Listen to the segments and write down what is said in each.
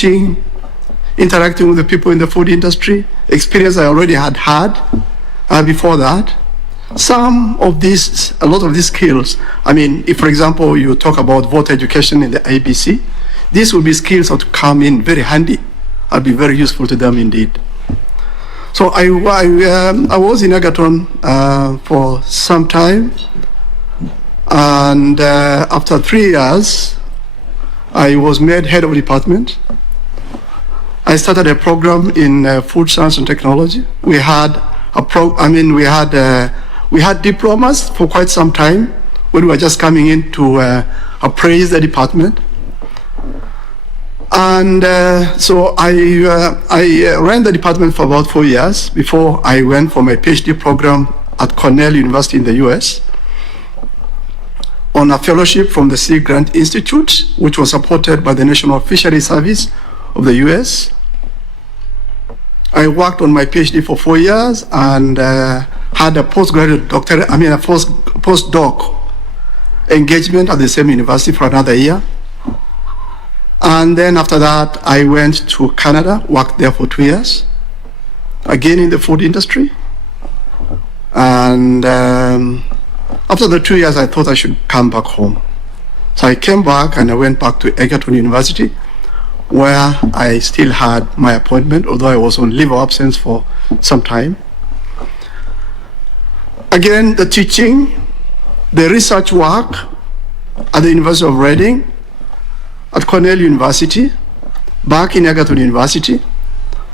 teaching, interacting with the people in the food industry, experience I already had before that. A lot of these skills, I mean, if, for example, you talk about voter education in the IEBC, these will be skills that will come in very handy. I'll be very useful to them indeed. So I was in Egerton for some time, and after 3 years, I was made head of department. I started a program in food science and technology. We had we had diplomas for quite some time when we were just coming in to appraise the department. And so I ran the department for about 4 years before I went for my PhD program at Cornell University in the US on a fellowship from the Sea Grant Institute, which was supported by the National Fisheries Service of the US. I worked on my PhD for 4 years and had a postdoc engagement at the same university for another year. And then after that, I went to Canada, worked there for 2 years, again in the food industry. And after the 2 years, I thought I should come back home. So I came back and I went back to Egerton University, where I still had my appointment, although I was on leave of absence for some time. Again, the teaching, the research work at the University of Reading, at Cornell University, back in Egerton University,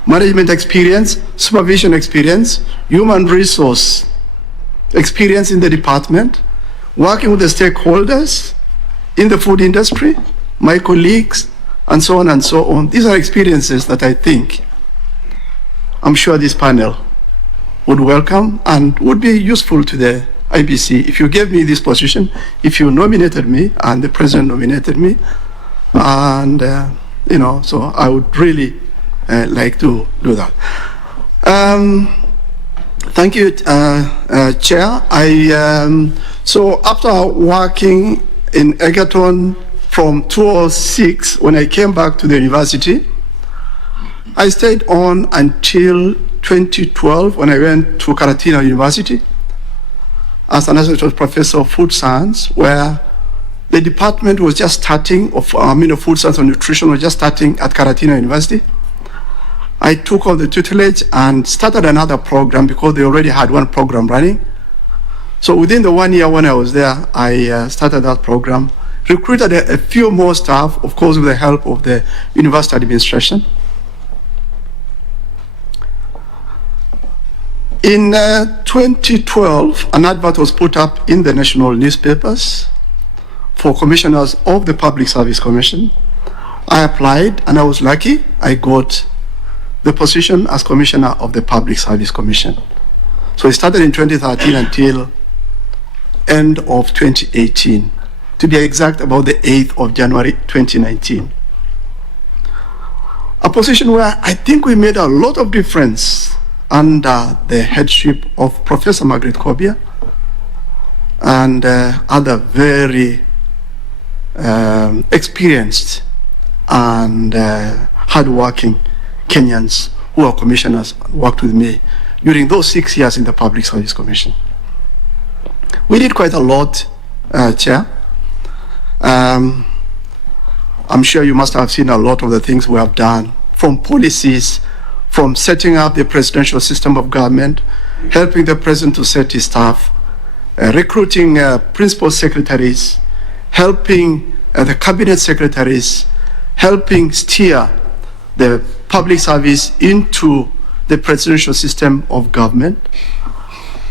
management experience, supervision experience, human resource experience in the department, working with the stakeholders in the food industry, my colleagues, and so on and so on. These are experiences that I think, I'm sure this panel would welcome and would be useful to the IBC. If you gave me this position, if you nominated me, and the president nominated me, and so I would really like to do that. Thank you, Chair. So after working in Egerton from 2006, when I came back to the university, I stayed on until 2012 when I went to Karatina University as an associate professor of food science, where the department was just starting of food science and nutrition was just starting at Karatina University. I took on the tutelage and started another program because they already had one program running. So within the 1 year when I was there, I started that program, recruited a few more staff, of course, with the help of the university administration. In 2012, an advert was put up in the national newspapers for commissioners of the Public Service Commission. I applied and I was lucky. I got the position as commissioner of the Public Service Commission. So it started in 2013 until end of 2018. To be exact, about the 8th of January 2019. A position where I think we made a lot of difference under the headship of Professor Margaret Kobia and other very experienced and hardworking Kenyans who are commissioners worked with me during those 6 years in the Public Service Commission. We did quite a lot, Chair. I'm sure you must have seen a lot of the things we have done, from policies, from setting up the presidential system of government, helping the president to set his staff, recruiting principal secretaries, helping the cabinet secretaries, helping steer the public service into the presidential system of government.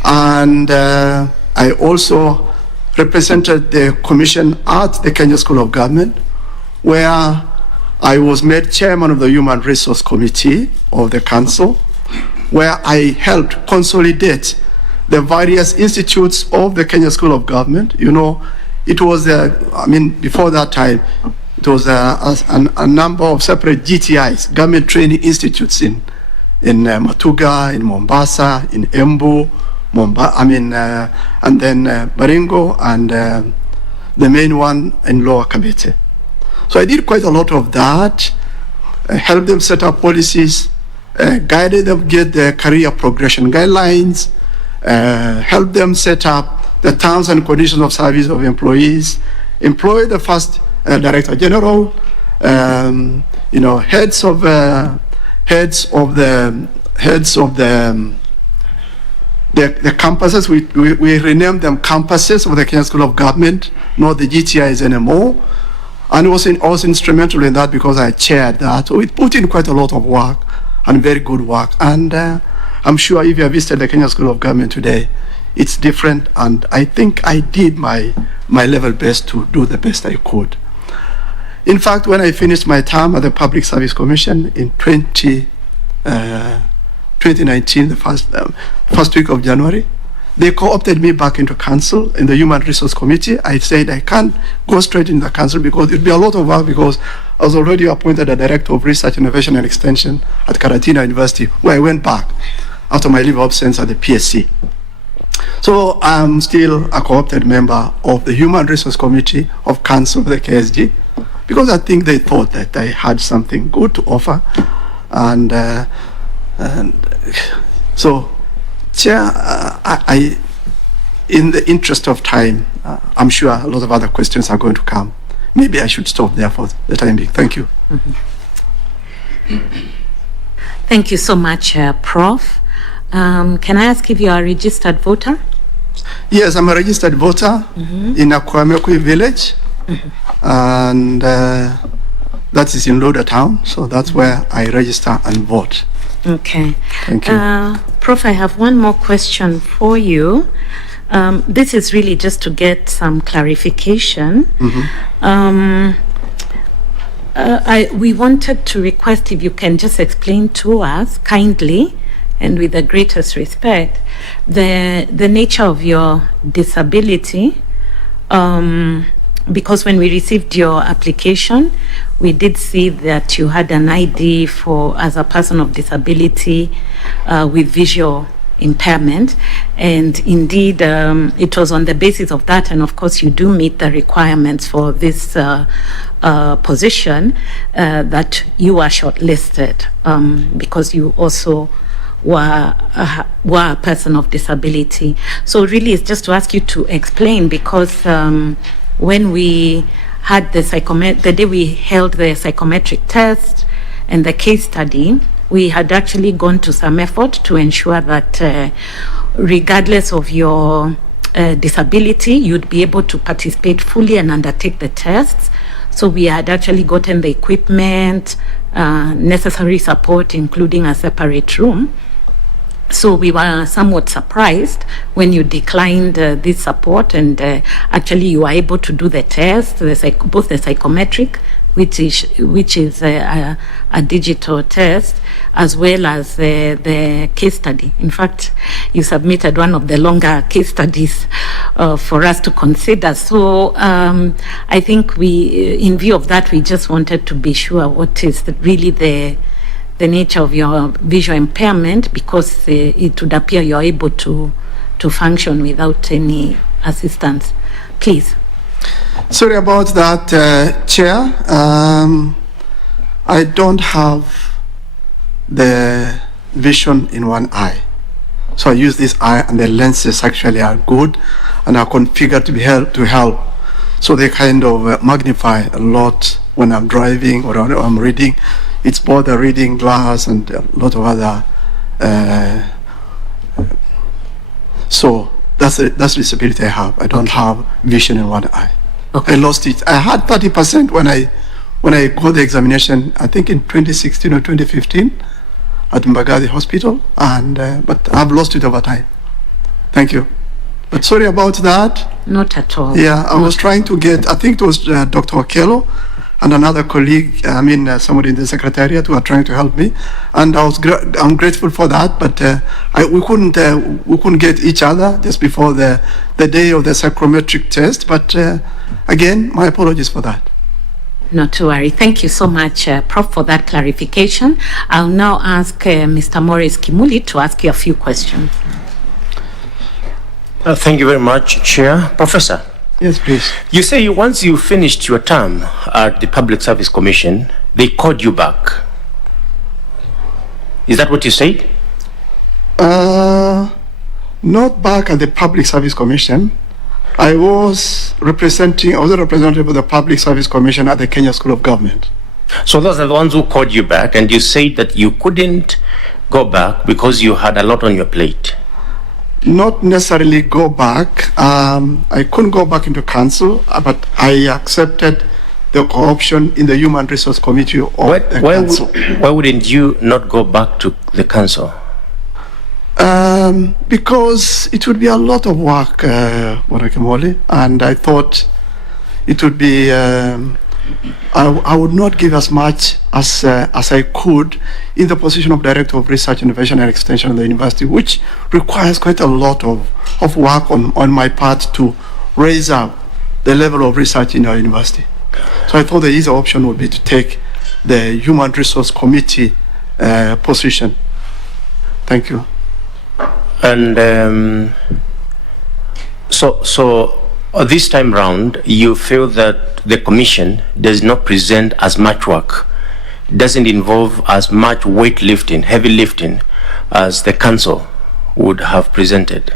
And I also represented the commission at the Kenya School of Government, where I was made chairman of the Human Resource Committee of the Council, where I helped consolidate the various institutes of the Kenya School of Government. You know, it was, before that time, it was a number of separate GTIs, government training institutes in Matuga, in Mombasa, in Embu, and then Baringo, and the main one in Lower Kabete. So I did quite a lot of that. helped them set up policies, guided them get their career progression guidelines, helped them set up the terms and conditions of service of employees, employed the first Director General, heads of the campuses. We renamed them campuses of the Kenya School of Government, not the GTIs anymore. And was instrumental in that because I chaired that. So it put in quite a lot of work and very good work. And I'm sure if you have visited the Kenya School of Government today, it's different. And I think I did my level best to do the best I could. In fact, when I finished my term at the Public Service Commission in 2019, the first week of January, they co-opted me back into council in the Human Resource Committee. I said I can't go straight into the council because it'd be a lot of work, because I was already appointed a Director of Research, Innovation and Extension at Karatina University, where I went back after my leave of absence at the PSC. So I'm still a co-opted member of the Human Resource Committee of Council of the KSG, because I think they thought that I had something good to offer. And so, Chair, in the interest of time, I'm sure a lot of other questions are going to come. Maybe I should stop there for the time being. Thank you. Thank you so much, Prof. Can I ask if you are a registered voter? Yes, I'm a registered voter in Akwamekwi village, and that is in Loda town, so that's where I register and vote. Okay. Thank you. Prof, I have one more question for you. This is really just to get some clarification. We wanted to request if you can just explain to us kindly and with the greatest respect the nature of your disability, because when we received your application, we did see that you had an ID as a person of disability with visual impairment, and indeed it was on the basis of that, and of course you do meet the requirements for this position, that you are shortlisted, because you also were a person of disability. So really it's just to ask you to explain, because when we had the day we held the psychometric test and the case study, we had actually gone to some effort to ensure that regardless of your disability, you'd be able to participate fully and undertake the tests. So we had actually gotten the equipment, necessary support, including a separate room. So we were somewhat surprised when you declined this support, and actually you were able to do the test, both the psychometric, which is a digital test, as well as the case study. In fact, you submitted one of the longer case studies for us to consider. So I think in view of that, we just wanted to be sure what is really the nature of your visual impairment, because it would appear you're able to function without any assistance. Please. Sorry about that, Chair. I don't have the vision in one eye. So I use this eye, and the lenses actually are good and are configured to help. So they kind of magnify a lot when I'm driving or I'm reading. It's both a reading glass and a lot of other. So that's the disability I have. I don't have vision in one eye. Okay. I lost it. I had 30% when I got the examination, I think in 2016 or 2015 at Mbagathi Hospital, and but I've lost it over time. Thank you. But sorry about that. Not at all. Yeah, I was trying to get, I think it was Dr. Okello and another colleague, somebody in the secretariat, who are trying to help me, and I'm grateful for that. But we couldn't get each other just before the day of the psychometric test. But again, my apologies for that. Not to worry. Thank you so much, Prof, for that clarification. I'll now ask Mr. Morris Kimuli to ask you a few questions. Thank you very much, Chair. Professor. Yes, please. You say once you finished your term at the Public Service Commission, they called you back Is that what you said? Not back at the Public Service Commission. I was a representative of the Public Service Commission at the Kenya School of Government. So those are the ones who called you back, and you said that you couldn't go back because you had a lot on your plate. Not necessarily go back. I couldn't go back into council, but I accepted the option in the Human Resource Committee of the council. Why wouldn't you not go back to the council? Because it would be a lot of work, Morakemole, and I thought it would be, I would not give as much as I could in the position of Director of Research, Innovation and Extension at the university, which requires quite a lot of work on my part to raise up the level of research in our university. So I thought the easy option would be to take the Human Resource Committee position. Thank you. And so this time round, you feel that the commission does not present as much work, doesn't involve as much weightlifting, heavy lifting, as the council would have presented?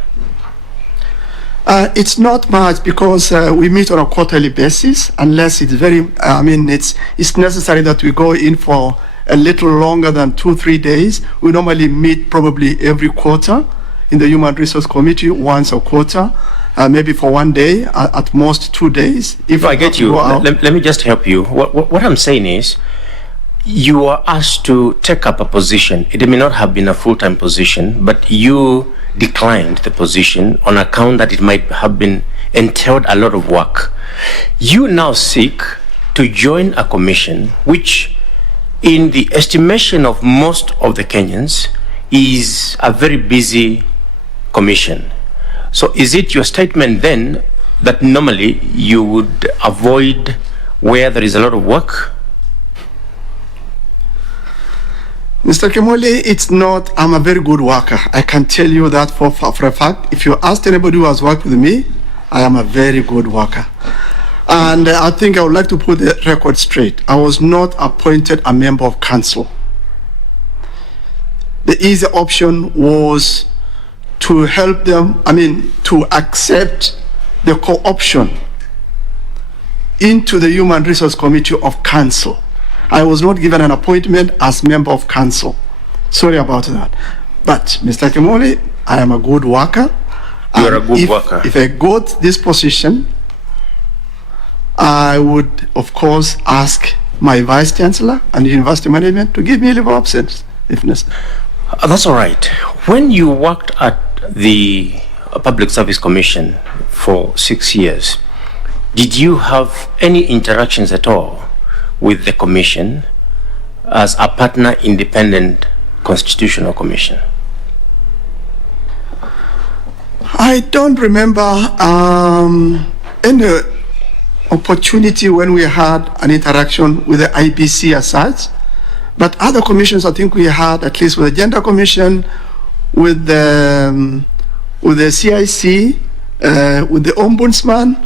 It's not much because we meet on a quarterly basis, unless it's it's necessary that we go in for a little longer than 2-3 days. We normally meet probably every quarter in the Human Resource Committee, once a quarter, maybe for 1 day, at most 2 days. If I get you, let me just help you. What I'm saying is, you are asked to take up a position. It may not have been a full-time position, but you declined the position on account that it might have been entailed a lot of work. You now seek to join a commission which, in the estimation of most of the Kenyans, is a very busy commission. So is it your statement then that normally you would avoid where there is a lot of work? Mr. Kimoli, it's not, I'm a very good worker. I can tell you that for a fact. If you ask anybody who has worked with me, I am a very good worker. And I think I would like to put the record straight. I was not appointed a member of council. The easy option was to help them, to accept the co-option into the Human Resource Committee of council. I was not given an appointment as member of council. Sorry about that. But Mr. Kimoli, I am a good worker. You are a good worker. If I got this position, I would, of course, ask my Vice Chancellor and the University Management to give me a leave of absence, if necessary. That's all right. When you worked at the Public Service Commission for 6 years, did you have any interactions at all with the commission as a partner independent constitutional commission? I don't remember any opportunity when we had an interaction with the IEBC as such, but other commissions I think we had, at least with the Gender Commission, with the CIC, with the Ombudsman,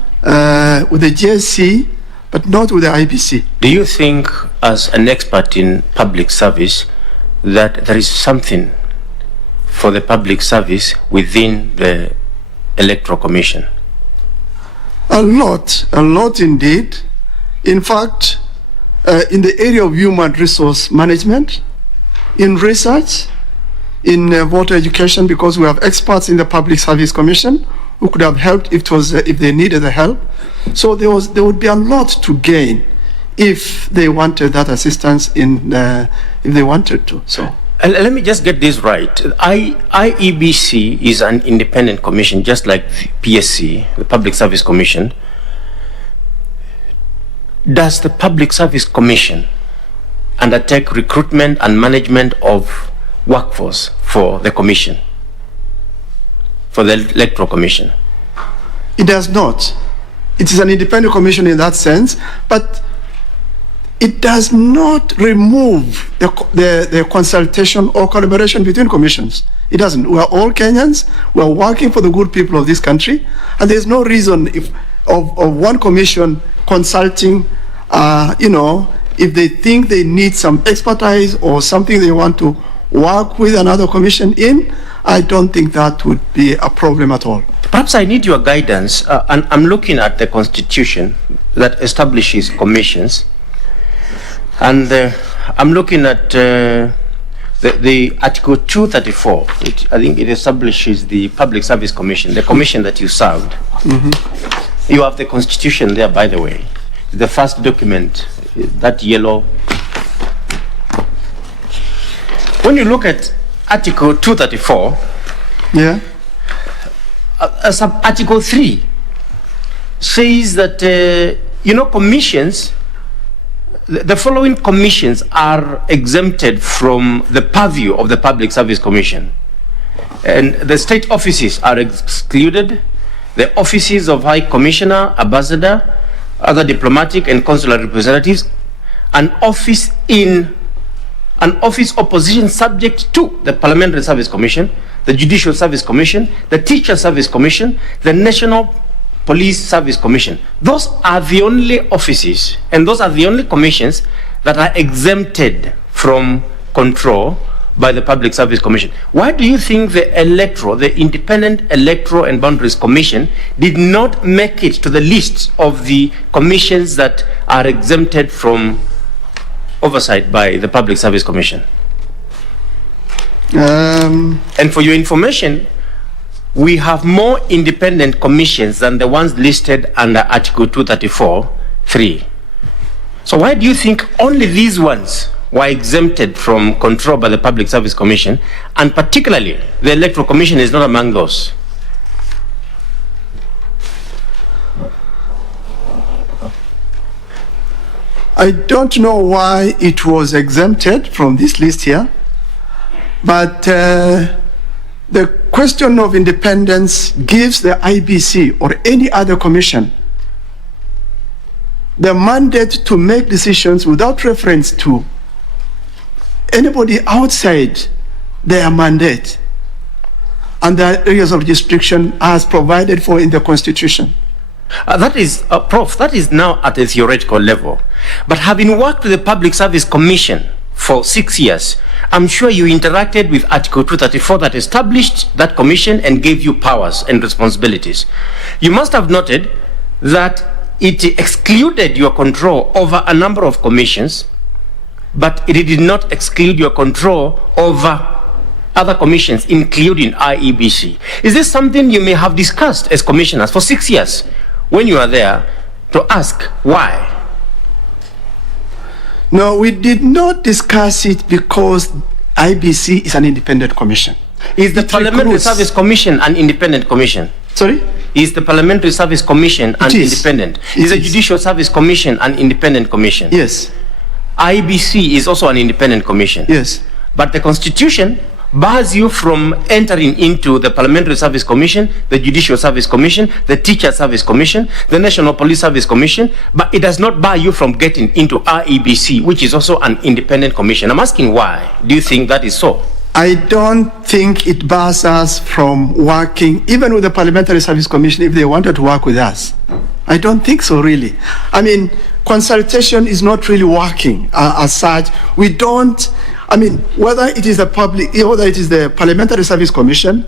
with the GSC, but not with the IEBC. Do you think, as an expert in public service, that there is something for the public service within the Electoral Commission? A lot indeed. In fact, in the area of human resource management, in research, in voter education, because we have experts in the Public Service Commission who could have helped if they needed the help. So there would be a lot to gain if they wanted that assistance if they wanted to. So. Let me just get this right. IEBC is an independent commission, just like the PSC, the Public Service Commission. Does the Public Service Commission undertake recruitment and management of workforce for the commission, for the Electoral Commission? It does not. It is an independent commission in that sense, but it does not remove the consultation or collaboration between commissions. It doesn't. We are all Kenyans. We are working for the good people of this country, and there's no reason of one commission consulting, if they think they need some expertise or something they want to work with another commission in, I don't think that would be a problem at all. Perhaps I need your guidance, and I'm looking at the Constitution that establishes commissions, and I'm looking at the Article 234, which I think it establishes the Public Service Commission, the commission that you served. Mm-hmm. You have the Constitution there, by the way. The first document, that yellow. When you look at Article 234, yeah, Article 3 says that, commissions, the following commissions are exempted from the purview of the Public Service Commission. And the state offices are excluded, the offices of High Commissioner, Ambassador, other diplomatic and consular representatives, an office opposition subject to the Parliamentary Service Commission, the Judicial Service Commission, the Teacher Service Commission, the National Police Service Commission. Those are the only offices and those are the only commissions that are exempted from control by the Public Service Commission. Why do you think the Electoral, the Independent Electoral and Boundaries Commission, did not make it to the list of the commissions that are exempted from oversight by the Public Service Commission? And for your information, we have more independent commissions than the ones listed under Article 234(3). So why do you think only these ones were exempted from control by the Public Service Commission, and particularly the Electoral Commission is not among those? I don't know why it was exempted from this list here, but the question of independence gives the IEBC or any other commission the mandate to make decisions without reference to anybody outside their mandate and the areas of restriction as provided for in the Constitution. That is, Prof, that is now at a theoretical level. But having worked with the Public Service Commission for 6 years, I'm sure you interacted with Article 234 that established that commission and gave you powers and responsibilities. You must have noted that it excluded your control over a number of commissions, but it did not exclude your control over other commissions, including IEBC. Is this something you may have discussed as commissioners for 6 years when you are there to ask why? No, we did not discuss it because IEBC is an independent commission. Is the Parliamentary Service Commission an independent commission? Sorry? Is the Parliamentary Service Commission an independent? Is the Judicial Service Commission an independent commission? Yes. IEBC is also an independent commission. Yes. But the Constitution bars you from entering into the Parliamentary Service Commission, the Judicial Service Commission, the Teacher Service Commission, the National Police Service Commission, but it does not bar you from getting into IEBC, which is also an independent commission. I'm asking why. Do you think that is so? I don't think it bars us from working, even with the Parliamentary Service Commission, if they wanted to work with us. I don't think so, really. I mean, consultation is not really working as such. We don't, I mean, whether it is the Parliamentary Service Commission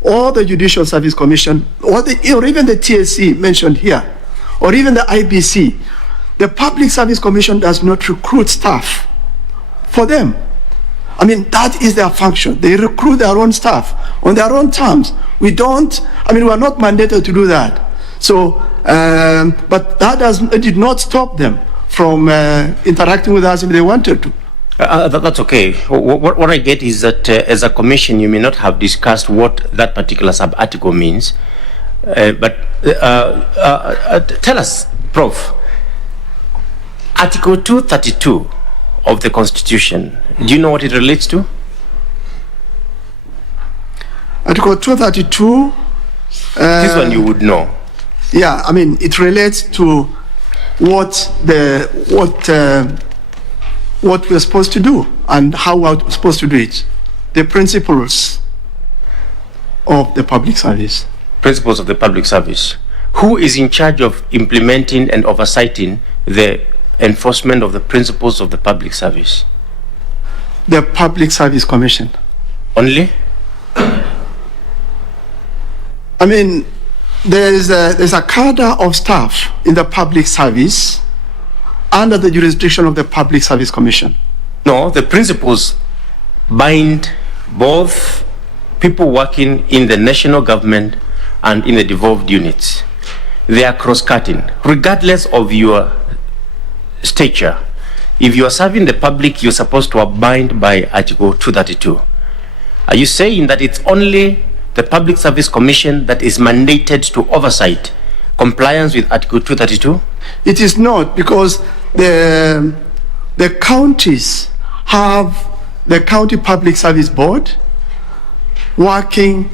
or the Judicial Service Commission or even the TSC mentioned here, or even the IEBC, the Public Service Commission does not recruit staff for them. I mean, that is their function. They recruit their own staff on their own terms. We don't, I mean, we are not mandated to do that. So, but that did not stop them from interacting with us if they wanted to. That's okay. What I get is that as a commission, you may not have discussed what that particular sub-article means. But tell us, Prof, Article 232 of the Constitution, do you know what it relates to? Article 232. This one you would know. Yeah, I mean, it relates to what we're supposed to do and how we're supposed to do it. The principles of the public service. Principles of the public service. Who is in charge of implementing and oversighting the enforcement of the principles of the public service? The Public Service Commission. Only? I mean, there's a cadre of staff in the public service under the jurisdiction of the Public Service Commission. No, the principles bind both people working in the national government and in the devolved units. They are cross-cutting, regardless of your stature. If you are serving the public, you're supposed to abide by Article 232. Are you saying that it's only the Public Service Commission that is mandated to oversight compliance with Article 232? It is not, because the counties have the County Public Service Board working,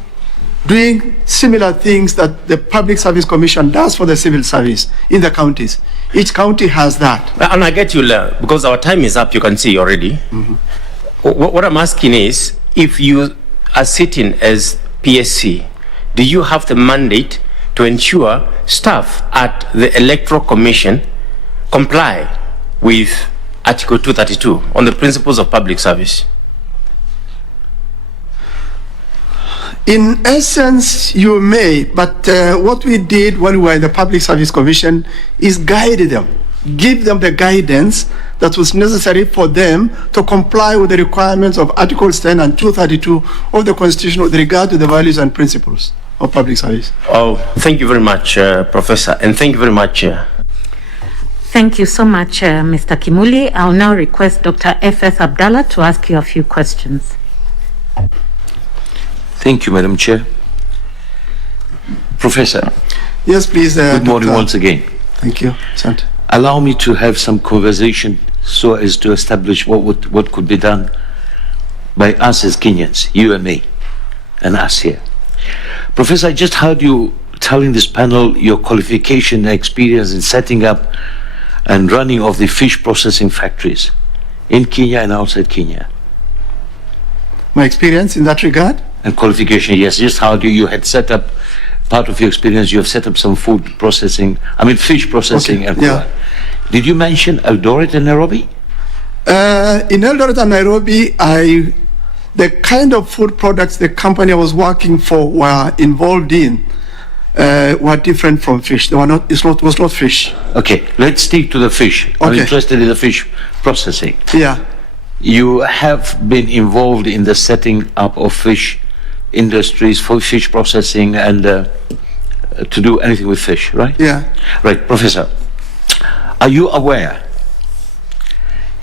doing similar things that the Public Service Commission does for the civil service in the counties. Each county has that. And I get you, because our time is up, you can see already. What I'm asking is, if you are sitting as PSC, do you have the mandate to ensure staff at the Electoral Commission comply with Article 232 on the principles of public service? In essence, you may, but what we did when we were in the Public Service Commission is guide them, give them the guidance that was necessary for them to comply with the requirements of Articles 10 and 232 of the Constitution with regard to the values and principles of public service. Oh, thank you very much, Professor, and thank you very much. Thank you so much, Mr. Kimuli. I'll now request Dr. F.S. Abdallah to ask you a few questions. Thank you, Madam Chair. Professor. Yes, please. Good morning once again. Thank you, Sant. Allow me to have some conversation so as to establish what could be done by us as Kenyans, you and me, and us here. Professor, I just heard you telling this panel your qualification and experience in setting up and running of the fish processing factories in Kenya and outside Kenya. My experience in that regard? And qualification, yes. Just how you had set up, part of your experience, you have set up some food processing, fish processing. Okay, yeah. Did you mention Eldoret and Nairobi? In Eldoret and Nairobi, the kind of food products the company I was working for were involved in were different from fish. They were not. Was not fish. Okay, let's stick to the fish. Okay. I'm interested in the fish processing. Yeah. You have been involved in the setting up of fish industries for fish processing and to do anything with fish, right? Yeah. Right, Professor. Are you aware,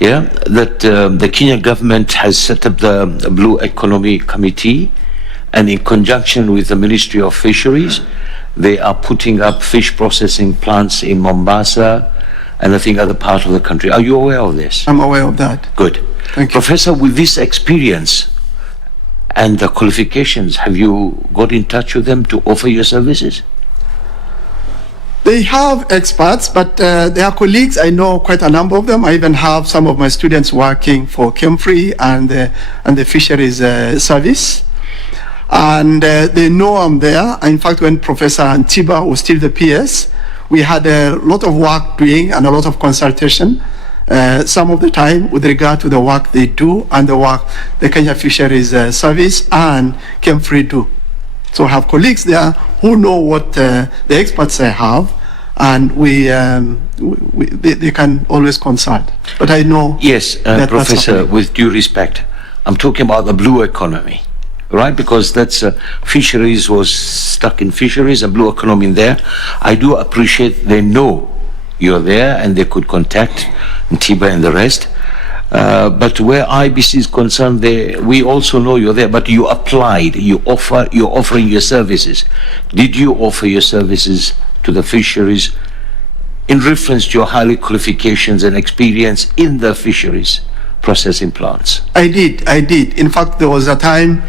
that the Kenyan government has set up the Blue Economy Committee, and in conjunction with the Ministry of Fisheries, they are putting up fish processing plants in Mombasa and I think other parts of the country. Are you aware of this? I'm aware of that. Good. Thank you. Professor, with this experience and the qualifications, have you got in touch with them to offer your services? They have experts, but they are colleagues. I know quite a number of them. I even have some of my students working for Kemfree and the Fisheries Service. And they know I'm there. In fact, when Professor Antiba was still the PS, we had a lot of work doing and a lot of consultation, some of the time with regard to the work they do and the work the Kenya Fisheries Service and Kemfree do. So I have colleagues there who know what the experts I have, and they can always consult. But I know. Yes, Professor, with due respect, I'm talking about the blue economy, right? Because that's fisheries was stuck in fisheries and blue economy in there. I do appreciate they know you're there and they could contact Ntiba and the rest. But where IEBC is concerned, we also know you're there, but you applied, you're offering your services. Did you offer your services to the fisheries in reference to your highly qualifications and experience in the fisheries processing plants? I did. In fact, there was a time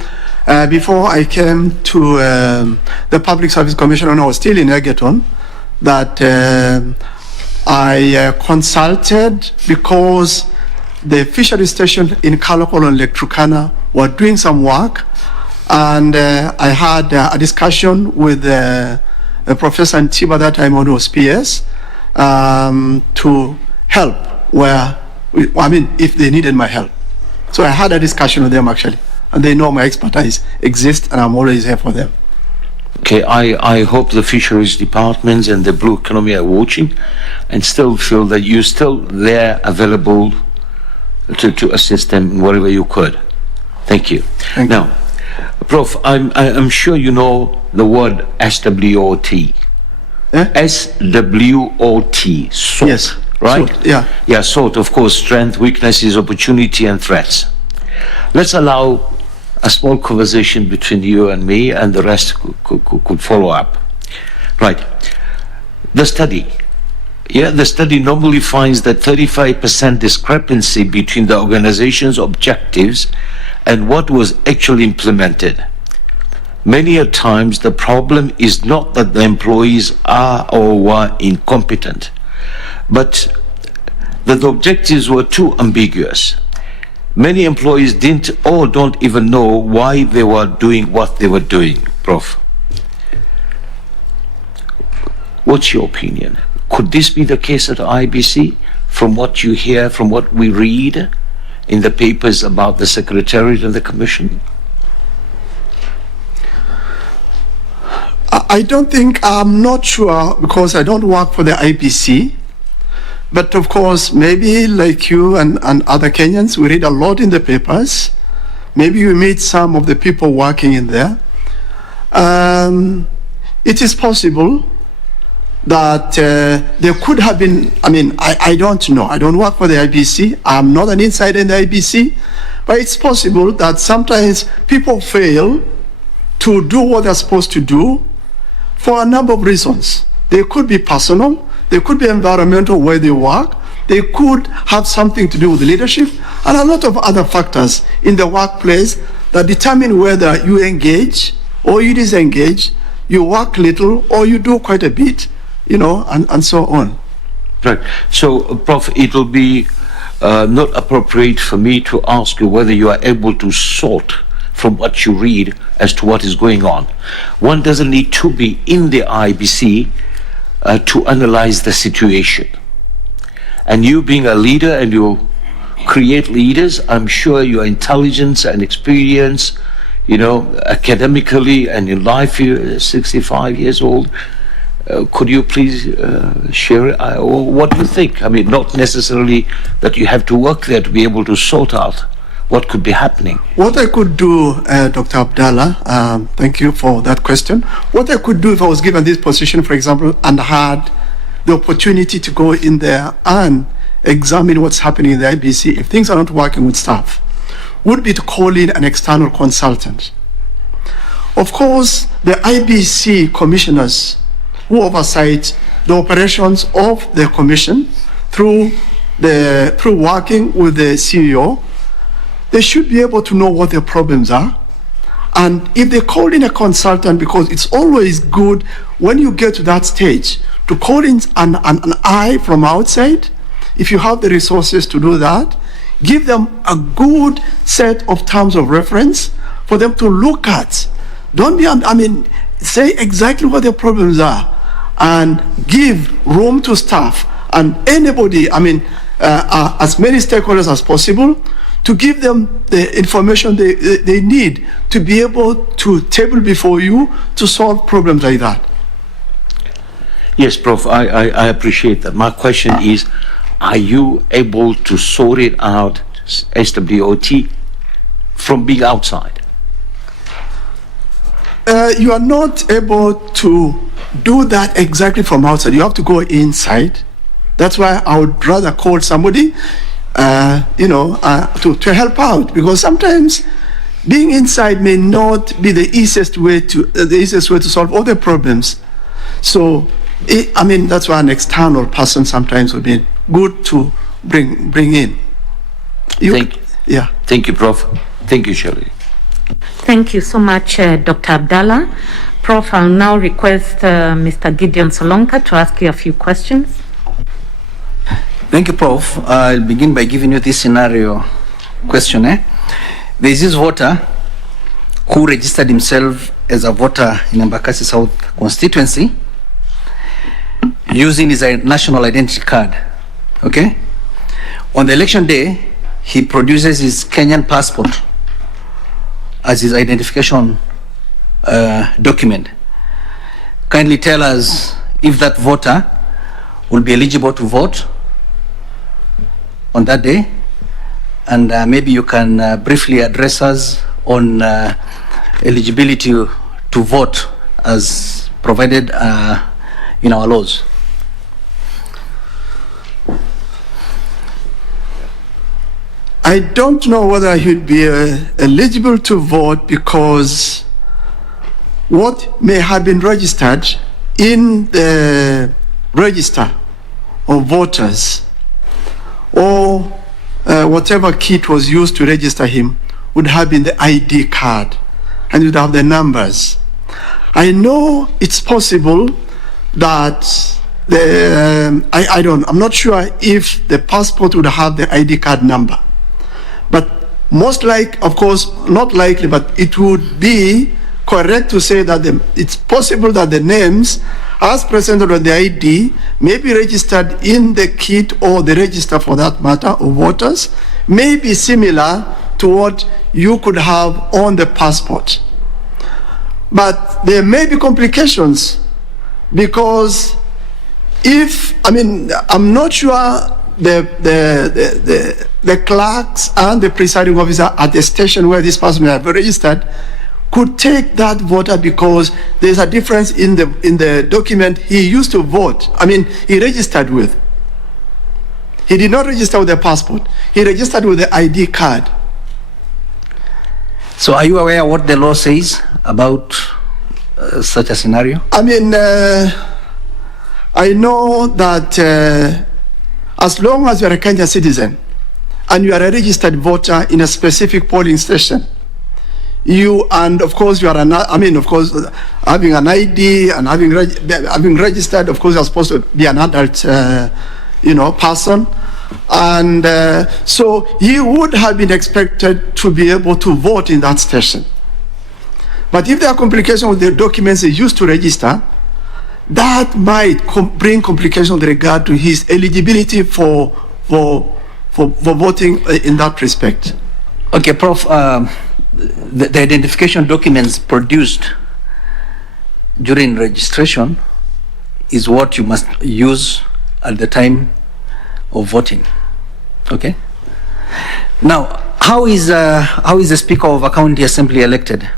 before I came to the Public Service Commission when I was still in Egerton that I consulted because the fishery station in Kalokolo and Lake Turkana were doing some work, and I had a discussion with Professor Ntiba that time when he was PS to help if they needed my help. So I had a discussion with them actually, and they know my expertise exists, and I'm always here for them. Okay, I hope the fisheries departments and the blue economy are watching and still feel that you're still there available to assist them in whatever you could. Thank you. Thank you. Now, Prof, I'm sure you know the word SWOT. Eh? SWOT, SWOT, Yes. right? SWOT, yeah. Yeah, SWOT, of course, strength, weaknesses, opportunity, and threats. Let's allow a small conversation between you and me, and the rest could follow up. Right. The study. Yeah, the study normally finds that 35% discrepancy between the organization's objectives and what was actually implemented. Many a times the problem is not that the employees are or were incompetent, but that the objectives were too ambiguous. Many employees didn't or don't even know why they were doing what they were doing, Prof. What's your opinion? Could this be the case at IEBC? From what you hear, from what we read in the papers about the Secretariat and the Commission? I don't think, I'm not sure, because I don't work for the IEBC. But of course, maybe like you and other Kenyans, we read a lot in the papers. Maybe you meet some of the people working in there. It is possible that there could have been, I don't know. I don't work for the IEBC. I'm not an insider in the IEBC. But it's possible that sometimes people fail to do what they're supposed to do for a number of reasons. They could be personal. They could be environmental where they work. They could have something to do with leadership and a lot of other factors in the workplace that determine whether you engage or you disengage, you work little or you do quite a bit, and so on. Right. So, Prof, it will be not appropriate for me to ask you whether you are able to sort from what you read as to what is going on. One doesn't need to be in the IEBC to analyze the situation. And you being a leader and you create leaders, I'm sure your intelligence and experience, academically and in life, you're 65 years old. Could you please share what you think? Not necessarily that you have to work there to be able to sort out what could be happening. What I could do, Dr. Abdallah, thank you for that question. What I could do if I was given this position, for example, and had the opportunity to go in there and examine what's happening in the IEBC, if things are not working with staff, would be to call in an external consultant. Of course, the IEBC commissioners who oversight the operations of the commission through working with the CEO, they should be able to know what their problems are. And if they call in a consultant, because it's always good when you get to that stage to call in an eye from outside, if you have the resources to do that, give them a good set of terms of reference for them to look at. Don't be, say exactly what their problems are and give room to staff and anybody, as many stakeholders as possible, to give them the information they need to be able to table before you to solve problems like that. Yes, Prof, I appreciate that. My question is, are you able to sort it out, SWOT, from being outside? You are not able to do that exactly from outside. You have to go inside. That's why I would rather call somebody to help out, because sometimes being inside may not be the easiest way to solve all the problems. So, that's why an external person sometimes would be good to bring in. Thank you, Prof. Thank you, Shirley. Thank you so much, Dr. Abdallah. Prof, I'll now request Mr. Gideon Solonka to ask you a few questions. Thank you, Prof. I'll begin by giving you this scenario question. There is this voter who registered himself as a voter in Embakasi South constituency using his national identity card. Okay? On the election day, he produces his Kenyan passport as his identification document, kindly tell us if that voter will be eligible to vote on that day, and maybe you can briefly address us on eligibility to vote as provided in our laws. I don't know whether he'd be eligible to vote, because what may have been registered in the register of voters, or whatever kit was used to register him, would have been the ID card, and would have the numbers. I know it's possible that I'm not sure if the passport would have the ID card number, but most like, of course, not likely, but it would be correct to say that it's possible that the names as presented on the ID may be registered in the kit, or the register for that matter, of voters, may be similar to what you could have on the passport. But there may be complications, because I'm not sure the clerks and the presiding officer at the station where this person may have registered could take that voter, because there's a difference in the document he used to vote. He registered with. He did not register with the passport. He registered with the ID card. So are you aware what the law says about such a scenario? I know that as long as you're a Kenyan citizen and you are a registered voter in a specific polling station, and of course you are having an ID and having registered, of course you're supposed to be an adult person, and so you would have been expected to be able to vote in that station. But if there are complications with the documents they used to register, that might bring complications with regard to his eligibility for voting in that respect. Okay, Prof, the identification documents produced during registration is what you must use at the time of voting. Okay. Now, how is the Speaker of a County Assembly elected?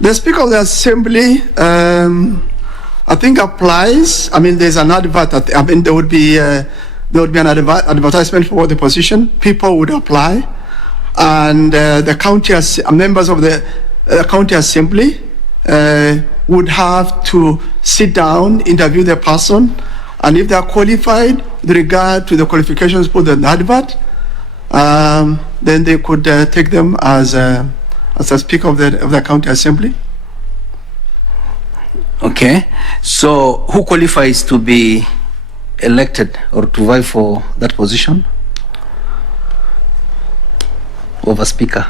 The Speaker of the Assembly, I think applies. There's an advert. There would be an advertisement for the position. People would apply, and the county members of the county assembly would have to sit down, interview the person, and if they are qualified with regard to the qualifications put in the advert, then they could take them as a Speaker of the county assembly. Okay, so who qualifies to be elected or to vie for that position of a speaker?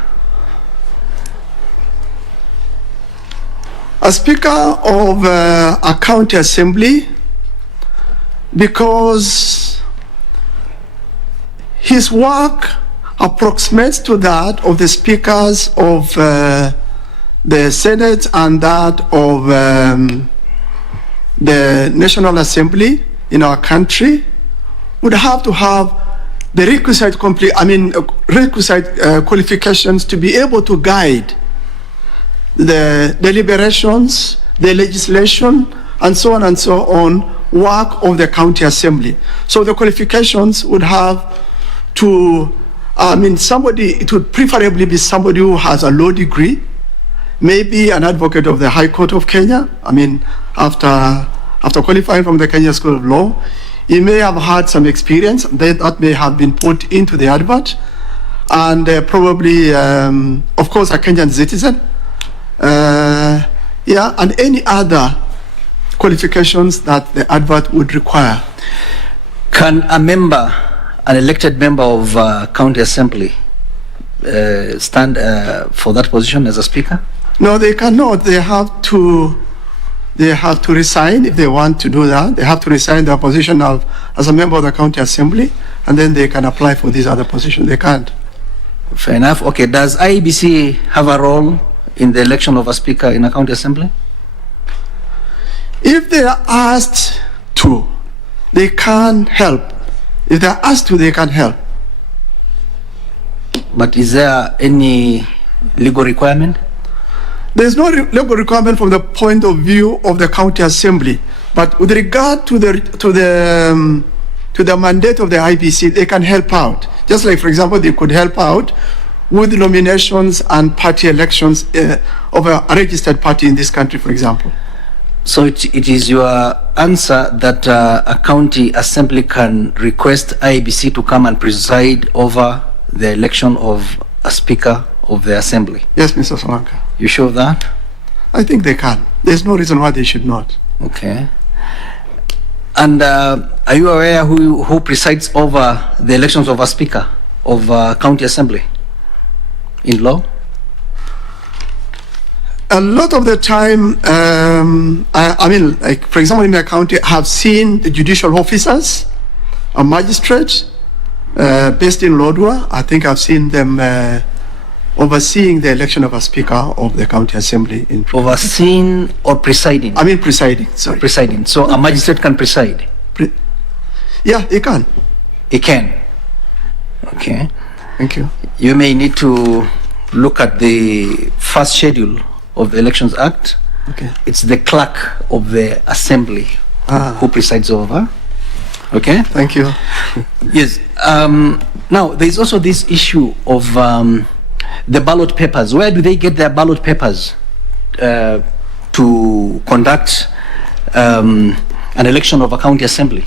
A Speaker of a county assembly, because his work approximates to that of the speakers of the Senate and that of the National Assembly in our country, would have to have the requisite qualifications to be able to guide the deliberations, the legislation, and so on work of the county assembly. So the qualifications would have to, it would preferably be somebody who has a law degree, maybe an advocate of the High Court of Kenya. After qualifying from the Kenya School of Law, he may have had some experience that may have been put into the advert, and probably, of course, a Kenyan citizen. And any other qualifications that the advert would require. Can an elected member of county assembly stand for that position as a speaker? No, they cannot. They have to they have to resign if they want to do that. They have to resign their position as a member of the county assembly, and then they can apply for these other positions. They can't. Fair enough. Okay, does IEBC have a role in the election of a speaker in a county assembly? If they are asked to, they can help. If they are asked to, they can help. But is there any legal requirement? There is no legal requirement from the point of view of the county assembly, but with regard to the mandate of the IEBC, they can help out. Just like, for example, they could help out with nominations and party elections of a registered party in this country, for example. So it is your answer that a county assembly can request IEBC to come and preside over the election of a speaker of the assembly? Yes, Mr. Solanka. You sure of that? I think they can. There's no reason why they should not. Okay. And are you aware who presides over the elections of a speaker of a county assembly in law? A lot of the time, I mean, like, for example, in my county, I have seen the judicial officers, a magistrate based in Lodwar. I think I've seen them overseeing the election of a speaker of the county assembly. Overseeing or presiding? I mean presiding, sorry. Presiding. So a magistrate can preside? Yeah, he can. He can. Okay. Thank you. You may need to look at the first schedule of the Elections Act. Okay. It's the clerk of the assembly who presides over. Okay. Thank you. Yes. Now, there is also this issue of the ballot papers. Where do they get their ballot papers to conduct an election of a county assembly?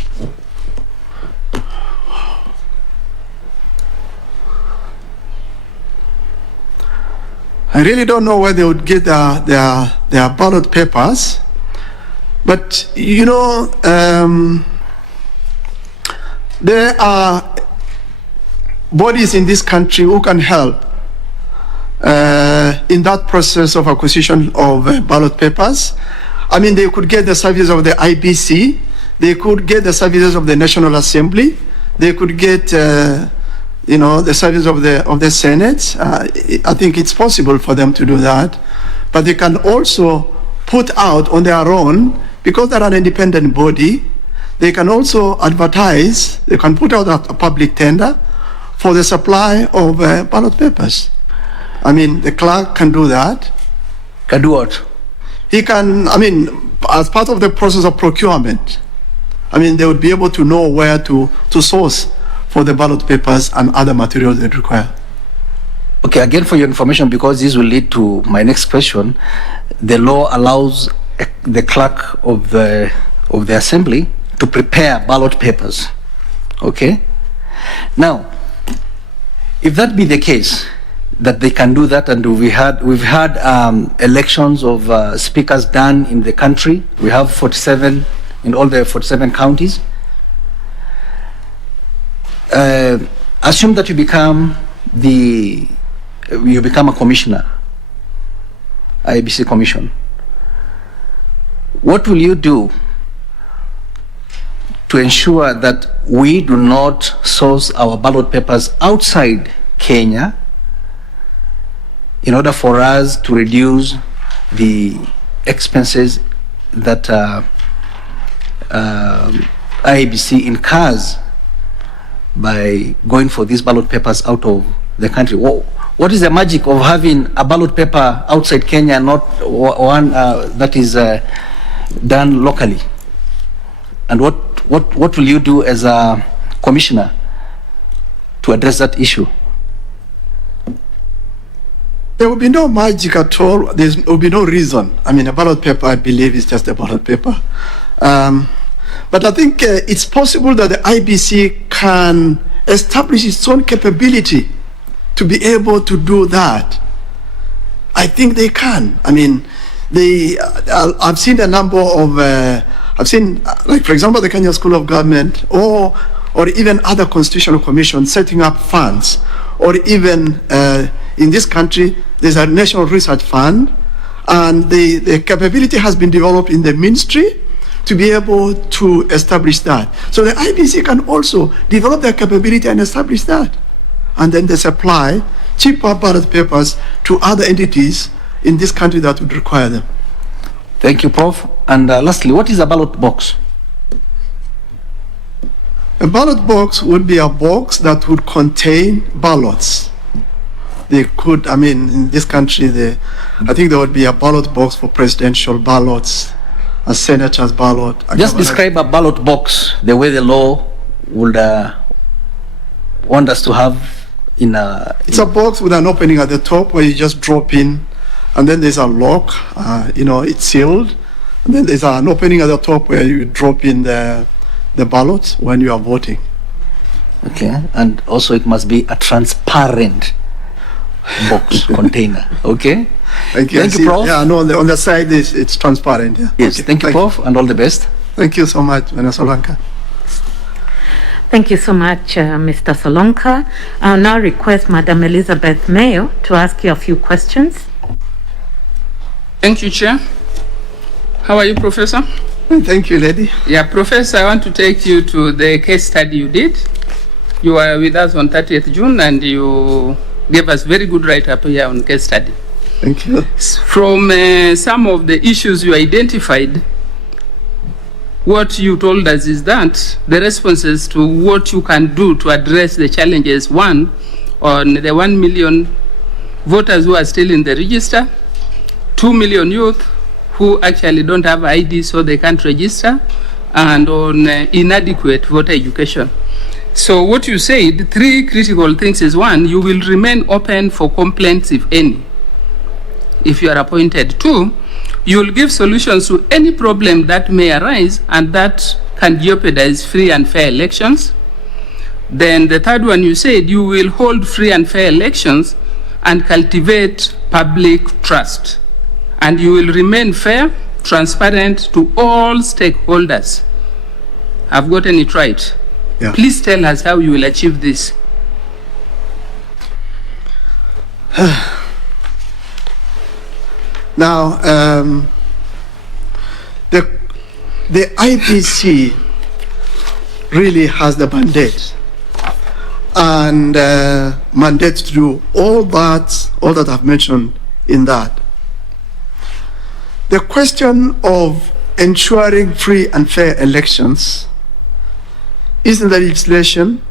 I really don't know where they would get their ballot papers, but you know, there are bodies in this country who can help in that process of acquisition of ballot papers. I mean, they could get the services of the IEBC, they could get the services of the National Assembly, they could get you know, the service of the Senate. I think it's possible for them to do that, but they can also put out on their own, because they're an independent body. They can also advertise. They can put out a public tender for the supply of ballot papers. I mean, the clerk can do that. Can do what? He can. I mean, as part of the process of procurement. I mean, they would be able to know where to source for the ballot papers and other materials they require. Okay, again for your information, because this will lead to my next question, the law allows the clerk of the assembly to prepare ballot papers. Okay? Now, if that be the case, that they can do that, and we've had elections of speakers done in the country. We have 47 in all the 47 counties. Assume that you become a commissioner, IEBC commission. What will you do to ensure that we do not source our ballot papers outside Kenya in order for us to reduce the expenses that IEBC incurs by going for these ballot papers out of the country? What is the magic of having a ballot paper outside Kenya, not one that is done locally? And what will you do as a commissioner to address that issue? There will be no magic at all. There will be no reason. I mean, a ballot paper, I believe, is just a ballot paper. But I think it's possible that the IEBC can establish its own capability to be able to do that. I think they can. I mean, I've seen a number of, like, for example, the Kenya School of Government, or even other constitutional commissions setting up funds, or even in this country, there's a National Research Fund, And the capability has been developed in the ministry to be able to establish that. So the IEBC can also develop their capability and establish that. And then they supply cheaper ballot papers to other entities in this country that would require them. Thank you, Prof. And lastly, what is a ballot box? A ballot box would be a box that would contain ballots. They could, I mean, in this country, I think there would be a ballot box for presidential ballots, a senator's ballot. Just describe a ballot box the way the law would want us to have in a... It's a box with an opening at the top where you just drop in, and then there's a lock, it's sealed, and then there's an opening at the top where you drop in the ballot when you are voting. Okay, and also it must be a transparent box container. Okay. Thank you. Thank you, Prof. Yeah, no, on the side it's transparent. Yeah. Yes. Okay. Thank you, Prof, and all the best. Thank you so much, Mr. Solanka. Thank you so much, Mr. Solonka. I'll now request Madam Elizabeth Mayo to ask you a few questions. Thank you, Chair. How are you, Professor? Thank you, lady. Yeah, Professor, I want to take you to the case study you did. You were with us on 30th June and you gave us very good write-up here on case study. Thank you. From some of the issues you identified, what you told us is that the responses to what you can do to address the challenges, one, on the 1 million voters who are still in the register, 2 million youth who actually don't have ID so they can't register, and on inadequate voter education. So what you said, 3 critical things is, one, you will remain open for complaints, if any, if you are appointed. 2, you will give solutions to any problem that may arise and that can jeopardize free and fair elections. Then the 3rd one, you said you will hold free and fair elections and cultivate public trust. And you will remain fair, transparent to all stakeholders. I've gotten it right. Yeah. Please tell us how you will achieve this. Now, the IEBC really has the mandate and mandate to do all that I've mentioned in that. The question of ensuring free and fair elections is in the legislation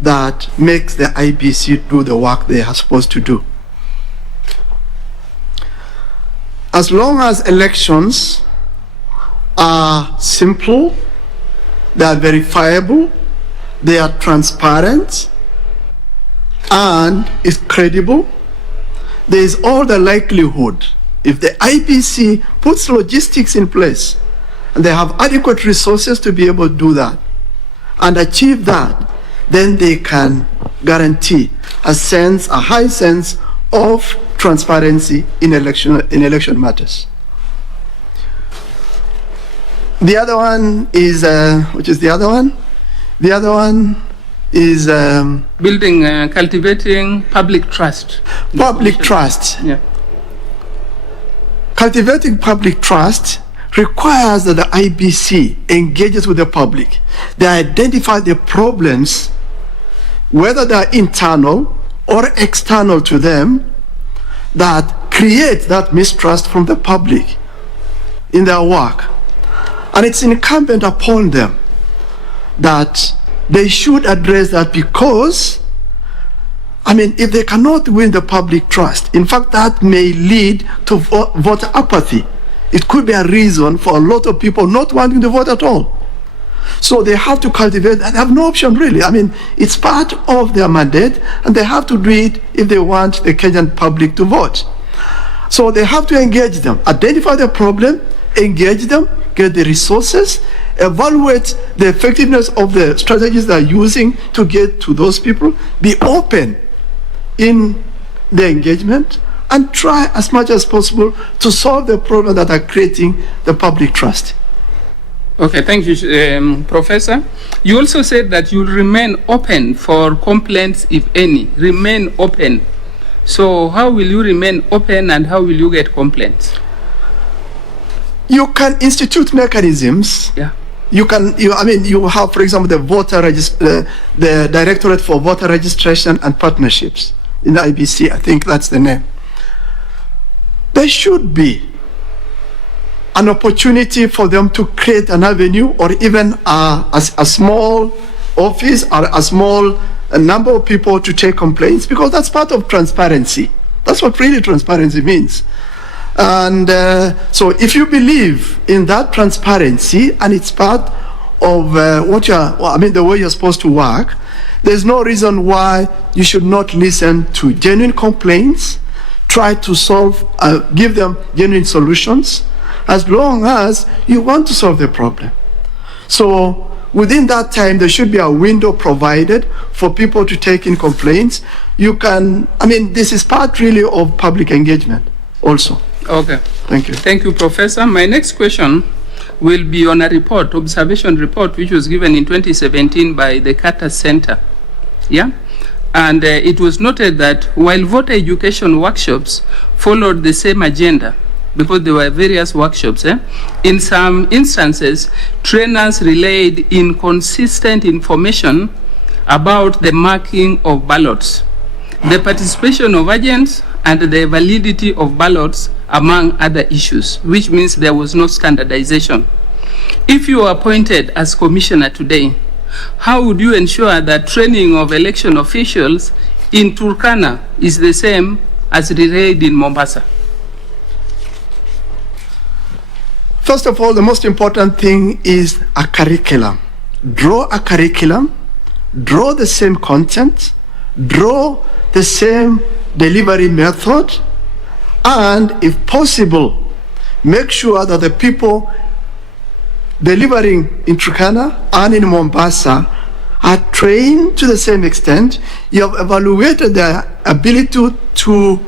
that makes the IEBC do the work they are supposed to do. As long as elections are simple, they are verifiable, they are transparent, and it's credible, there is all the likelihood, if the IEBC puts logistics in place and they have adequate resources to be able to do that and achieve that, then they can guarantee a high sense of transparency in election matters. The other one is, which is the other one? The other one is building, cultivating public trust. Public trust. Yeah. Cultivating public trust requires that the IEBC engages with the public. They identify the problems, whether they are internal or external to them, that create that mistrust from the public in their work. And it's incumbent upon them that they should address that, because, I mean, if they cannot win the public trust, in fact, that may lead to voter apathy. It could be a reason for a lot of people not wanting to vote at all. So they have to cultivate, and they have no option really. I mean, it's part of their mandate, and they have to do it if they want the Kenyan public to vote. So they have to engage them, identify the problem, engage them, get the resources, evaluate the effectiveness of the strategies they're using to get to those people, be open in the engagement, and try as much as possible to solve the problems that are creating the public trust. Okay, thank you, Professor. You also said that you'll remain open for complaints, if any. Remain open. So how will you remain open and how will you get complaints? You can institute mechanisms. Yeah. You have, for example, the Directorate for Voter Registration and Partnerships in the IEBC. I think that's the name. There should be an opportunity for them to create an avenue or even a small office or a small number of people to take complaints, because that's part of transparency. That's what really transparency means. And so if you believe in that transparency and it's part of the way you're supposed to work, there's no reason why you should not listen to genuine complaints, try to solve, give them genuine solutions, as long as you want to solve the problem. So within that time, there should be a window provided for people to take in complaints. This is part really of public engagement also. Okay. Thank you. Thank you, Professor. My next question will be on a report, observation report, which was given in 2017 by the Carter Center. Yeah? And it was noted that while voter education workshops followed the same agenda, because there were various workshops, in some instances, trainers relayed inconsistent information about the marking of ballots, the participation of agents, and the validity of ballots, among other issues, which means there was no standardization. If you are appointed as commissioner today, how would you ensure that training of election officials in Turkana is the same as relayed in Mombasa? First of all, the most important thing is a curriculum. Draw a curriculum, draw the same content, draw the same delivery method, and if possible, make sure that the people delivering in Turkana and in Mombasa are trained to the same extent. You have evaluated their ability to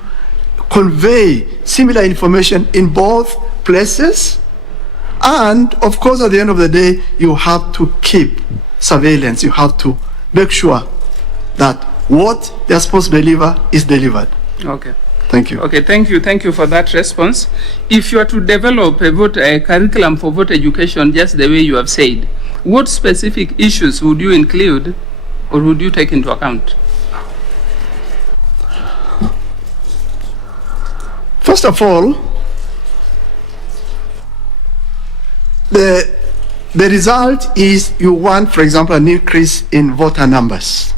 convey similar information in both places. And of course, at the end of the day, you have to keep surveillance. You have to make sure that what they're supposed to deliver is delivered. Okay. Thank you. Okay, thank you. Thank you for that response. If you are to develop a curriculum for voter education just the way you have said, what specific issues would you include or would you take into account? First of all, the result is you want, for example, an increase in voter numbers.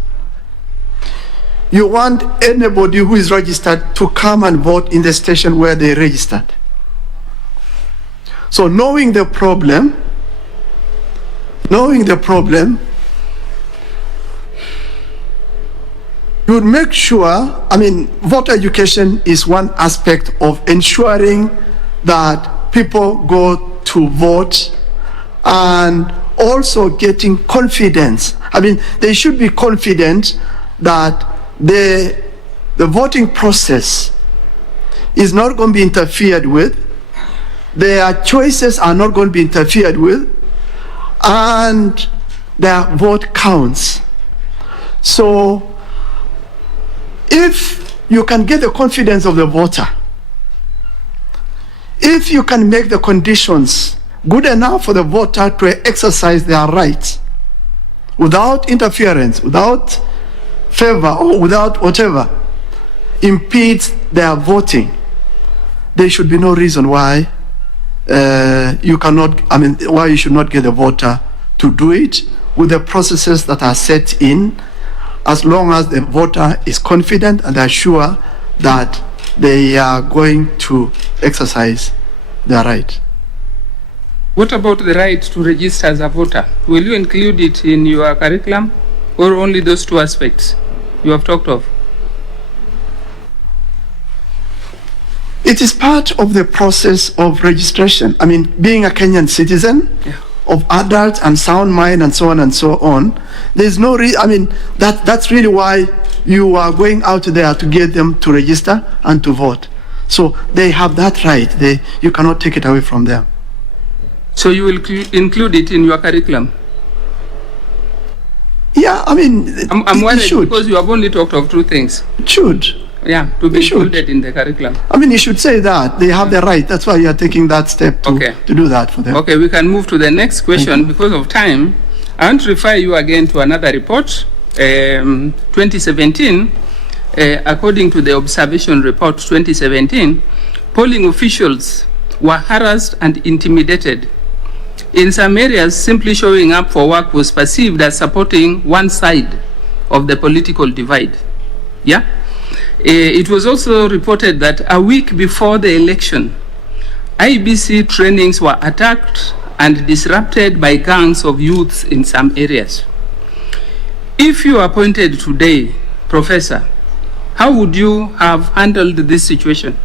You want anybody who is registered to come and vote in the station where they registered. So knowing the problem, you would make sure, voter education is one aspect of ensuring that people go to vote and also getting confidence. They should be confident that the voting process is not going to be interfered with, their choices are not going to be interfered with, and their vote counts. So if you can get the confidence of the voter, if you can make the conditions good enough for the voter to exercise their rights without interference, without favor, or without whatever impedes their voting, there should be no reason why why you should not get the voter to do it with the processes that are set in, as long as the voter is confident and they're sure that they are going to exercise their right. What about the right to register as a voter? Will you include it in your curriculum, or only those two aspects you have talked of? It is part of the process of registration. Being a Kenyan citizen, of adult and sound mind and so on and so on, there's no that's really why you are going out there to get them to register and to vote. So they have that right. You cannot take it away from them. So you will include it in your curriculum? Yeah, I'm worried because you have only talked of two things. It should. Yeah, to be We should. included in the curriculum. I mean, you should say that. They have the right. That's why you are taking that step to, Okay. to do that for them. Okay, we can move to the next question because of time. I want to refer you again to another report, 2017. According to the observation report 2017, polling officials were harassed and intimidated. In some areas, simply showing up for work was perceived as supporting one side of the political divide. Yeah? It was also reported that a week before the election, IEBC trainings were attacked and disrupted by gangs of youths in some areas. If you are appointed today, Professor, how would you have handled this situation?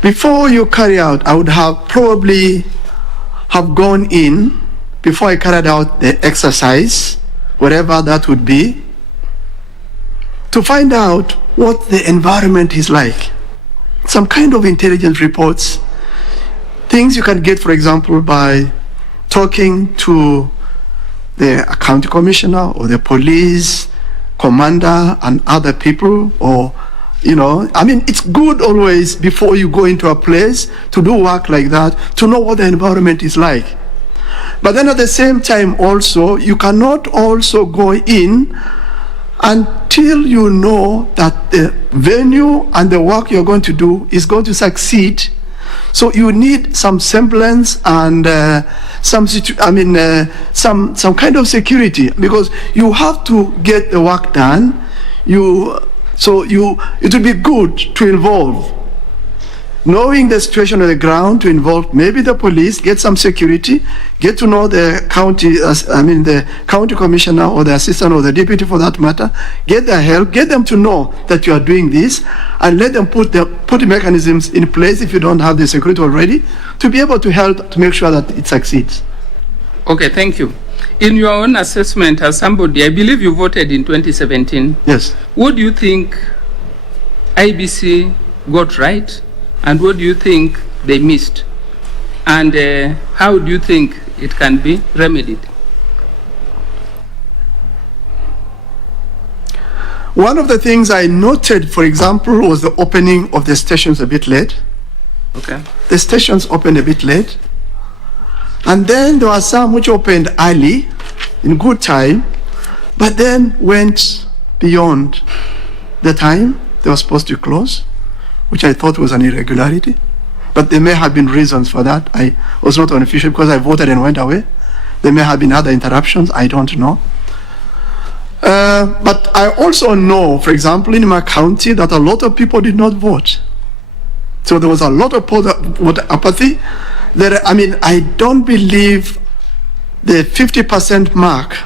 Before you carry out, I would have probably have gone in before I carried out the exercise, whatever that would be, to find out what the environment is like. Some kind of intelligence reports, things you can get, for example, by talking to the county commissioner or the police commander and other people, or I mean, it's good always before you go into a place to do work like that to know what the environment is like. But then at the same time also, you cannot also go in until you know that the venue and the work you're going to do is going to succeed. So you need some semblance and some kind of security, because you have to get the work done. It would be good to involve, knowing the situation on the ground, to involve maybe the police, get some security, get to know the county, the county commissioner or the assistant or the deputy for that matter, get their help, get them to know that you are doing this, and let them put the mechanisms in place if you don't have the security already, to be able to help to make sure that it succeeds. Okay, thank you. In your own assessment as somebody, I believe you voted in 2017. Yes. What do you think IEBC got right, and what do you think they missed? And how do you think it can be remedied? One of the things I noted, for example, was the opening of the stations a bit late. Okay. The stations opened a bit late. And then there were some which opened early, in good time, but then went beyond the time they were supposed to close, which I thought was an irregularity. But there may have been reasons for that. I was not an official because I voted and went away. There may have been other interruptions, I don't know. But I also know, for example, in my county, that a lot of people did not vote. So there was a lot of voter apathy. I don't believe the 50% mark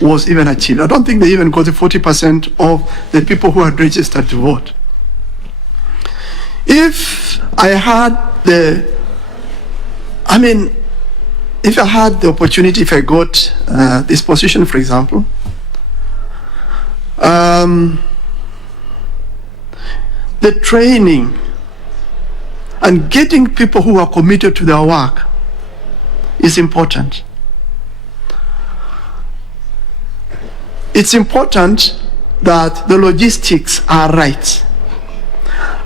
was even achieved. I don't think they even got the 40% of the people who had registered to vote. If I had the opportunity, if I got this position, for example, the training and getting people who are committed to their work is important. It's important that the logistics are right.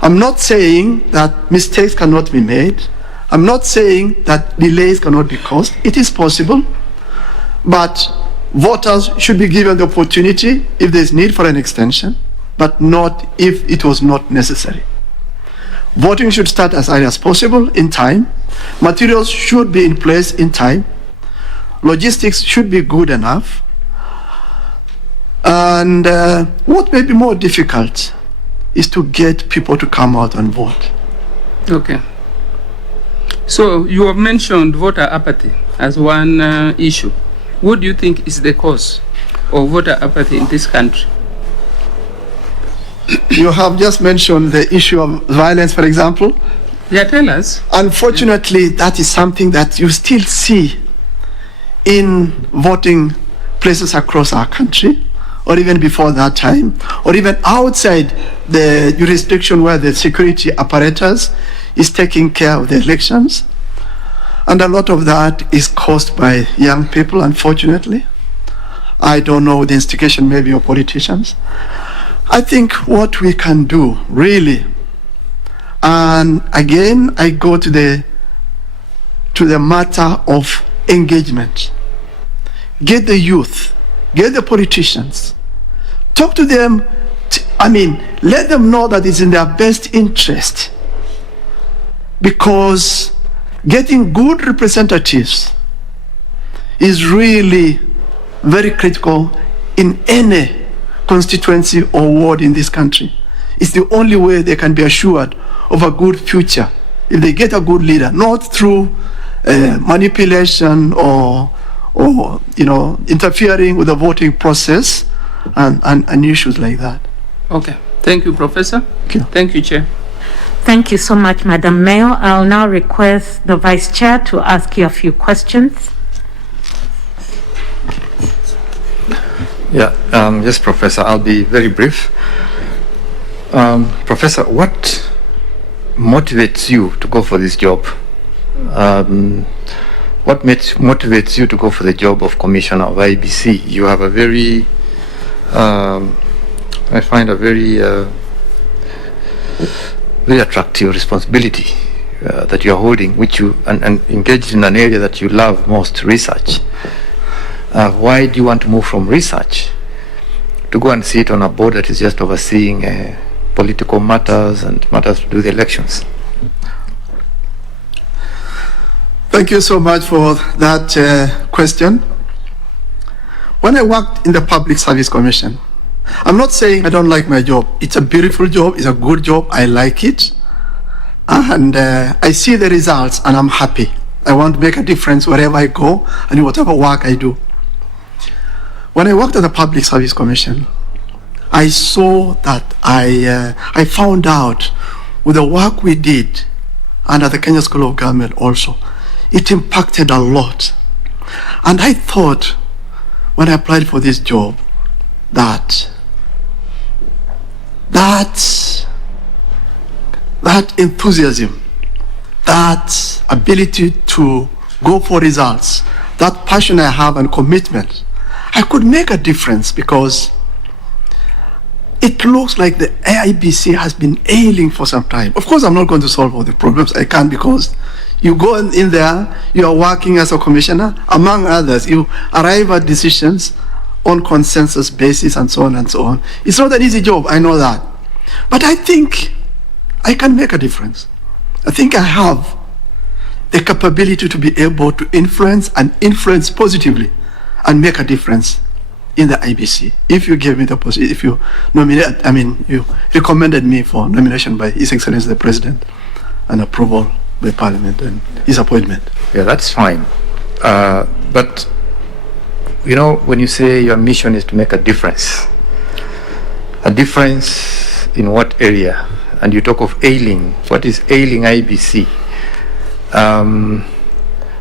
I'm not saying that mistakes cannot be made. I'm not saying that delays cannot be caused. It is possible, but voters should be given the opportunity if there's need for an extension, but not if it was not necessary. Voting should start as early as possible, in time. Materials should be in place in time. Logistics should be good enough. And what may be more difficult is to get people to come out and vote. Okay. So you have mentioned voter apathy as one issue. What do you think is the cause of voter apathy in this country? You have just mentioned the issue of violence, for example. Yeah, tell us. Unfortunately, that is something that you still see in voting places across our country, or even before that time, or even outside the jurisdiction where the security apparatus is taking care of the elections. And a lot of that is caused by young people, unfortunately. I don't know, the instigation maybe of politicians. I think what we can do, really, and again, I go to the matter of engagement. Get the youth, get the politicians, talk to them, let them know that it's in their best interest, because getting good representatives is really very critical in any constituency or ward in this country. It's the only way they can be assured of a good future, if they get a good leader, not through manipulation or interfering with the voting process and issues like that. Okay. Thank you, Professor. Thank you. Thank you, Chair. Thank you so much, Madam Mayor. I'll now request the Vice Chair to ask you a few questions. Yeah, yes, Professor, I'll be very brief. Professor, what motivates you to go for this job? What motivates you to go for the job of Commissioner of IEBC? You have a very, I find a very, very attractive responsibility that you are holding, which you and engaged in an area that you love most, research. Why do you want to move from research to go and sit on a board that is just overseeing political matters and matters to do with the elections? Thank you so much for that question. When I worked in the Public Service Commission, I'm not saying I don't like my job. It's a beautiful job, it's a good job, I like it. And I see the results and I'm happy. I want to make a difference wherever I go and in whatever work I do. When I worked at the Public Service Commission, I saw that I found out with the work we did under the Kenya School of Government also, it impacted a lot. And I thought when I applied for this job that enthusiasm, that ability to go for results, that passion I have and commitment, I could make a difference, because it looks like the IEBC has been ailing for some time. Of course, I'm not going to solve all the problems. I can't, because you go in there, you are working as a commissioner, among others, you arrive at decisions on consensus basis and so on and so on. It's not an easy job, I know that. But I think I can make a difference. I think I have the capability to be able to influence positively and make a difference in the IEBC. If you gave me the position, if you nominate, you recommended me for nomination by His Excellency the President and approval by Parliament and his appointment. Yeah, that's fine. But, when you say your mission is to make a difference in what area? And you talk of ailing. What is ailing IEBC?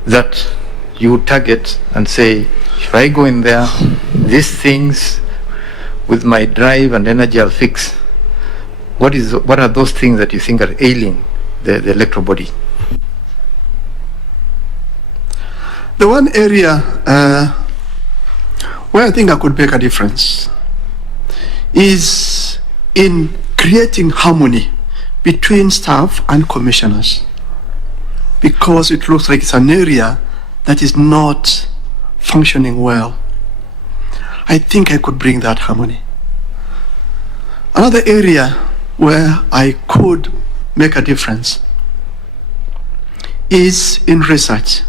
That you would target and say, if I go in there, these things with my drive and energy I'll fix. What are those things that you think are ailing the electoral body? The one area where I think I could make a difference is in creating harmony between staff and commissioners, because it looks like it's an area that is not functioning well. I think I could bring that harmony. Another area where I could make a difference is in research.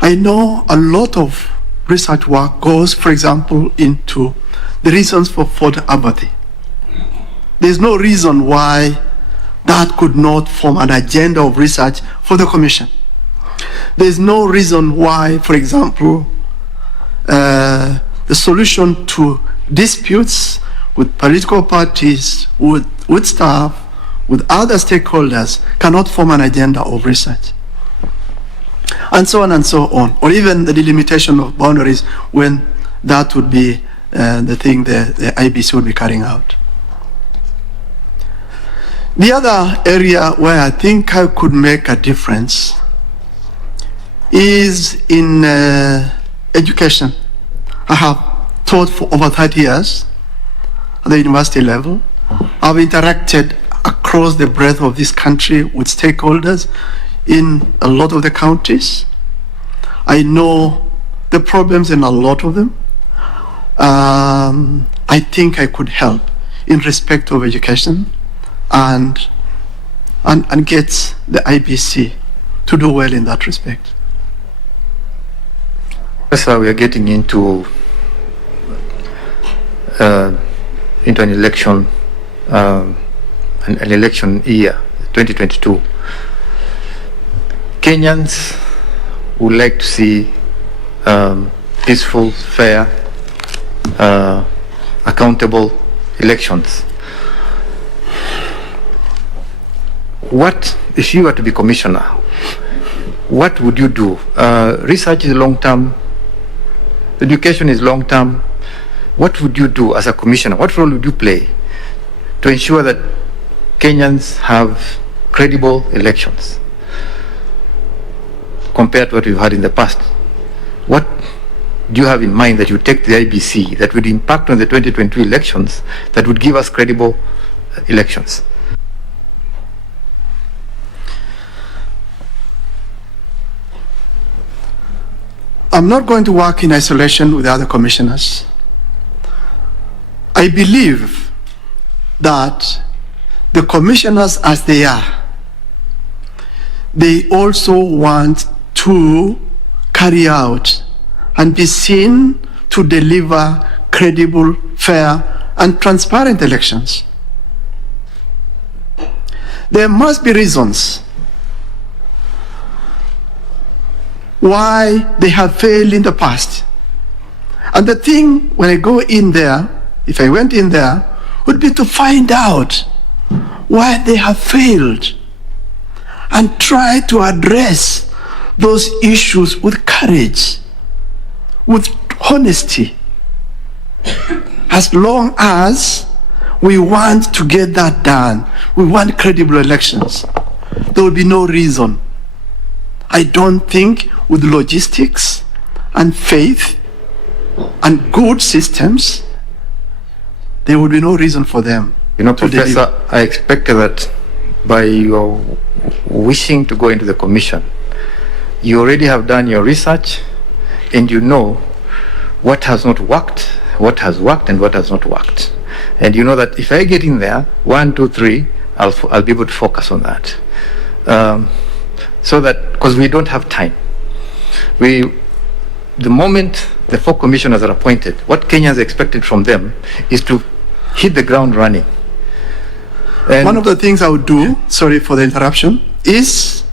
I know a lot of research work goes, for example, into the reasons for the apathy. There's no reason why that could not form an agenda of research for the Commission. There's no reason why, for example, the solution to disputes with political parties, with staff, with other stakeholders cannot form an agenda of research. And so on and so on. Or even the delimitation of boundaries, when that would be the thing the IEBC would be carrying out. The other area where I think I could make a difference is in education I have taught for over 30 years at the university level. I've interacted across the breadth of this country with stakeholders in a lot of the counties. I know the problems in a lot of them. I think I could help in respect of education and get the IEBC to do well in that respect. Sir, we are getting into an election, an election year, 2022. Kenyans would like to see peaceful, fair, accountable elections. What, if you were to be commissioner, what would you do? Research is long-term, education is long-term. What would you do as a commissioner? What role would you play to ensure that Kenyans have credible elections compared to what we've had in the past? What do you have in mind that you take the IEBC that would impact on the 2022 elections that would give us credible elections? I'm not going to work in isolation with the other commissioners. I believe that the commissioners as they are, they also want to carry out and be seen to deliver credible, fair, and transparent elections. There must be reasons why they have failed in the past. And the thing, when I go in there, if I went in there, would be to find out why they have failed and try to address those issues with courage, with honesty. As long as we want to get that done, we want credible elections, there will be no reason. I don't think with logistics and faith and good systems, there would be no reason for them. You know, Professor, I expected that by your wishing to go into the commission, you already have done your research and you know what has not worked, what has worked, and what has not worked. And you know that if I get in there, 1, 2, 3, I'll be able to focus on that. So that, because we don't have time. The moment the 4 commissioners are appointed, what Kenyans expected from them is to hit the ground running. And one of the things I would do, sorry for the interruption, is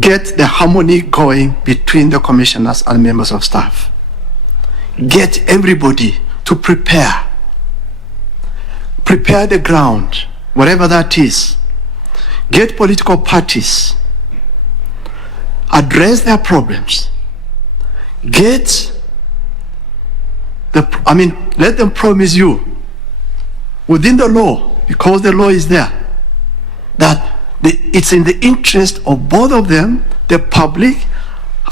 get the harmony going between the commissioners and members of staff. Get everybody to prepare the ground, whatever that is. Get political parties, address their problems, let them promise you within the law, because the law is there, that it's in the interest of both of them, the public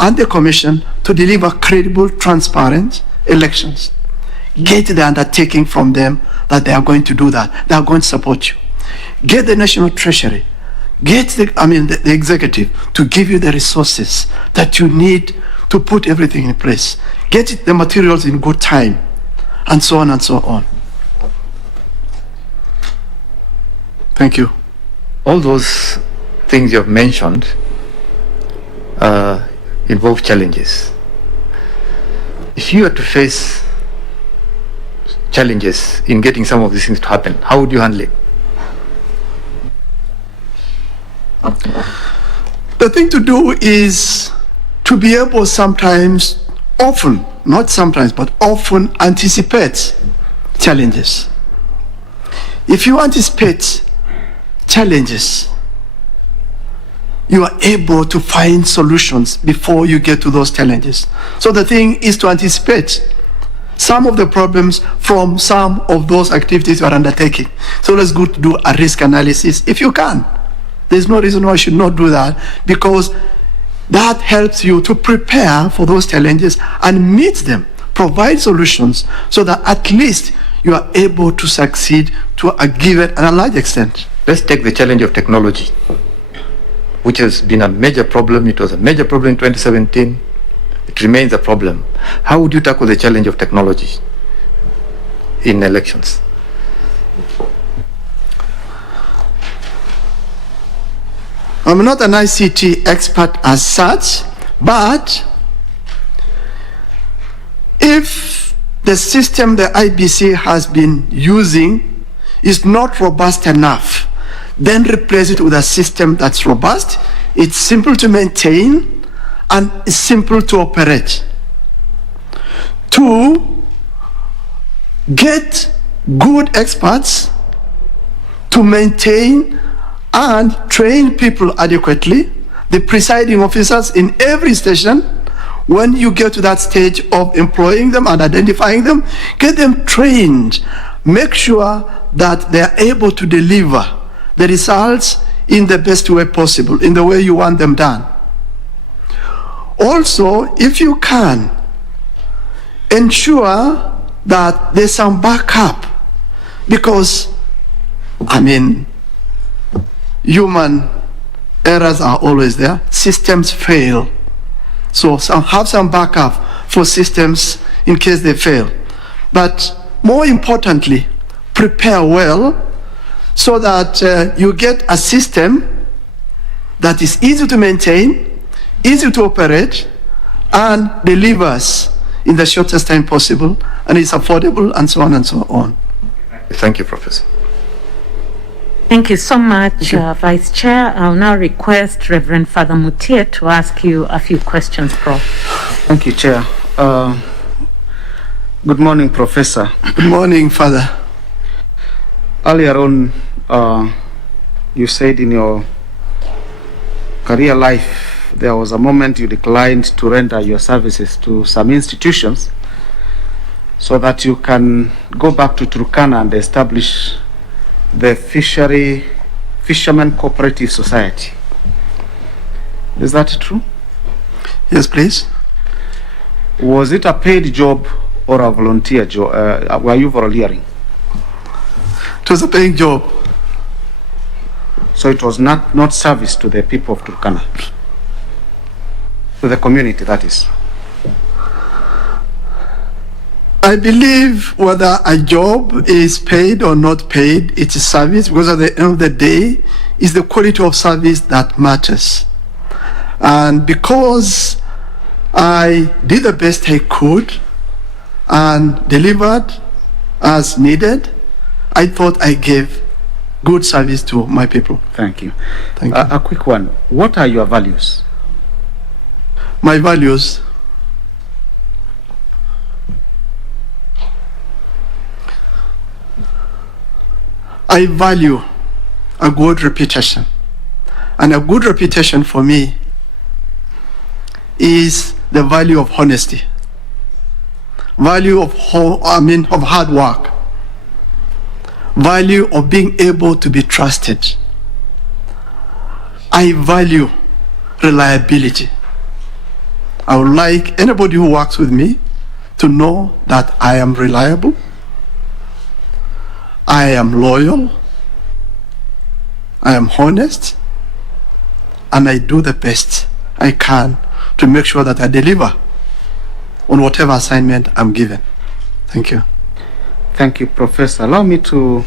and the commission, to deliver credible, transparent elections. Get the undertaking from them that they are going to do that. They are going to support you. Get the National Treasury, get the executive to give you the resources that you need to put everything in place. Get the materials in good time, and so on and so on. Thank you. all those things you have mentioned involve challenges. If you were to face challenges in getting some of these things to happen, how would you handle it? The thing to do is to be able sometimes, often, not sometimes, but often anticipate challenges. If you anticipate challenges, you are able to find solutions before you get to those challenges. So the thing is to anticipate some of the problems from some of those activities you are undertaking. So let's go to do a risk analysis if you can. There's no reason why you should not do that, because That helps you to prepare for those challenges and meet them, provide solutions so that at least you are able to succeed to a given and a large extent. Let's take the challenge of technology, which has been a major problem. It was a major problem in 2017. It remains a problem. How would you tackle the challenge of technology in elections? I'm not an ICT expert as such, but if the system the IEBC has been using is not robust enough, then replace it with a system that's robust, it's simple to maintain, and it's simple to operate. 2, get good experts to maintain and train people adequately, the presiding officers in every station. When you get to that stage of employing them and identifying them, get them trained. Make sure that they are able to deliver the results in the best way possible, in the way you want them done. Also, if you can, ensure that there's some backup, because, I mean, human errors are always there. Systems fail. So have some backup for systems in case they fail. But more importantly, prepare well so that you get a system that is easy to maintain, easy to operate, and delivers in the shortest time possible, and is affordable, and so on and so on. Thank you, Professor. Thank you so much, Vice Chair. I'll now request Reverend Father Mutie to ask you a few questions, Prof. Thank you, Chair. Good morning, Professor. Good morning, Father. Earlier on, you said in your career life, there was a moment you declined to render your services to some institutions so that you can go back to Turkana and establish the Fishermen Cooperative Society. Is that true? Yes, please. Was it a paid job or a volunteer job? Were you volunteering? It was a paying job. So it was not service to the people of Turkana, to the community, that is. I believe whether a job is paid or not paid, it's a service, because at the end of the day, it's the quality of service that matters. And because I did the best I could and delivered as needed, I thought I gave good service to my people. Thank you. Thank you. A quick one. What are your values? My values. I value a good reputation. And a good reputation for me is the value of honesty, value of hard work, value of being able to be trusted. I value reliability. I would like anybody who works with me to know that I am reliable, I am loyal, I am honest, and I do the best I can to make sure that I deliver on whatever assignment I'm given. Thank you. Thank you, Professor. Allow me to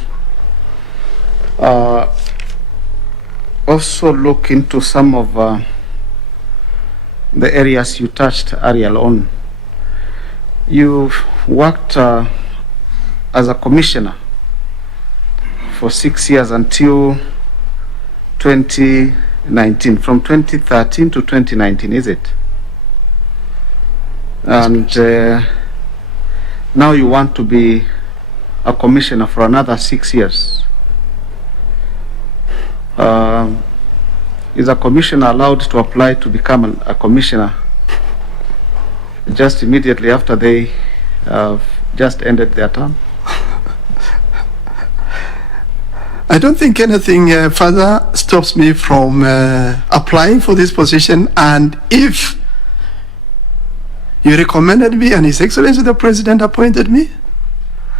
also look into some of the areas you touched earlier on. You worked as a commissioner for 6 years until 2019, from 2013 to 2019, is it? And now you want to be a commissioner for another 6 years. Is a commissioner allowed to apply to become a commissioner just immediately after they just ended their term? I don't think anything further stops me from applying for this position, and if you recommended me and His Excellency the President appointed me,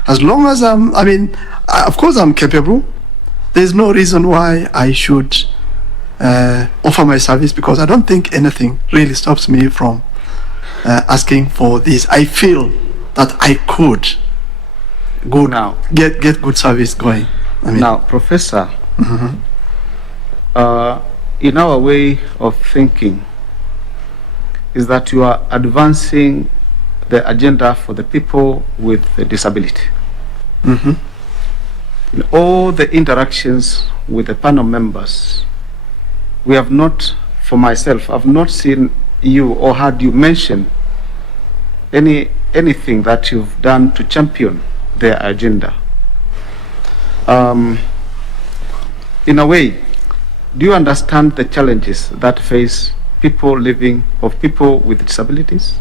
as long as of course I'm capable, there's no reason why I should offer my service, because I don't think anything really stops me from asking for this. I feel that I could get good service going. Now, Professor, in our way of thinking, is that you are advancing the agenda for the people with a disability. In all the interactions with the panel members, we have not, for myself, I've not seen you or heard you mention anything that you've done to champion their agenda. In a way, do you understand the challenges that face people with disabilities?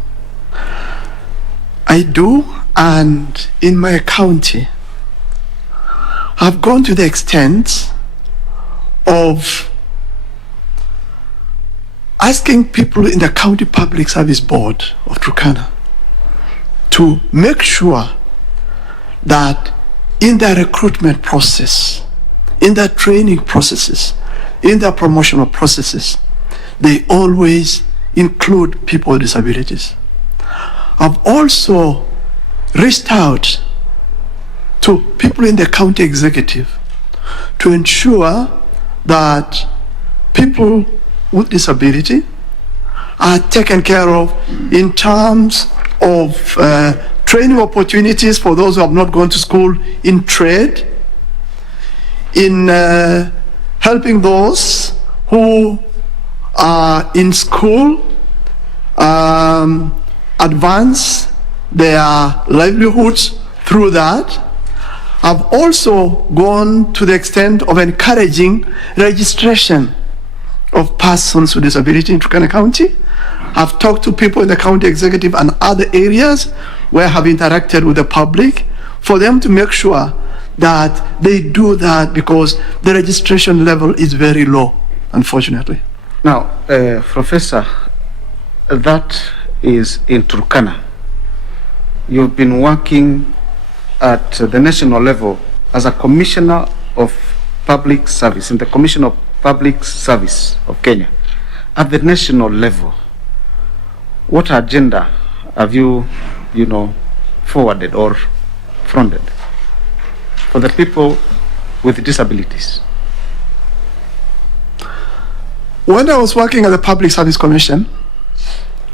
I do, and in my county, I've gone to the extent of asking people in the County Public Service Board of Turkana to make sure that in their recruitment process, in their training processes, in their promotional processes, they always include people with disabilities. I've also reached out to people in the county executive to ensure that people with disability are taken care of in terms of training opportunities for those who have not gone to school in trade, in helping those who are in school advance their livelihoods through that. I've also gone to the extent of encouraging registration of persons with disability in Turkana County. I've talked to people in the county executive and other areas where I have interacted with the public for them to make sure that they do that, because the registration level is very low, unfortunately. Now, Professor, that is in Turkana. You've been working at the national level as a Commissioner of Public Service, in the Commission of Public Service of Kenya. At the national level, what agenda have you, forwarded or fronted for the people with disabilities? When I was working at the Public Service Commission,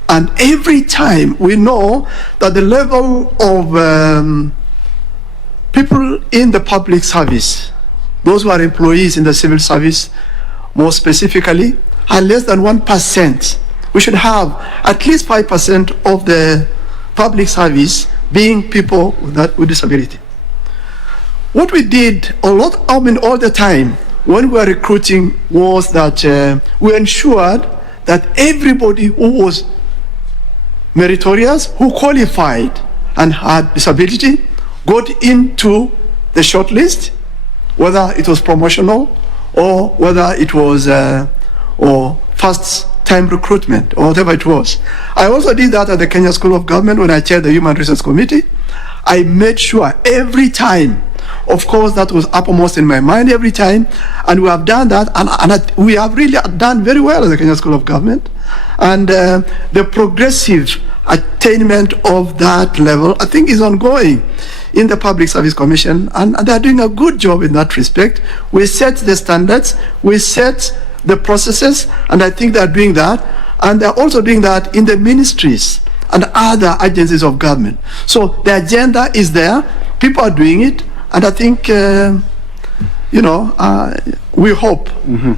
and every time we know that the level of people in the public service, those who are employees in the civil service, more specifically, are less than 1%. We should have at least 5% of the public service being people with disability. What we did all the time when we were recruiting was that we ensured that everybody who was meritorious, who qualified and had disability, got into the shortlist, whether it was promotional or whether it was or first time recruitment or whatever it was. I also did that at the Kenya School of Government when I chaired the Human Resources Committee. I made sure every time, of course that was uppermost in my mind every time, and we have done that, and we have really done very well at the Kenya School of Government, and the progressive attainment of that level I think is ongoing in the Public Service Commission, and they're doing a good job in that respect. We set the standards, we set the processes, and I think they're doing that, and they're also doing that in the ministries and other agencies of government. So the agenda is there, people are doing it, and I think we hope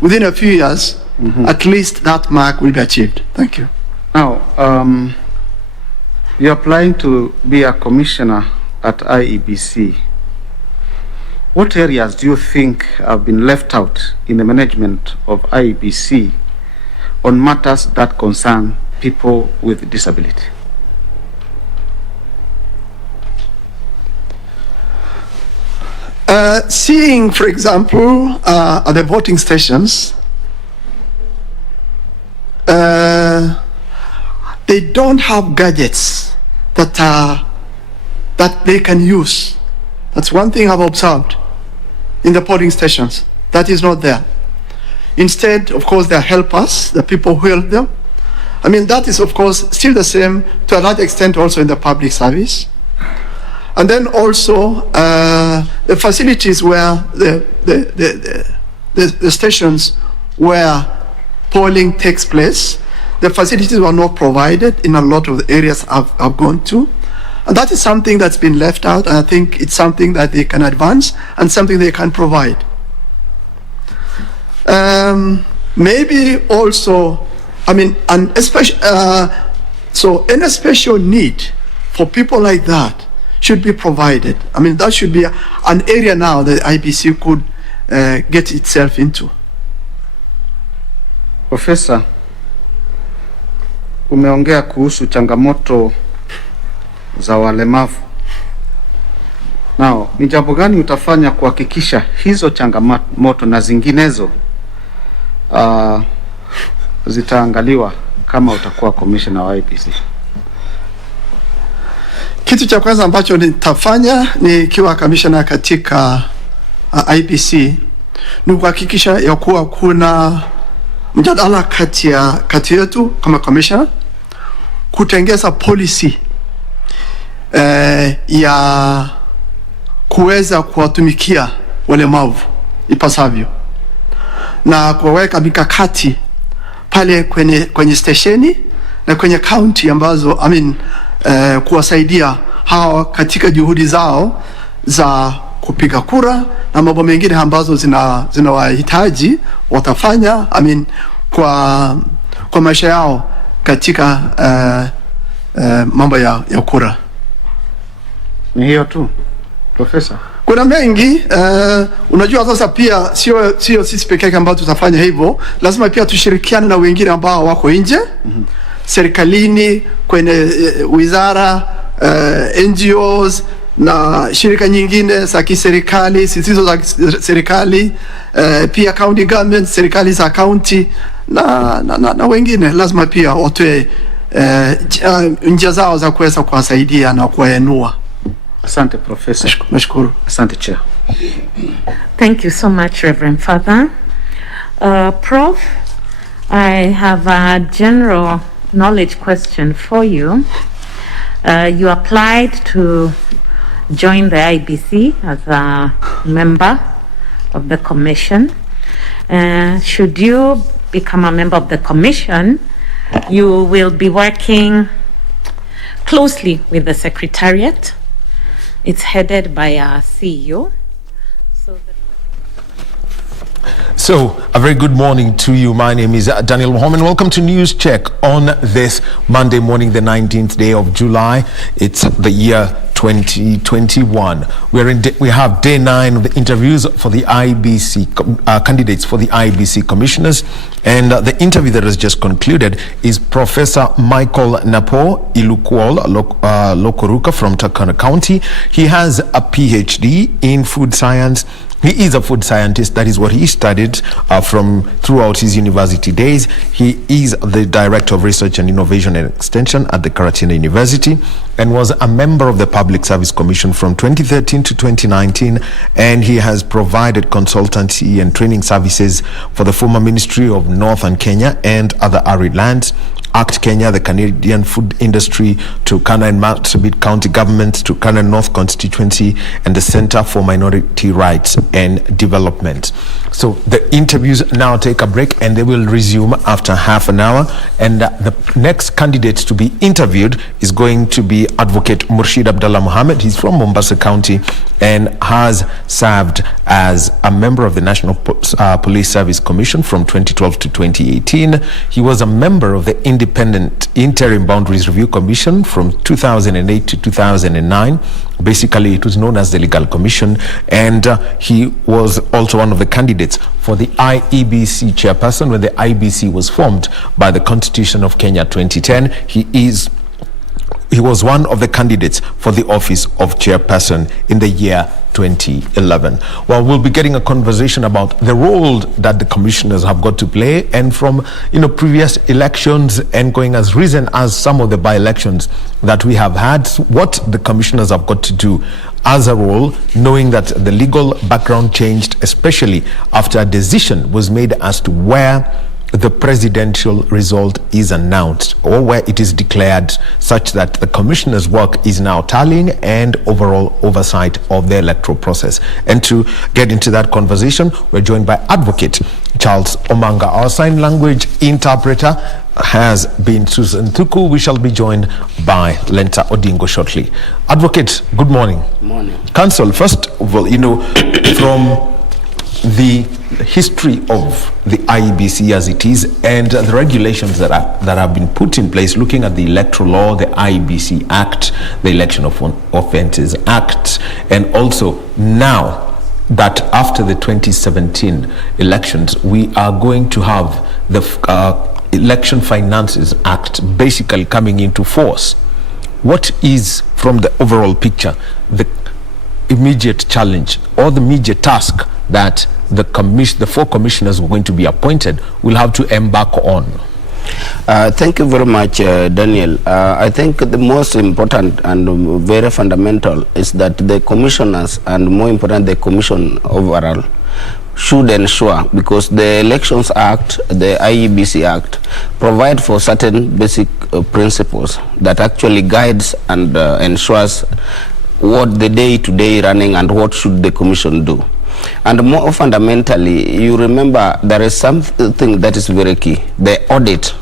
within a few years at least that mark will be achieved. Thank you. Now, you're applying to be a commissioner at IEBC. What areas do you think have been left out in the management of IEBC on matters that concern people with disability? Seeing, for example, at the voting stations, they don't have gadgets that they can use. That's one thing I've observed in the polling stations. That is not there. Instead, of course, they help us, the people who help them. I mean, that is, of course, still the same to a large extent also in the public service. And then also the facilities where the stations where polling takes place, the facilities were not provided in a lot of the areas I've gone to. And that is something that's been left out, and I think it's something that they can advance and something they can provide. Maybe also, I mean, so any special need for people like that should be provided. I mean, that should be an area now that IEBC could get itself into. Profesa, umeongea kuhusu changamoto za walemavu. Nao, ni jambo gani utafanya kuhakikisha hizo changamoto na zinginezo zitaangaliwa kama utakuwa commissioner wa IEBC? Kitu cha kwanza ambacho nitafanya nikiwa commissioner katika IEBC ni kuhakikisha ya kuwa kuna mjadala kati yetu kama commissioner kutengeza policy ya kuweza kuwatumikia walemavu ipasavyo na kuweka mikakati pale kwenye stesheni na kwenye county ambazo kuwasaidia hawa katika juhudi zao za kupiga kura na mambo mengine ambazo zinawahitaji watafanya kwa maisha yao katika mambo ya kura. Ni hiyo tu, Profesa? Kuna mengi unajua sasa pia sio sisi pekee yake ambao tutafanya hivyo, lazima pia tushirikiane na wengine ambao wako nje, serikalini, kwenye wizara, NGOs na shirika nyingine za kiserikali, zisizo za serikali, pia county government, serikali za county na wengine lazima pia watoe njia zao za kuweza kuwasaidia na kuwainua. Asante Profesa. Nashukuru. Asante Chair. Thank you so much, Reverend Father. Prof, I have a general knowledge question for you. You applied to join the IEBC as a member of the commission. Should you become a member of the commission, you will be working closely with the Secretariat. It's headed by our CEO. So, a very good morning to you. My name is Daniel Mohammed. Welcome to News Check on this Monday morning, the 19th day of July. It's the year 2021. We have day 9 of the interviews for the IEBC candidates for the IEBC commissioners, and the interview that has just concluded is Professor Michael Napoo Electoral Lokoruka from Turkana County. He has a PhD in food science. He is a food scientist. That is what he studied throughout his university days. He is the Director of Research and Innovation and Extension at the Karatina University and was a member of the Public Service Commission from 2013 to 2019. And he has provided consultancy and training services for the former Ministry of Northern Kenya and other arid lands, ACT Kenya, the Canadian food industry, Turkana and Marsabit County government, Turkana North constituency, and the Center for Minority Rights and Development. So the interviews now take a break and they will resume after half an hour. And the next candidate to be interviewed is going to be Advocate Murshid Abdullah Mohammed. He's from Mombasa County and has served as a member of the National Police Service Commission from 2012 to 2018. He was a member of the Independent Interim Boundaries Review Commission from 2008 to 2009. Basically, it was known as the Legal Commission, and he was also one of the candidates for the IEBC chairperson when the IEBC was formed by the Constitution of Kenya 2010. He he was one of the candidates for the office of chairperson in the year 2011. Well, we'll be getting a conversation about the role that the commissioners have got to play, and from previous elections and going as recent as some of the by-elections that we have had, what the commissioners have got to do as a role, knowing that the legal background changed, especially after a decision was made as to where the presidential result is announced or where it is declared, such that the commissioner's work is now tallying and overall oversight of the electoral process. And to get into that conversation, we're joined by Advocate Charles Omanga. Our sign language interpreter has been Susan Thuku. We shall be joined by Lenta Odingo shortly. Advocate, good morning. Morning. Counsel, first of all, from the history of the IEBC as it is and the regulations that have been put in place, looking at the Electoral Law, the IEBC Act, the Election of Offences Act, and also now that after the 2017 elections, we are going to have the Election Finances Act basically coming into force. What is, from the overall picture, the immediate challenge or the immediate task that the four commissioners who are going to be appointed will have to embark on? Thank you very much, Daniel. I think the most important and very fundamental is that the commissioners, and more important, the commission overall, should ensure, because the Elections Act, the IEBC Act, provide for certain basic principles that actually guides and ensures what the day-to-day running and what should the commission do. And more fundamentally, you remember there is something that is very key, the audit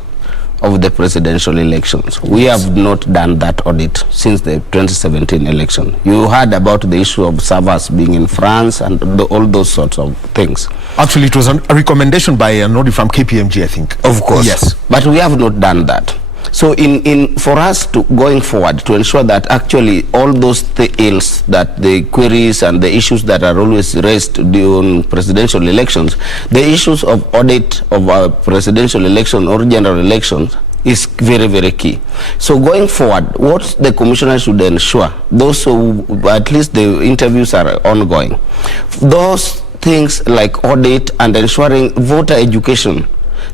of the presidential elections. We have not done that audit since the 2017 election. You heard about the issue of servers being in France and all those sorts of things. Actually, it was a recommendation by an audit from KPMG, I think. Of course. Yes. But we have not done that. So for us to going forward to ensure that actually all those ills, that the queries and the issues that are always raised during presidential elections, the issues of audit of our presidential election or general elections is very, very key. So going forward, what the commissioner should ensure, those who, at least the interviews are ongoing, those things like audit and ensuring voter education,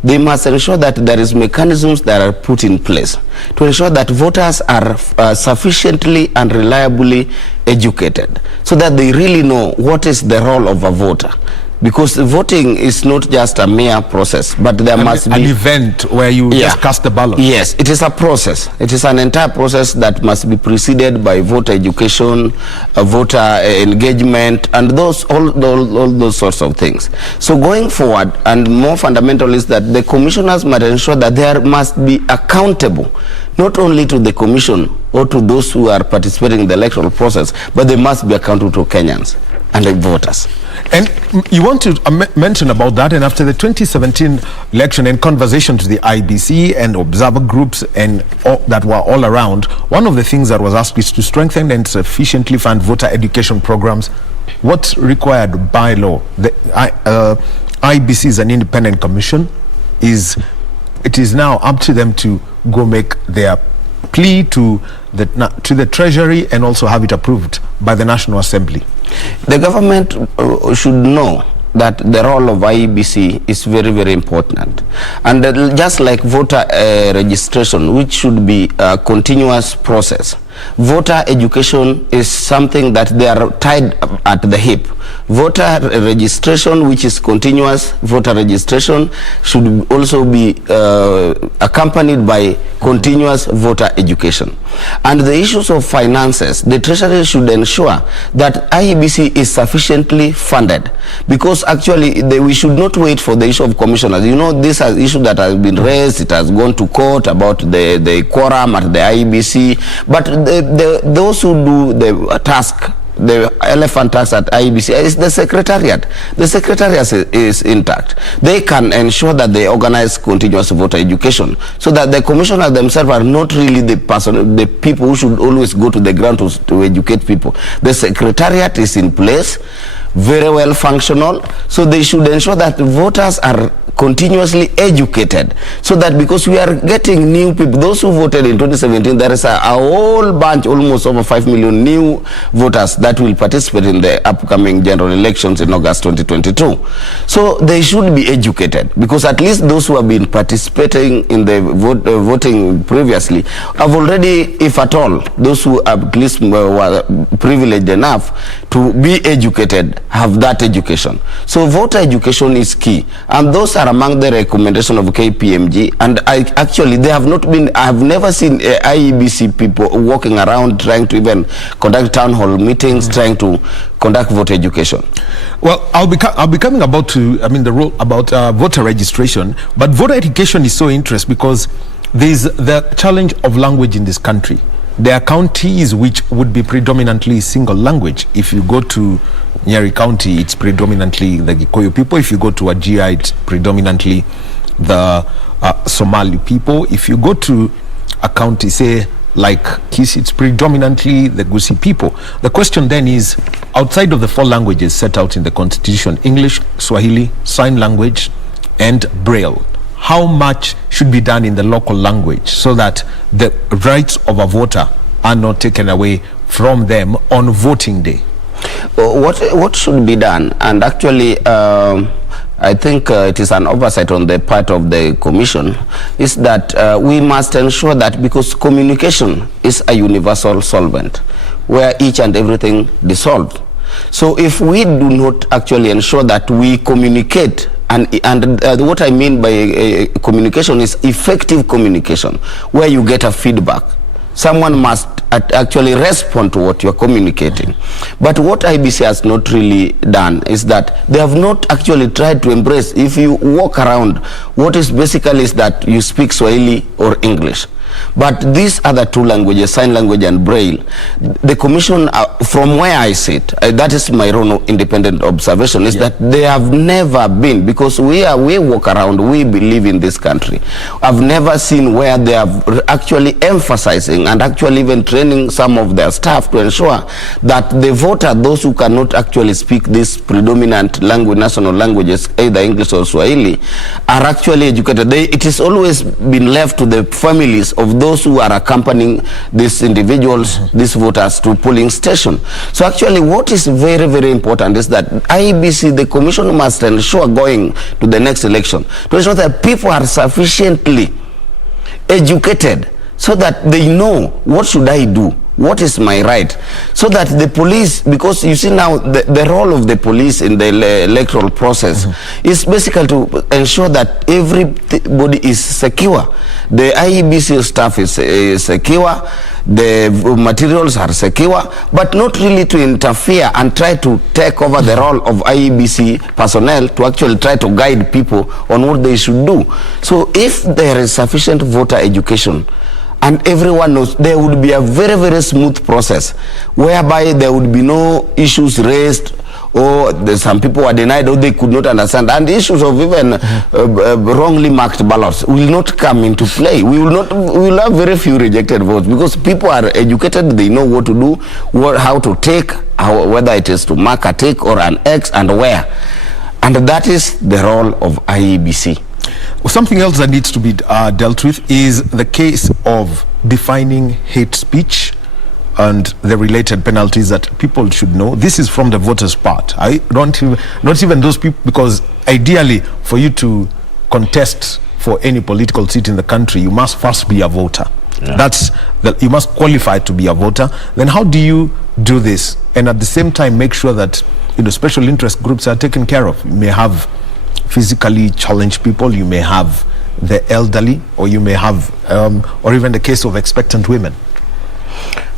they must ensure that there is mechanisms that are put in place to ensure that voters are sufficiently and reliably educated so that they really know what is the role of a voter. Because voting is not just a mere process, but there must be an event where you just cast the ballot. Yes, it is a process. It is an entire process that must be preceded by voter education, voter engagement, and all those sorts of things. So going forward, and more fundamental, is that the commissioners must ensure that there must be accountable, not only to the commission or to those who are participating in the electoral process, but they must be accountable to Kenyans and the voters. And you want to mention about that, and after the 2017 election and conversations with the IBC and observer groups and that were all around, one of the things that was asked is to strengthen and sufficiently fund voter education programs. What's required by law? The IBC is an independent commission. It is now up to them to go make their plea to the Treasury and also have it approved by the National Assembly. The government should know that the role of IEBC is very, very important. And just like voter registration, which should be a continuous process, voter education is something that they are tied at the hip. Voter registration, which is continuous voter registration, should also be accompanied by continuous voter education. And the issues of finances, the Treasury should ensure that IEBC is sufficiently funded, because actually we should not wait for the issue of commissioners. You know, this is an issue that has been raised, it has gone to court about the quorum at the IEBC, but those who do the task, the elephant task at IEBC, is the secretariat. The secretariat is intact. They can ensure that they organize continuous voter education, so that the commissioners themselves are not really the people who should always go to the ground to educate people. The secretariat is in place, very well functional, so they should ensure that voters are continuously educated, so that because we are getting new people, those who voted in 2017, there is a whole bunch, almost over 5 million new voters that will participate in the upcoming general elections in August 2022. So they should be educated, because at least those who have been participating in the voting previously have already, if at all, those who at least were privileged enough to be educated have that education. So voter education is key, and those are among the recommendations of KPMG. And they have not been, I have never seen IEBC people walking around trying to even conduct town hall meetings, trying to conduct voter education. Well, I'll be coming about to, the role about voter registration, but voter education is so interesting because there's the challenge of language in this country. There are counties which would be predominantly single language. If you go to Nyeri County, it's predominantly the Gikuyu people. If you go to Wajir, it's predominantly the Somali people. If you go to a county, say, like Kisii, it's predominantly the Gusii people. The question then is, outside of the 4 languages set out in the Constitution, English, Swahili, Sign Language, and Braille, how much should be done in the local language so that the rights of a voter are not taken away from them on voting day? What should be done? And actually, I think it is an oversight on the part of the Commission, is that we must ensure that, because communication is a universal solvent where each and everything dissolves. So if we do not actually ensure that we communicate, and what I mean by communication is effective communication, where you get a feedback. Someone must actually respond to what you're communicating. But what IEBC has not really done is that they have not actually tried to embrace, if you walk around, what is basically is that you speak Swahili or English. But these other 2 languages, Sign Language and Braille, the Commission, from where I sit, that is my own independent observation, is that they have never been, because we walk around, we believe in this country. I've never seen where they are actually emphasizing and actually even training some of their staff to ensure that the voter, those who cannot actually speak these predominant national languages, either English or Swahili, are actually educated. It has always been left to the families of those who are accompanying these individuals, these voters, to polling station. So actually what is very, very important is that IEBC, the Commission, must ensure going to the next election to ensure that people are sufficiently educated so that they know, what should I do? What is my right? So that the police, because you see now the role of the police in the electoral process is basically to ensure that everybody is secure. The IEBC staff is secure, the materials are secure, but not really to interfere and try to take over the role of IEBC personnel to actually try to guide people on what they should do. So if there is sufficient voter education, and everyone knows, there would be a very, very smooth process whereby there would be no issues raised, or some people were denied, or they could not understand, and issues of even wrongly marked ballots will not come into play. We will have very few rejected votes, because people are educated, they know what to do, how to take, whether it is to mark a tick or an X, and where. And that is the role of IEBC. Something else that needs to be dealt with is the case of defining hate speech and the related penalties that people should know. This is from the voters' part. Not even those people, because ideally for you to contest for any political seat in the country, you must first be a voter. Yeah. You must qualify to be a voter. Then how do you do this and at the same time make sure that special interest groups are taken care of? You may have physically challenged people, you may have the elderly, or you may have or even the case of expectant women.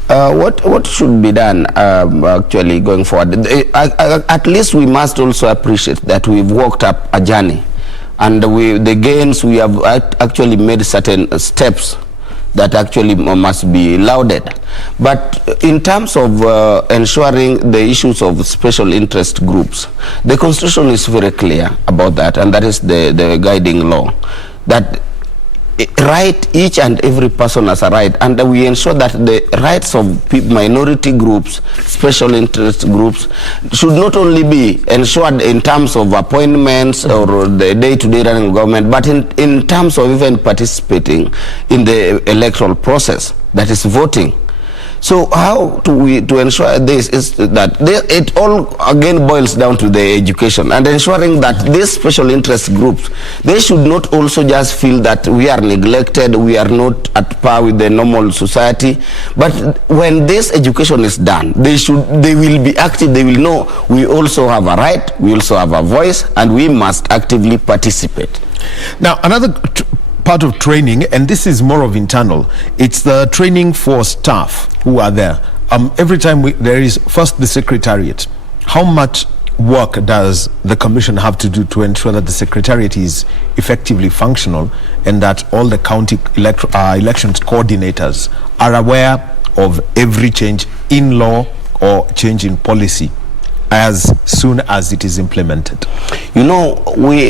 What should be done actually going forward? At least we must also appreciate that we've walked up a journey, and the gains, we have actually made certain steps that actually must be lauded. But in terms of ensuring the issues of special interest groups, the Constitution is very clear about that, and that is the guiding law, that right, each and every person has a right, and we ensure that the rights of minority groups, special interest groups, should not only be ensured in terms of appointments or the day-to-day running of government, but in terms of even participating in the electoral process, that is voting. So how do we to ensure this is that it all again boils down to the education and ensuring that these special interest groups, they should not also just feel that we are neglected, we are not at par with the normal society, but when this education is done, they will be active, they will know we also have a right, we also have a voice, and we must actively participate. Now, another part of training, and this is more of internal, it's the training for staff who are there. Every time there is first the secretariat. How much work does the commission have to do to ensure that the secretariat is effectively functional and that all the county elections coordinators are aware of every change in law or change in policy as soon as it is implemented? You know,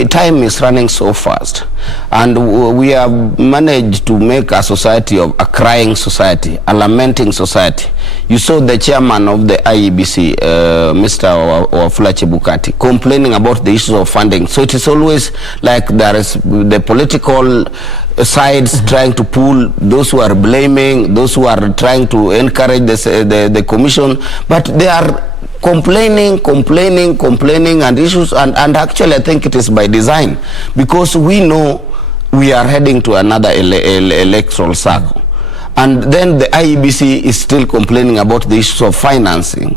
time is running so fast, and we have managed to make a society of a crying society, a lamenting society. You saw the chairman of the IEBC, Mr. Wafula Chebukati, complaining about the issues of funding. So it is always like there is the political sides trying to pull, those who are blaming, those who are trying to encourage the commission, but they are complaining and issues, and actually I think it is by design, because we know we are heading to another electoral cycle. And then the IEBC is still complaining about the issues of financing.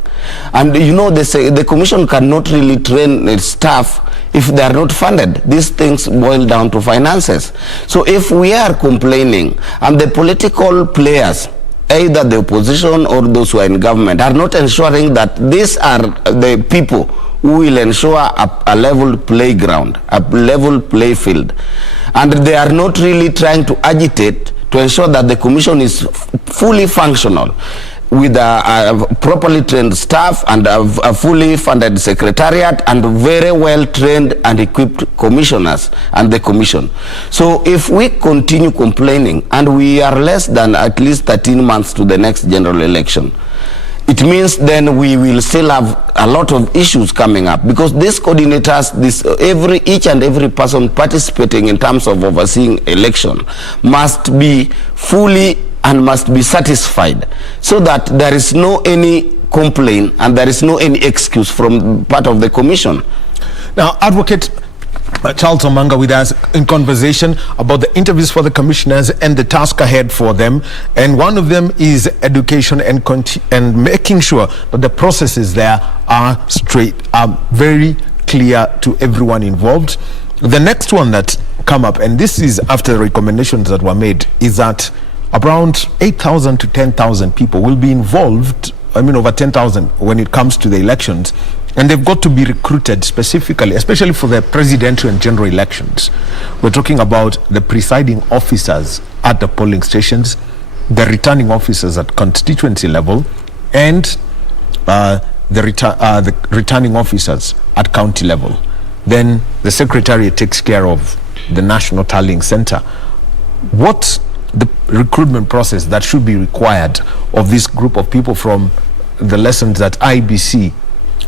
And you know, they say the commission cannot really train its staff if they are not funded. These things boil down to finances. So if we are complaining and the political players, either the opposition or those who are in government, are not ensuring that these are the people who will ensure a level playground, a level play field, and they are not really trying to agitate to ensure that the commission is fully functional with a properly trained staff and a fully funded secretariat and very well trained and equipped commissioners and the commission. So if we continue complaining and we are less than at least 13 months to the next general election, it means then we will still have a lot of issues coming up, because these coordinators, each and every person participating in terms of overseeing election must be fully and must be satisfied, so that there is no any complaint and there is no any excuse from part of the commission. Now, Advocate Charles Omanga with us in conversation about the interviews for the commissioners and the task ahead for them, and one of them is education and making sure that the processes there are straight, are very clear to everyone involved. The next one that come up, and this is after the recommendations that were made, is that around 8,000 to 10,000 people will be involved, I mean over 10,000 when it comes to the elections, and they've got to be recruited specifically, especially for the presidential and general elections. We're talking about the presiding officers at the polling stations, the returning officers at constituency level, and the returning officers at county level. Then the Secretariat takes care of the National Tallying Center. What's the recruitment process that should be required of this group of people from the lessons that IEBC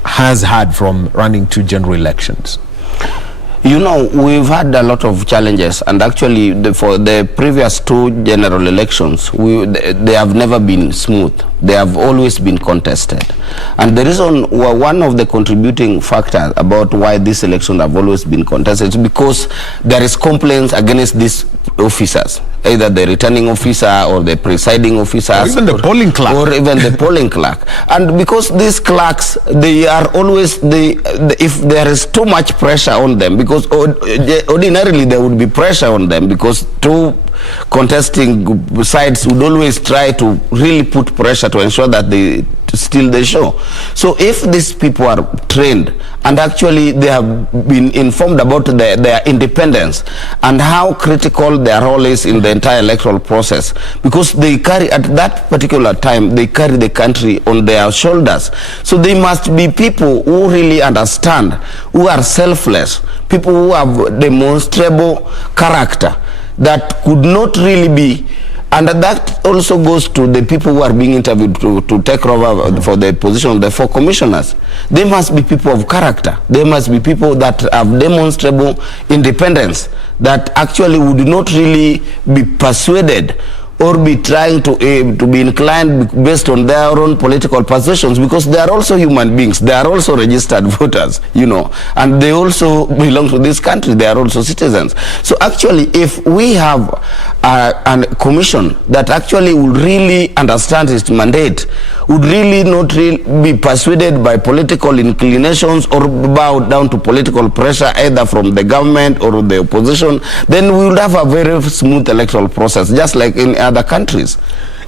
has had from running two general elections? You know, we've had a lot of challenges, and actually for the previous two general elections, they have never been smooth. They have always been contested. And the reason, one of the contributing factors about why these elections have always been contested is because there is complaints against these officers, either the returning officer or the presiding officers, or even the polling clerk, or even the polling clerk. And because these clerks, they are always if there is too much pressure on them, because ordinarily there would be pressure on them, because two contesting sides would always try to really put pressure to ensure that they steal the show. So if these people are trained and actually they have been informed about their independence and how critical their role is in the entire electoral process, because they carry, at that particular time, they carry the country on their shoulders. So they must be people who really understand, who are selfless, people who have demonstrable character. that could not really be. And that also goes to the people who are being interviewed to take over for the position of the 4 commissioners. They must be people of character. They must be people that have demonstrable independence, that actually would not really be persuaded or be trying to be inclined based on their own political positions, because they are also human beings. They are also registered voters, you know, and they also belong to this country. They are also citizens. So actually, if we have a commission that actually would really understand its mandate, would really not be persuaded by political inclinations or bow down to political pressure either from the government or the opposition, then we would have a very smooth electoral process, just like in other countries.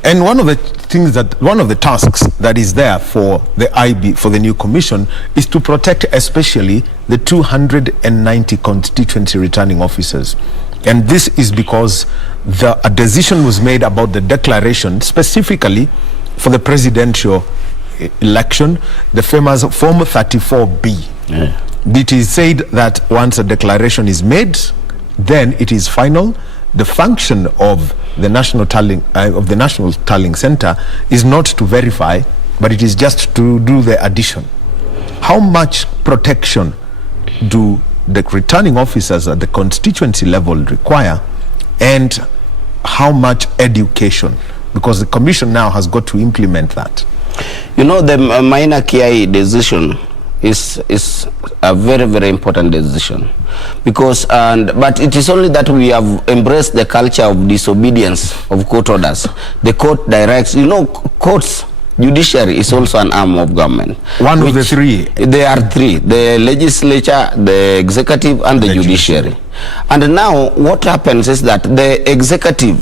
And one of the tasks that is there for the new commission is to protect especially the 290 constituency returning officers. And this is because a decision was made about the declaration specifically for the presidential election, the famous Form 34B. Yeah. It is said that once a declaration is made, then it is final. The function of the national tallying center is not to verify, but it is just to do the addition. How much protection do the returning officers at the constituency level require, and how much education? Because the commission now has got to implement that. You know, the minor KI decision is a very, very important decision, because but it is only that we have embraced the culture of disobedience of court orders. The court directs, you know, courts, judiciary is also an arm of government. One of the 3. There are 3: the legislature, the executive, and the judiciary. And now what happens is that the executive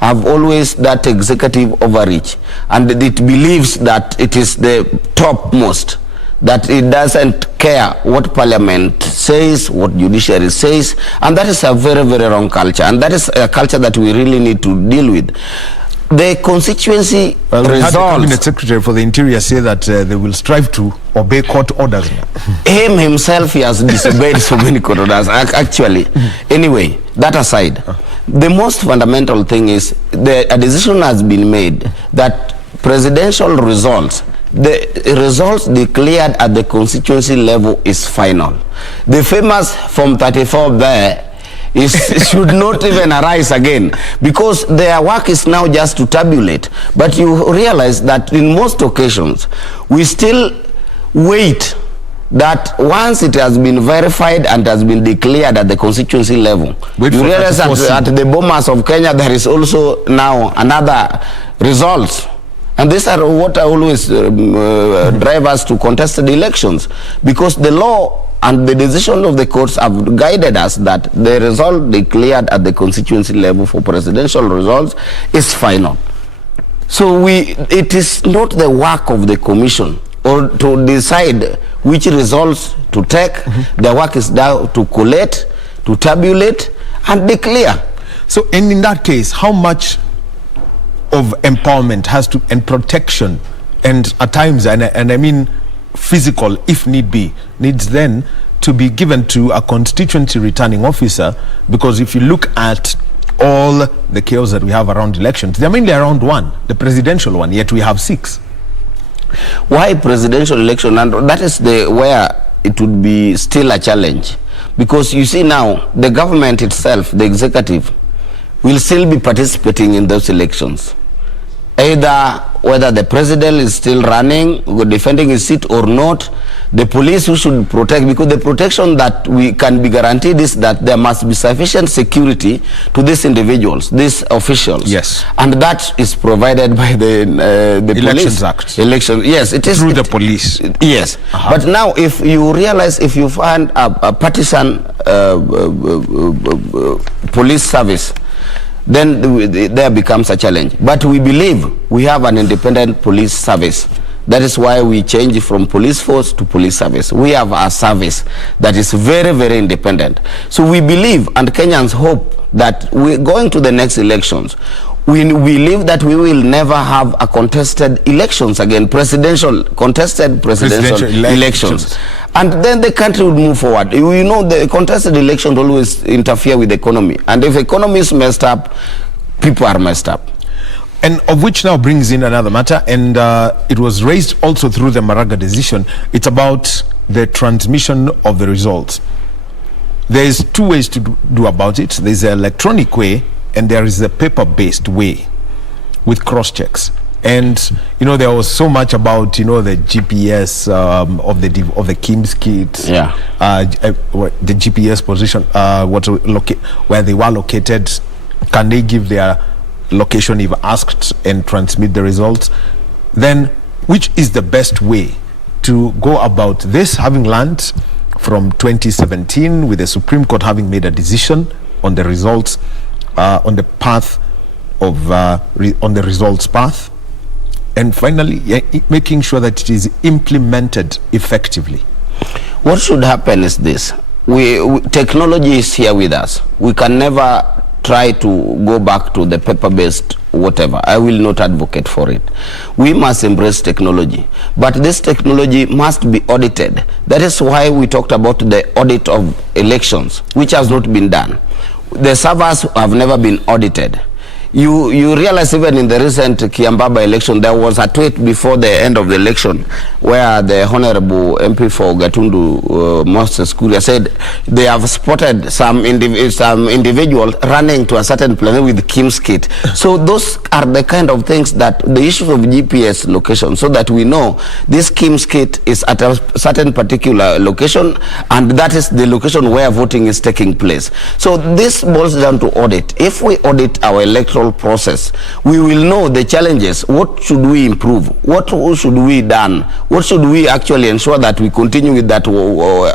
have always that executive overreach, and it believes that it is the topmost, that it doesn't care what parliament says, what judiciary says, and that is a very, very wrong culture, and that is a culture that we really need to deal with. The constituency we had the results. Cabinet Secretary for the Interior say that they will strive to obey court orders. Him himself, he has disobeyed so many court orders, actually. Anyway, that aside, the most fundamental thing is a decision has been made that presidential results, the results declared at the constituency level is final. The famous Form 34 there should not even arise again, because their work is now just to tabulate. But you realize that in most occasions, we still wait that once it has been verified and has been declared at the constituency level, you realize that at the Bomas of Kenya, there is also now another result. And these are what always drive us to contested elections, because the law and the decision of the courts have guided us that the result declared at the constituency level for presidential results is final. So it is not the work of the commission or to decide which results to take. The work is now to collate, to tabulate, and declare. So in that case, how much of empowerment and protection, and at times, and I mean physical, if need be, needs then to be given to a constituency returning officer? Because if you look at all the chaos that we have around elections, they're mainly around one, the presidential one, yet we have 6. Why presidential election? And that is where it would be still a challenge, because you see now the government itself, the executive, will still be participating in those elections, either whether the president is still running, defending his seat or not. The police who should protect, because the protection that we can be guaranteed is that there must be sufficient security to these individuals, these officials. Yes. And that is provided by the Elections police. Act. Elections, yes, it is. Through the police. Yes. But now if you realize, if you find a partisan police service, then there becomes a challenge. But we believe we have an independent police service. That is why we change from police force to police service. We have a service that is very, very independent. So we believe, and Kenyans hope, that we going to the next elections, we believe that we will never have a contested elections again, contested presidential elections. and then the country would move forward. You know, the contested elections always interfere with the economy, and if economy is messed up, people are messed up. And of which now brings in another matter, and it was raised also through the Maraga decision. It's about the transmission of the results. There's two ways to do about it. There's the electronic way, and there is the paper-based way with cross-checks. And you know, there was so much about, you know, the GPS of the KIMS kits, the GPS position, where they were located. Can they give their location if asked and transmit the results? Then which is the best way to go about this, having learned from 2017 with the Supreme Court having made a decision on the results, on the path of on the results path, and finally making sure that it is implemented effectively? What should happen is this: technology is here with us. We can never try to go back to the paper-based whatever. I will not advocate for it. We must embrace technology, but this technology must be audited. That is why we talked about the audit of elections, which has not been done. The servers have never been audited. You realize even in the recent Kiambaba election, there was a tweet before the end of the election where the Honorable MP for Gatundu, Moses Kuria, said they have spotted some individual running to a certain planet with KIMS kit. So those are the kind of things that the issues of GPS location, so that we know this KIMS kit is at a certain particular location, and that is the location where voting is taking place. So this boils down to audit. If we audit our electoral process, we will know the challenges. What should we improve? What should we done? What should we actually ensure that we continue with that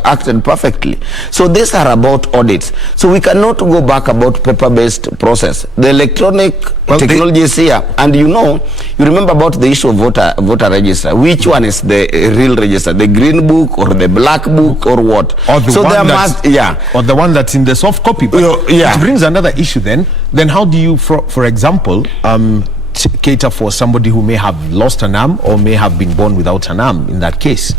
acted perfectly? So these are about audits. So we cannot go back about paper-based process. The electronic technology is here, and you know, you remember about the issue of voter register. Which one is the real register? The green book or the black book or what? Or the or the one that's in the soft copy. But it brings another issue then. Then how do you, for example, cater for somebody who may have lost an arm or may have been born without an arm in that case,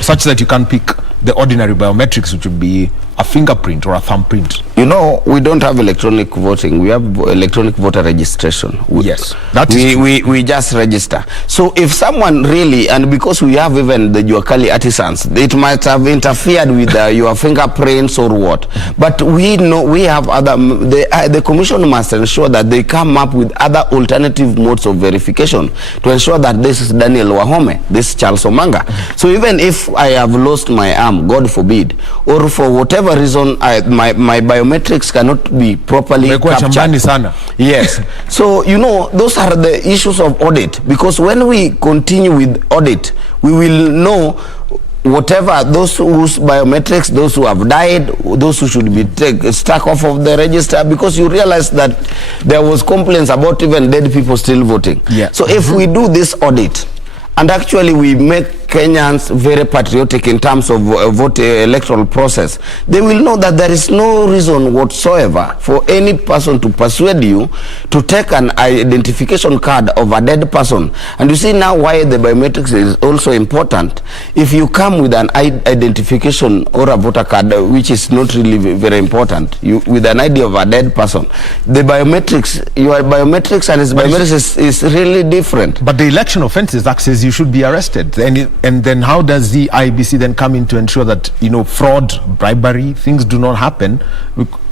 such that you can pick the ordinary biometrics, which would be a fingerprint or a thumbprint? You know, we don't have electronic voting. We have electronic voter registration. Yes, that is true. We just register. So if someone really, and because we have even the Juakali artisans, it might have interfered with your fingerprints or what. But we know we have other, the commission must ensure that they come up with other alternative modes of verification to ensure that this is Daniel Wahome, this is Charles Omanga. So even if I have lost my arm, God forbid, or for whatever reason my biometrics cannot be properly captured. Yes. So you know, those are the issues of audit, because when we continue with audit, we will know whatever those whose biometrics, those who have died, those who should be struck off of the register, because you realize that there was complaints about even dead people still voting. Yeah. So if we do this audit, and actually we make Kenyans very patriotic in terms of electoral process, they will know that there is no reason whatsoever for any person to persuade you to take an identification card of a dead person. And you see now why the biometrics is also important. If you come with an identification or a voter card, which is not really very important, you with an ID of a dead person, the biometrics, your biometrics and his biometrics is really different. But the Election Offences Act says you should be arrested, and then how does the IEBC then come in to ensure that, you know, fraud, bribery, things do not happen,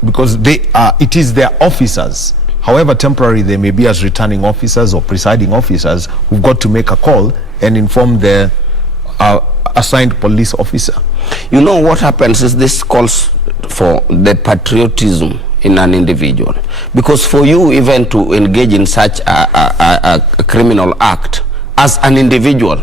because they it is their officers, however temporary they may be as returning officers or presiding officers, who've got to make a call and inform their assigned police officer? You know what happens is this calls for the patriotism in an individual, because for you even to engage in such a criminal act as an individual,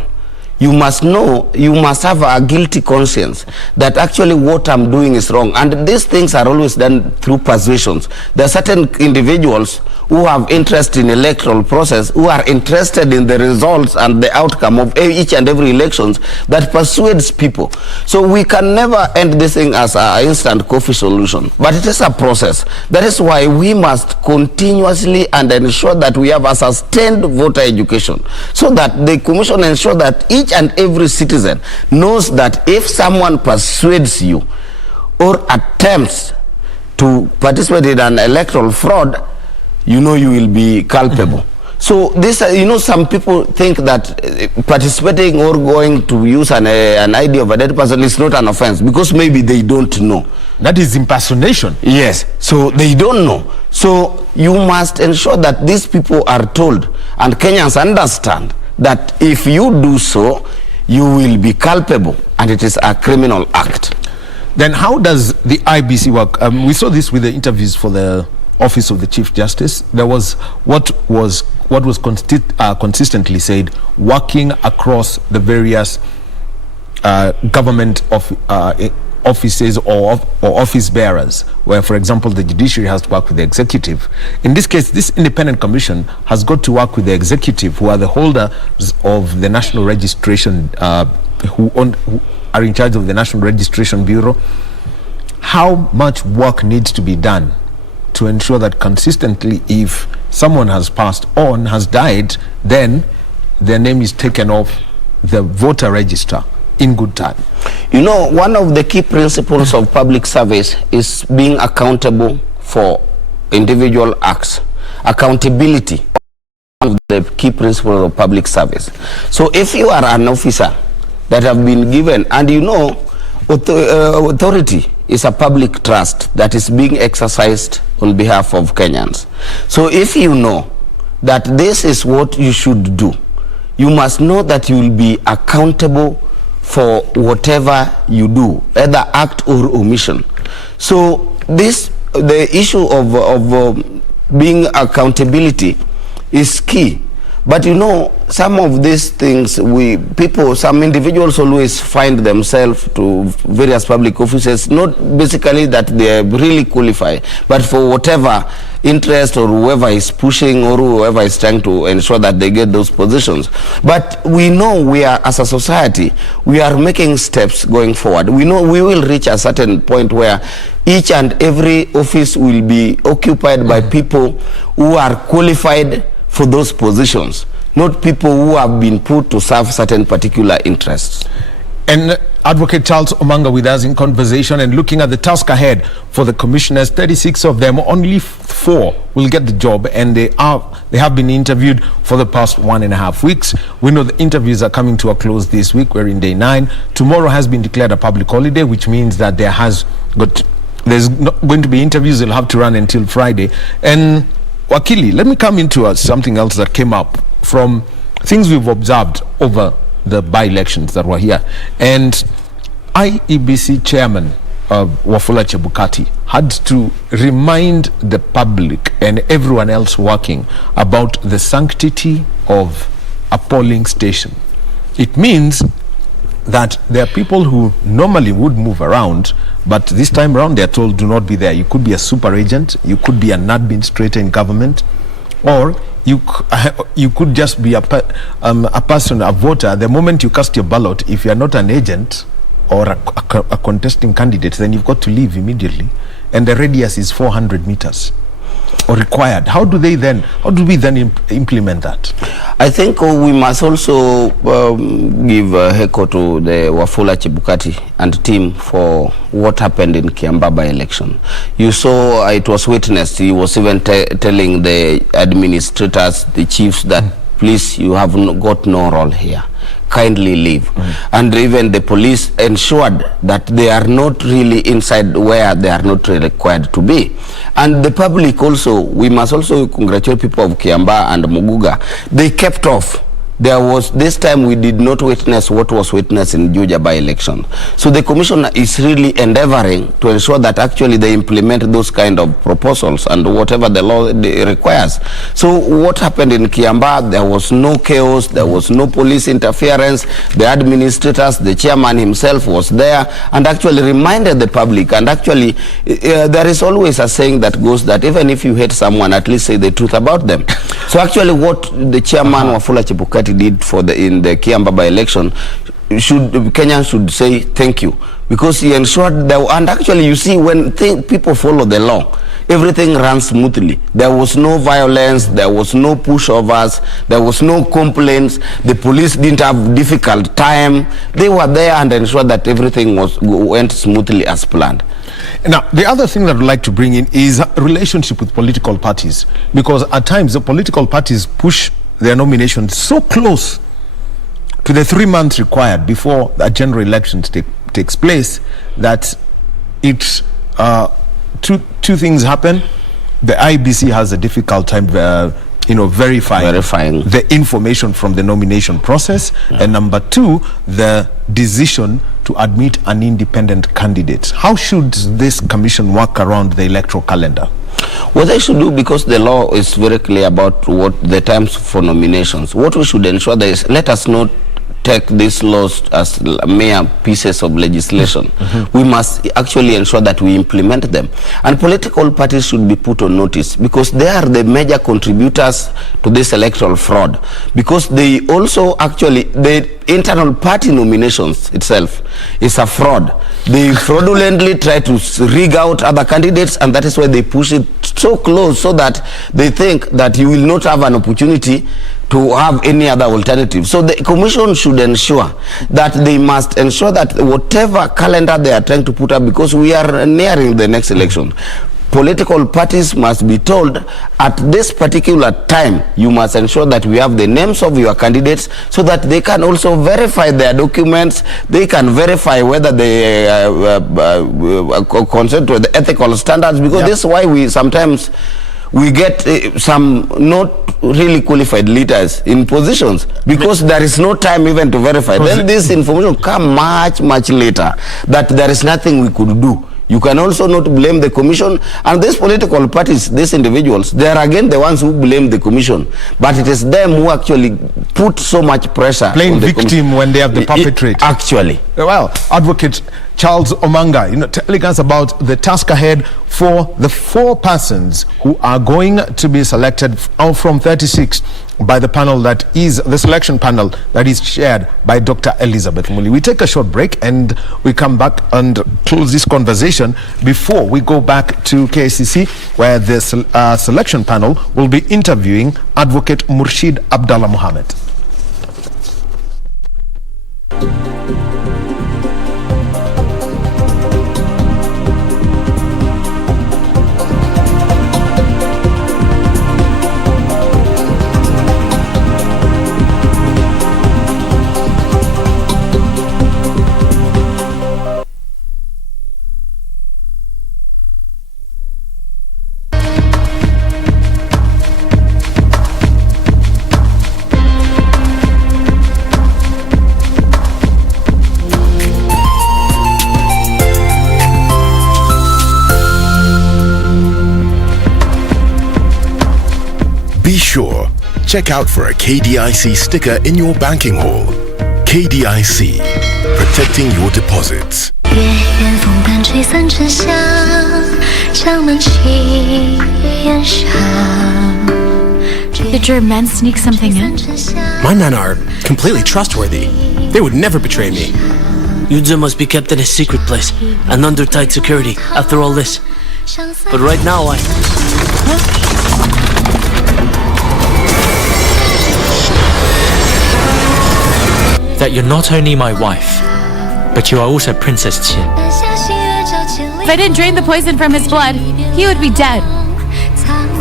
you must know, you must have a guilty conscience that actually what I'm doing is wrong. And these things are always done through persuasions. There are certain individuals who have interest in electoral process, who are interested in the results and the outcome of each and every elections, that persuades people. So we can never end this thing as an instant coffee solution, but it is a process. That is why we must continuously and ensure that we have a sustained voter education, so that the commission ensure that each and every citizen knows that if someone persuades you or attempts to participate in an electoral fraud, you know you will be culpable. So this, some people think that participating or going to use an ID of a dead person is not an offense because maybe they don't know. That is impersonation. Yes, so they don't know. So you must ensure that these people are told, and Kenyans understand that if you do so, you will be culpable and it is a criminal act. Then how does the IEBC work? We saw this with the interviews for the Office of the Chief Justice. There was what was consistently said, working across the various government offices or office bearers, where, for example, the judiciary has to work with the executive. In this case, this independent commission has got to work with the executive, who are the holders of the national registration, who are in charge of the National Registration Bureau. How much work needs to be done to ensure that consistently, if someone has passed on, has died, then their name is taken off the voter register in good time? You know, one of the key principles of public service is being accountable for individual acts. Accountability, one of the key principles of public service. So if you are an officer that have been given, and you know, authority is a public trust that is being exercised on behalf of Kenyans. So if you know that this is what you should do, you must know that you will be accountable for whatever you do, either act or omission. So the issue of being accountability is key. But you know, some of these things, some individuals always find themselves to various public offices, not basically that they really qualify, but for whatever interest or whoever is pushing or whoever is trying to ensure that they get those positions. But we know we are, as a society, we are making steps going forward. We know we will reach a certain point where each and every office will be occupied by people who are qualified for those positions, not people who have been put to serve certain particular interests. And Advocate Charles Omanga with us in conversation and looking at the task ahead for the commissioners. 36 of them, only 4 will get the job, and they have been interviewed for the past 1.5 weeks. We know the interviews are coming to a close this week. We're in day 9. Tomorrow has been declared a public holiday, which means that there's not going to be interviews. They'll have to run until Friday. And Wakili, let me come into something else that came up from things we've observed over the by-elections that were here. And IEBC chairman Wafula Chebukati had to remind the public and everyone else working about the sanctity of a polling station. It means that there are people who normally would move around, but this time around they're told do not be there. You could be a super agent, you could be an administrator in government, or you could just be a person, a voter. The moment you cast your ballot, if you're not an agent or a contesting candidate, then you've got to leave immediately. And the radius is 400 meters or required. How do we then implement that? I think we must also give echo to the Wafula Chebukati and team for what happened in Kiambaba election. You saw it was witnessed. He was even telling the administrators, the chiefs, that please, you have got no role here. Kindly leave. And even the police ensured that they are not really inside where they are not really required to be. And the public also, we must also congratulate people of Kiamba and Muguga. They kept off There was, this time we did not witness what was witnessed in Juja by-election. So the commission is really endeavoring to ensure that actually they implement those kind of proposals and whatever the law requires. So what happened in Kiambaa, there was no chaos, there was no police interference, the administrators, the chairman himself was there and actually reminded the public, and actually there is always a saying that goes that even if you hate someone, at least say the truth about them. So actually what the chairman Wafula Chebukati did for in the Kiambaa by-election, Kenyans should say thank you, because he ensured that, and actually you see when people follow the law, everything runs smoothly. There was no violence, there was no pushovers, there was no complaints, the police didn't have difficult time. They were there and ensured that everything went smoothly as planned. Now, the other thing that I'd like to bring in is relationship with political parties, because at times the political parties push their nominations so close to the 3 months required before a general election takes place that it's two things happen. The IEBC has a difficult time verifying the information from the nomination process, and number two, the decision to admit an independent candidate. How should this commission work around the electoral calendar? What they should do, because the law is very clear about what the times for nominations, what we should ensure is, let us not take these laws as mere pieces of legislation. We must actually ensure that we implement them. And political parties should be put on notice, because they are the major contributors to this electoral fraud, because they also actually, the internal party nominations itself is a fraud. They fraudulently try to rig out other candidates, and that is why they push it so close, so that they think that you will not have an opportunity to have any other alternative. So the commission should ensure that they must ensure that whatever calendar they are trying to put up, because we are nearing the next election, political parties must be told at this particular time, you must ensure that we have the names of your candidates, so that they can also verify their documents, they can verify whether they consent to the ethical standards, because this is why we sometimes get some not really qualified leaders in positions, because there is no time even to verify. Then this information come much later, that there is nothing we could do. You can also not blame the commission, and these political parties, these individuals, they are again the ones who blame the commission, but it is them who actually put so much pressure. Playing victim when they have the perpetrator. Actually. Well, Advocate Charles Omanga, telling us about the task ahead for the 4 persons who are going to be selected from 36 by the panel that is the selection panel that is chaired by Dr. Elizabeth Muli. We take a short break and we come back and close this conversation before we go back to KCC, where the selection panel will be interviewing Advocate Murshid Abdallah Mohammed. Be sure, check out for a KDIC sticker in your banking hall. KDIC, protecting your deposits. Did your men sneak something in? My men are completely trustworthy. They would never betray me. Yudza must be kept in a secret place and under tight security after all this. But right now that you're not only my wife, but you are also Princess Qin. If I didn't drain the poison from his blood, he would be dead.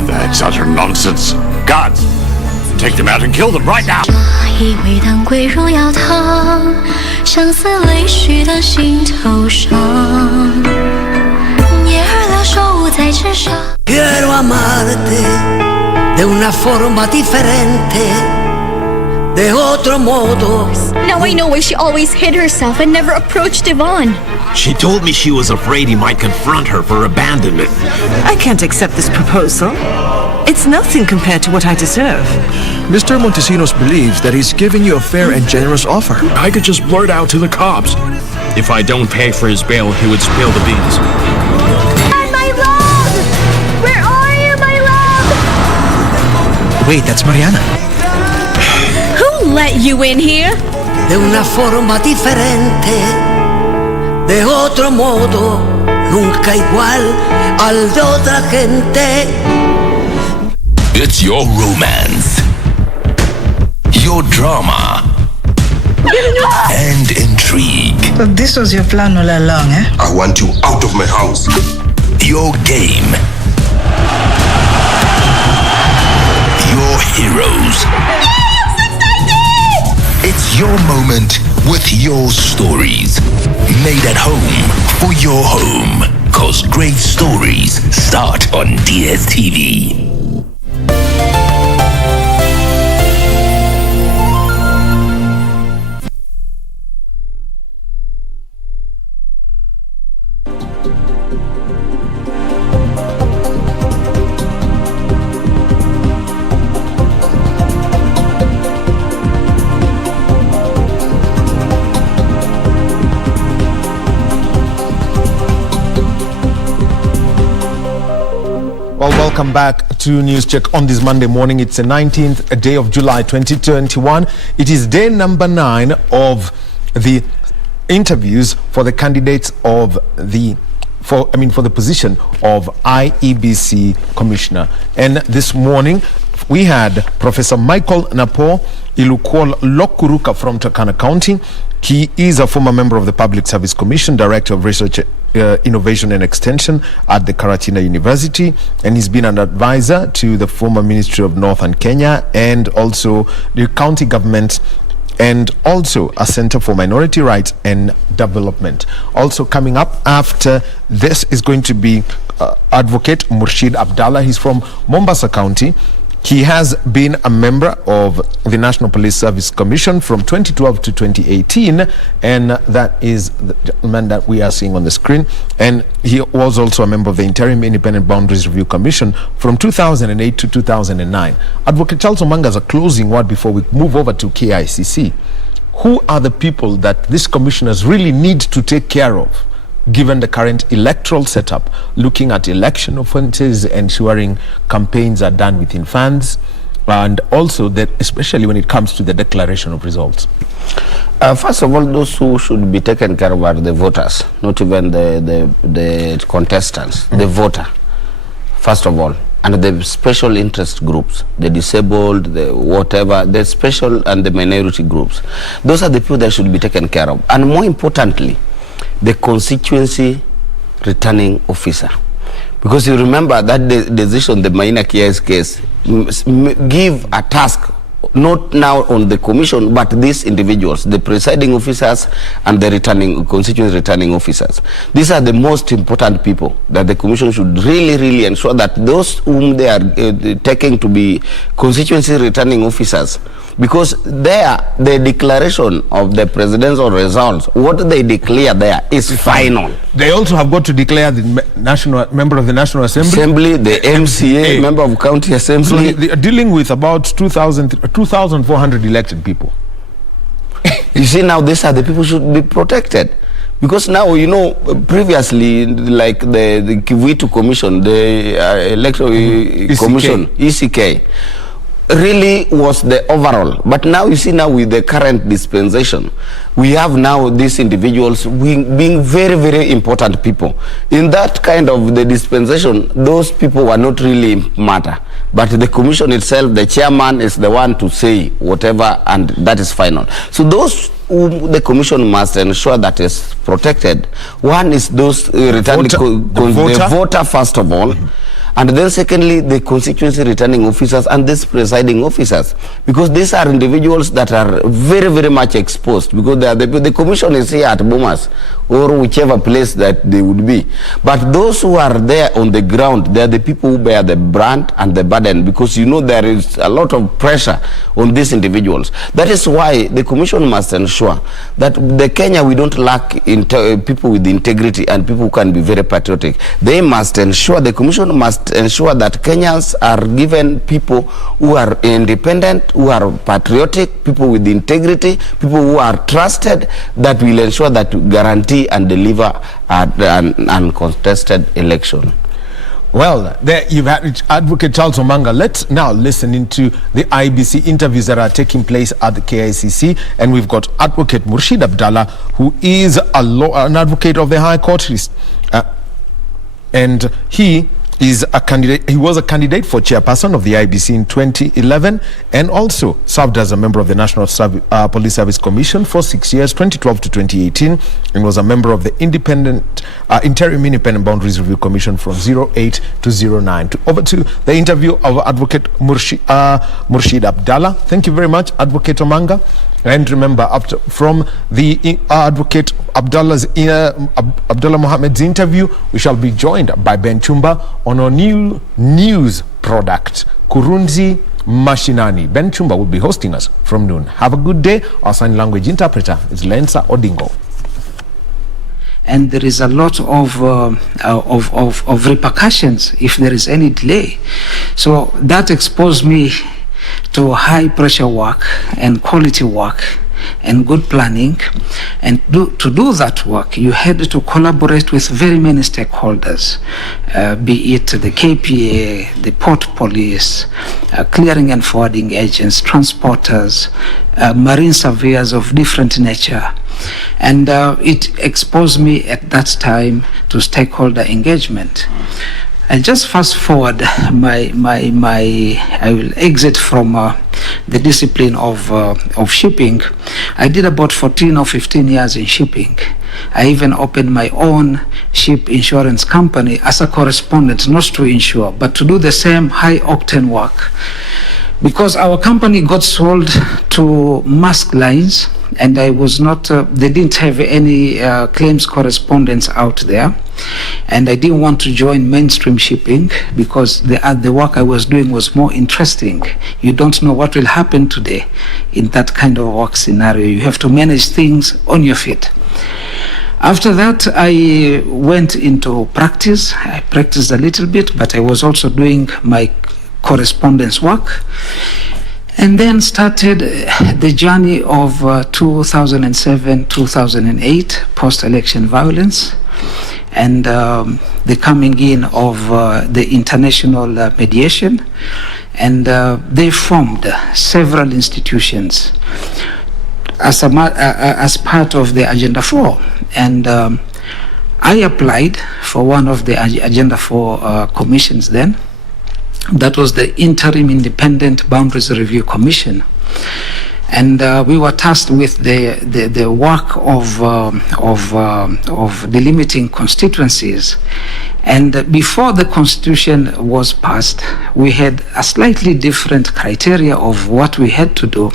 That's utter nonsense. Guards, take them out and kill them right now. Quiero amarte de una forma diferente. de otro modo. Now I know why she always hid herself and never approached Yvonne. She told me she was afraid he might confront her for abandonment. I can't accept this proposal. It's nothing compared to what I deserve. Mr. Montesinos believes that he's giving you a fair and generous offer. I could just blurt out to the cops. If I don't pay for his bail, he would spill the beans. My love! Where are you, my love? Wait, that's Mariana. Who let you in here? De una forma diferente, de otro modo, nunca igual al de otra gente. It's your romance, your drama, and intrigue. But this was your plan all along, eh? I want you out of my house. Your game, your heroes. It's your moment with your stories. Made at home for your home. 'Cause great stories start on DSTV. Well, welcome back to News Check on this Monday morning. It's the 19th day of July 2021. It is day number 9 of the interviews for the candidates of for the position of IEBC Commissioner. And this morning we had Professor Michael Napoo Ilukwol Lokuruka from Turkana County. He is a former member of the Public Service Commission, Director of Research, Innovation and Extension at the Karatina University, and he's been an advisor to the former Ministry of Northern Kenya and also the county government, and also a Center for Minority Rights and Development. Also coming up after this is going to be Advocate Murshid Abdallah. He's from Mombasa County. He has been a member of the National Police Service Commission from 2012 to 2018, and that is the gentleman that we are seeing on the screen. And he was also a member of the Interim Independent Boundaries Review Commission from 2008 to 2009. Advocate Charles Omanga, as a closing word before we move over to KICC, who are the people that these commissioners really need to take care of, given the current electoral setup, looking at election offences, ensuring campaigns are done within funds, and also that especially when it comes to the declaration of results? First of all, those who should be taken care of are the voters, not even the contestants, the voter, first of all, and the special interest groups, the disabled, the whatever, the special and the minority groups. Those are the people that should be taken care of. And more importantly, the constituency returning officer, because you remember that the decision, the Maina Kia's case, give a task not now on the commission but these individuals, the presiding officers and the constituency returning officers. These are the most important people that the commission should really ensure that those whom they are taking to be constituency returning officers, because there the declaration of the presidential results, what they declare there is final. They also have got to declare the member of the National Assembly, the MCA, member of County Assembly. So they are dealing with about 2,400 elected people. You see, now these are the people who should be protected. Because now, you know, previously, like the Kivitu Commission, the Electoral Commission, ECK, really was the overall. But now you see, now with the current dispensation, we have now these individuals being very important people. In that kind of the dispensation, those people were not really matter. But the commission itself, the chairman is the one to say whatever, and that is final. So those whom the commission must ensure that is protected, one is those returning the voter first of all. And then secondly, the constituency returning officers and these presiding officers, because these are individuals that are very, very much exposed, because they are the commission is here at Bomas or whichever place that they would be. But those who are there on the ground, they are the people who bear the brunt and the burden, because you know there is a lot of pressure on these individuals. That is why the commission must ensure that the Kenya, we don't lack people with integrity and people who can be very patriotic. They must ensure, the commission must ensure that Kenyans are given people who are independent, who are patriotic, people with integrity, people who are trusted, that will ensure that to guarantee and deliver an uncontested election. Well, there you've had Advocate Charles Omanga. Let's now listen into the IEBC interviews that are taking place at the KICC, and we've got Advocate Murshid Abdallah, who is an advocate of the High Court, and he is a candidate. He was a candidate for chairperson of the IEBC in 2011, and also served as a member of the National Police Service Commission for 6 years, 2012 to 2018, and was a member of the Interim Independent Boundaries Review Commission from 08 to 09. Over to the interview of Advocate Murshid Abdallah. Thank you very much, Advocate Omanga. And remember, from the Advocate Abdullah Mohammed's interview, we shall be joined by Ben Chumba on our new news product, Kurunzi Mashinani. Ben Chumba will be hosting us from noon. Have a good day. Our sign language interpreter is Lensa Odingo. And there is a lot of repercussions if there is any delay. So that exposed me to high pressure work and quality work and good planning. And to do that work, you had to collaborate with very many stakeholders, be it the KPA, the port police, clearing and forwarding agents, transporters, marine surveyors of different nature. And it exposed me at that time to stakeholder engagement. I'll just fast forward I will exit from the discipline of shipping. I did about 14 or 15 years in shipping. I even opened my own ship insurance company as a correspondent, not to insure, but to do the same high octane work. Because our company got sold to Maersk Lines, and I was not, they didn't have any claims correspondence out there. And I didn't want to join mainstream shipping because the work I was doing was more interesting. You don't know what will happen today in that kind of work scenario. You have to manage things on your feet. After that, I went into practice. I practiced a little bit, but I was also doing my correspondence work. And then started the journey of 2007-2008 post-election violence, and the coming in of the international mediation, and they formed several institutions as part of the Agenda 4. And I applied for one of the Agenda 4 commissions then. That was the Interim Independent Boundaries Review Commission. And we were tasked with the work of delimiting constituencies. And before the constitution was passed, we had a slightly different criteria of what we had to do.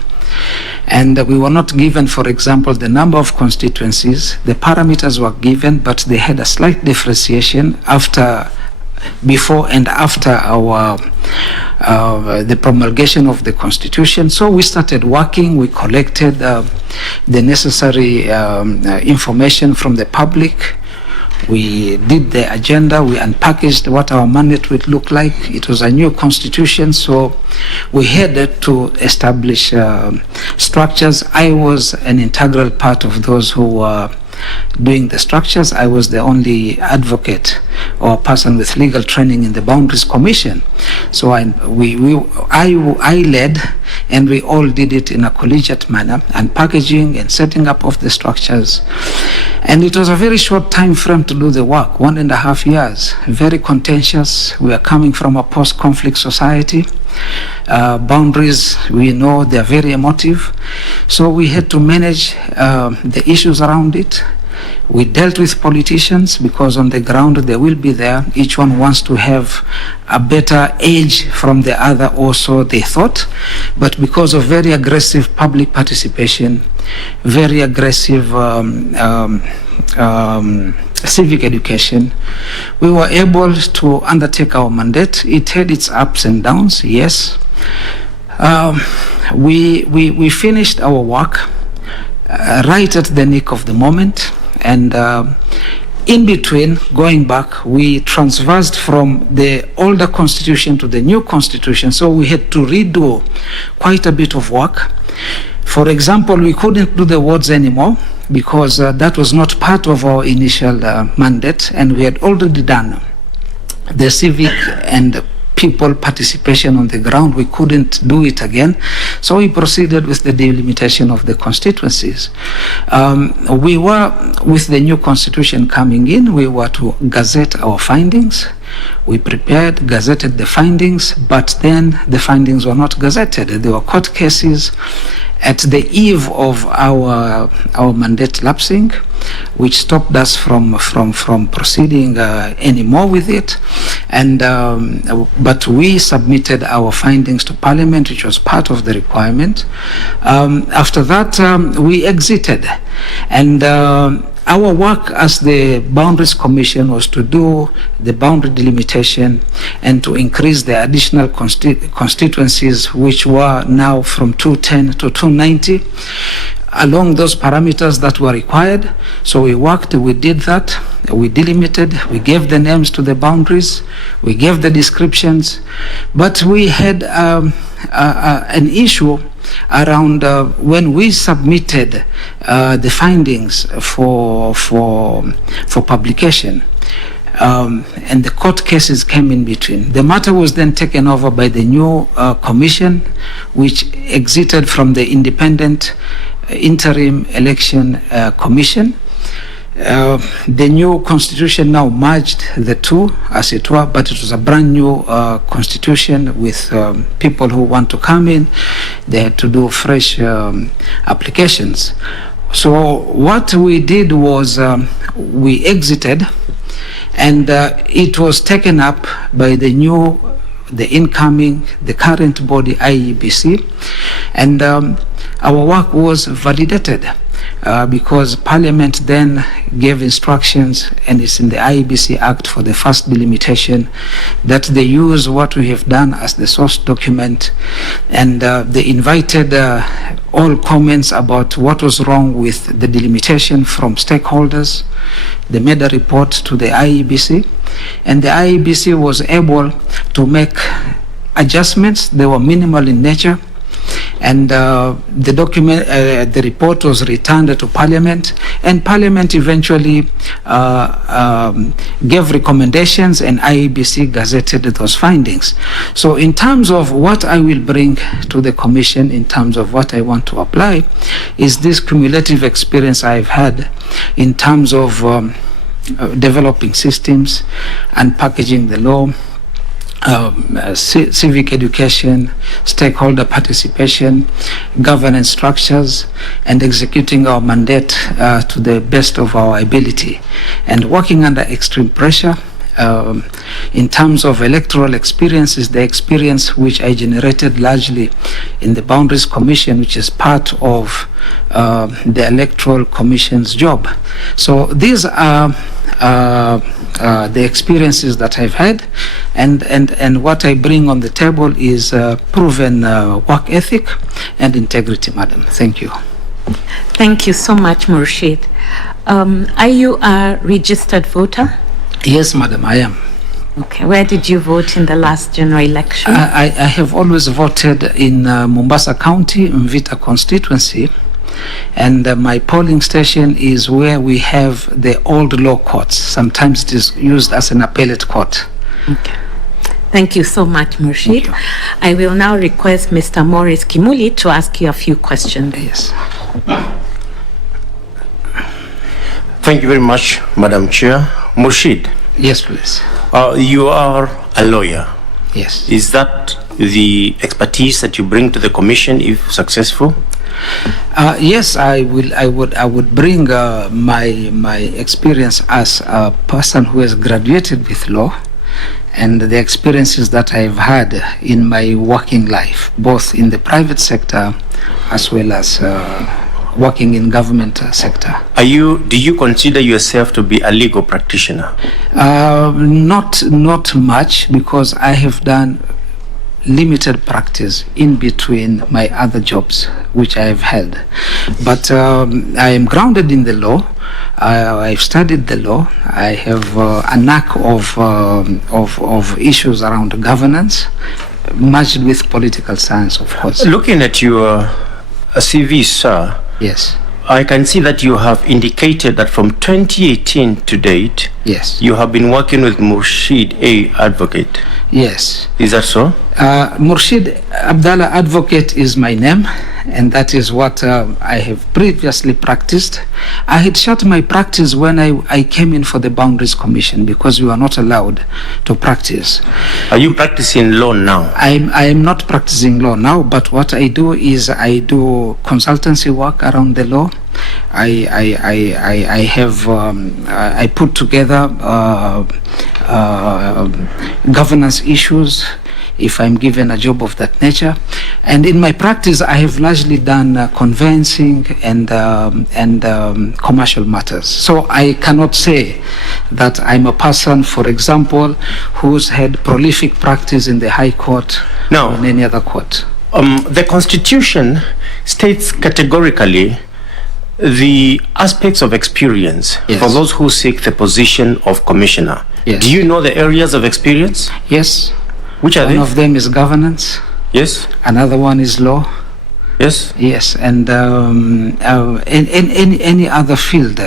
And we were not given, for example, the number of constituencies. The parameters were given, but they had a slight differentiation before and after the promulgation of the Constitution. So we started working, we collected the necessary information from the public. We did the agenda, we unpackaged what our mandate would look like. It was a new constitution, so we had to establish structures. I was an integral part of those who were doing the structures. I was the only advocate or person with legal training in the Boundaries Commission. So I led, and we all did it in a collegiate manner, and packaging and setting up of the structures. And it was a very short time frame to do the work, 1.5 years, very contentious. We are coming from a post-conflict society. Boundaries, we know they're very emotive. So we had to manage the issues around it. We dealt with politicians because on the ground they will be there. Each one wants to have a better edge from the other, also they thought. But because of very aggressive public participation, very aggressive civic education, we were able to undertake our mandate. It had its ups and downs, yes. We finished our work right at the nick of the moment, and in between, going back, we transversed from the older constitution to the new constitution, so we had to redo quite a bit of work. For example, we couldn't do the wards anymore because that was not part of our initial mandate, and we had already done the civic and people participation on the ground. We couldn't do it again, so we proceeded with the delimitation of the constituencies. We were, with the new constitution coming in, we were to gazette our findings. We prepared, gazetted the findings, but then the findings were not gazetted. There were court cases at the eve of our mandate lapsing, which stopped us from proceeding anymore with it. And but we submitted our findings to Parliament, which was part of the requirement. After that, we exited, and our work as the Boundaries Commission was to do the boundary delimitation and to increase the additional constituencies, which were now from 210 to 290, along those parameters that were required. So we worked, we did that, we delimited, we gave the names to the boundaries, we gave the descriptions, but we had an issue around when we submitted the findings for publication, and the court cases came in between. The matter was then taken over by the new commission, which exited from the independent interim election commission. The new constitution now merged the two, as it were, but it was a brand new constitution with people who want to come in. They had to do fresh applications. So what we did was we exited, and it was taken up by the current body, IEBC, and our work was validated. Because Parliament then gave instructions, and it's in the IEBC Act for the first delimitation, that they use what we have done as the source document, and they invited all comments about what was wrong with the delimitation from stakeholders. They made a report to the IEBC, and the IEBC was able to make adjustments. They were minimal in nature. And the report was returned to Parliament, and Parliament eventually gave recommendations, and IEBC gazetted those findings. So in terms of what I will bring to the Commission, in terms of what I want to apply, is this cumulative experience I've had in terms of developing systems and packaging the law, civic education, stakeholder participation, governance structures, and executing our mandate to the best of our ability, and working under extreme pressure. In terms of electoral experience, is the experience which I generated largely in the Boundaries Commission, which is part of the Electoral Commission's job. So these are the experiences that I've had, and what I bring on the table is proven work ethic and integrity, madam. Thank you. Thank you so much, Murshid. Are you a registered voter? Yes, madam, I am. Okay, where did you vote in the last general election? I have always voted in Mombasa County, Mvita constituency, and my polling station is where we have the old law courts. Sometimes it is used as an appellate court. Okay. Thank you so much, Murshid. I will now request Mr. Morris Kimuli to ask you a few questions. Yes. Thank you very much, Madam Chair. Murshid. Yes, please. You are a lawyer. Yes. Is that the expertise that you bring to the Commission if successful? Yes, I would bring my experience as a person who has graduated with law, and the experiences that I've had in my working life, both in the private sector as well as working in government sector. Do you consider yourself to be a legal practitioner? Not much, because I have done limited practice in between my other jobs which I have held, but I am grounded in the law. I've studied the law. I have a knack of issues around governance, merged with political science, of course. Looking at your CV, sir, yes, I can see that you have indicated that from 2018 to date, yes, you have been working with Murshid A. Advocate. Yes. Is that so? Murshid Abdallah Advocate is my name, and that is what I have previously practiced. I had shut my practice when I came in for the Boundaries Commission, because we were not allowed to practice. Are you practicing law now? I am not practicing law now, but what I do is I do consultancy work around the law. I put together governance issues if I'm given a job of that nature, and in my practice I have largely done conveyancing and commercial matters. So I cannot say that I'm a person, for example, who's had prolific practice in the High Court or in any other court. The Constitution states categorically the aspects of experience for those who seek the position of commissioner. Yes. Do you know the areas of experience? Yes. Which are they? One of them is governance. Yes. Another one is law. Yes. Yes, and any other field.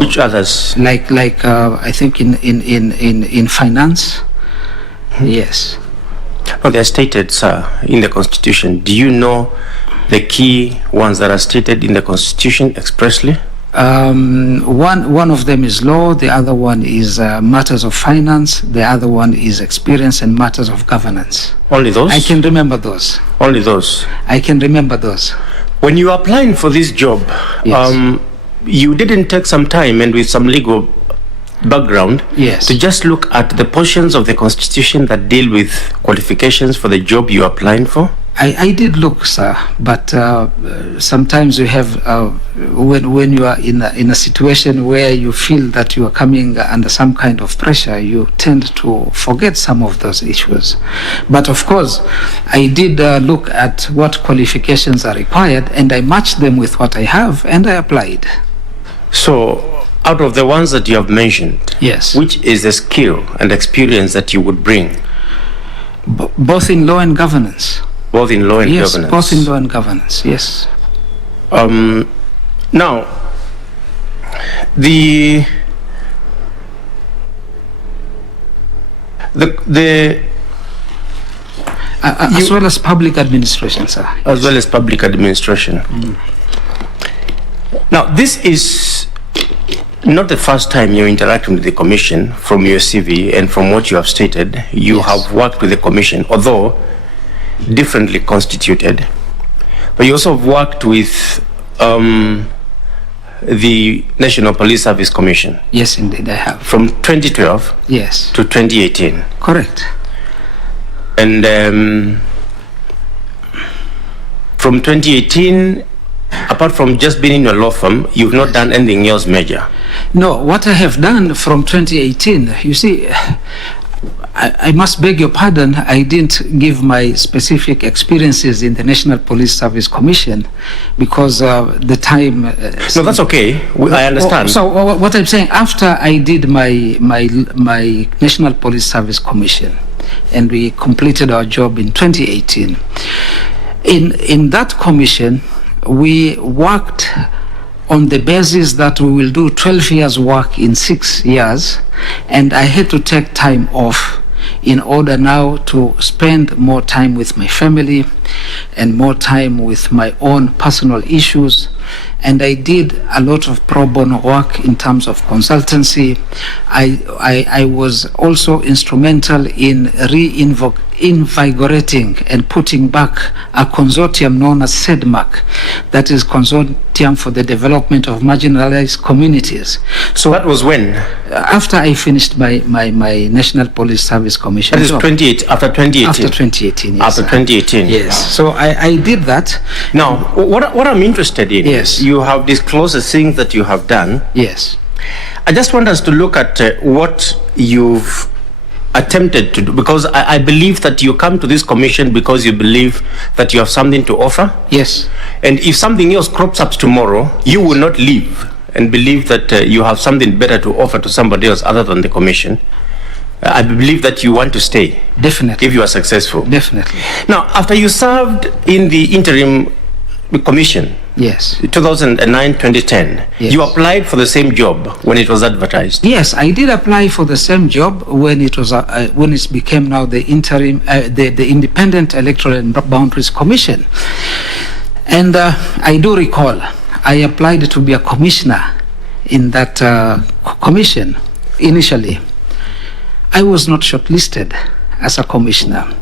Which others? Like I think in finance. Yes. Oh, they are stated, sir, in the Constitution. Do you know the key ones that are stated in the Constitution expressly? One of them is law, the other one is matters of finance, the other one is experience and matters of governance. Only those? I can remember those. Only those? I can remember those. When you were applying for this job, you didn't take some time and with some legal background to just look at the portions of the Constitution that deal with qualifications for the job you're applying for? I did look, sir, but sometimes you have, when you are in a situation where you feel that you are coming under some kind of pressure, you tend to forget some of those issues. But of course, I did look at what qualifications are required, and I matched them with what I have, and I applied. So, out of the ones that you have mentioned, which is the skill and experience that you would bring? Both in law and governance. Both in law and governance? Yes, both in law and governance, yes. Now, as well as public administration, sir. As well as public administration. Now, this is not the first time you're interacting with the Commission. From your CV and from what you have stated, you have worked with the Commission, although differently constituted. But you also have worked with the National Police Service Commission. Yes, indeed, I have. From 2012 to 2018. Correct. And from 2018, apart from just being in your law firm, you've not done anything else major? No, what I have done from 2018, you see, I must beg your pardon, I didn't give my specific experiences in the National Police Service Commission because the time... no, that's okay. I understand. So what I'm saying, after I did my National Police Service Commission and we completed our job in 2018, in that commission, we worked on the basis that we will do 12 years work in 6 years, and I had to take time off in order now to spend more time with my family and more time with my own personal issues. And I did a lot of pro bono work in terms of consultancy. I was also instrumental in invigorating and putting back a consortium known as SEDMAC, that is Consortium for the Development of Marginalized Communities. So that was when? After I finished my National Police Service Commission. That is 28, after 2018? After 2018, yes. After 2018? Yes. So I did that. Now, what I'm interested in, yes, you have disclosed the things that you have done. Yes. I just want us to look at what you've attempted to do, because I believe that you come to this commission because you believe that you have something to offer. Yes. And if something else crops up tomorrow, you will not leave and believe that you have something better to offer to somebody else other than the commission. I believe that you want to stay. Definitely. If you are successful. Definitely. Now, after you served in the interim commission, yes, 2009-2010, yes, you applied for the same job when it was advertised. Yes, I did apply for the same job when it was when it became now the interim, the Independent Electoral and Boundaries Commission. And I do recall I applied to be a commissioner in that commission initially. I was not shortlisted as a commissioner,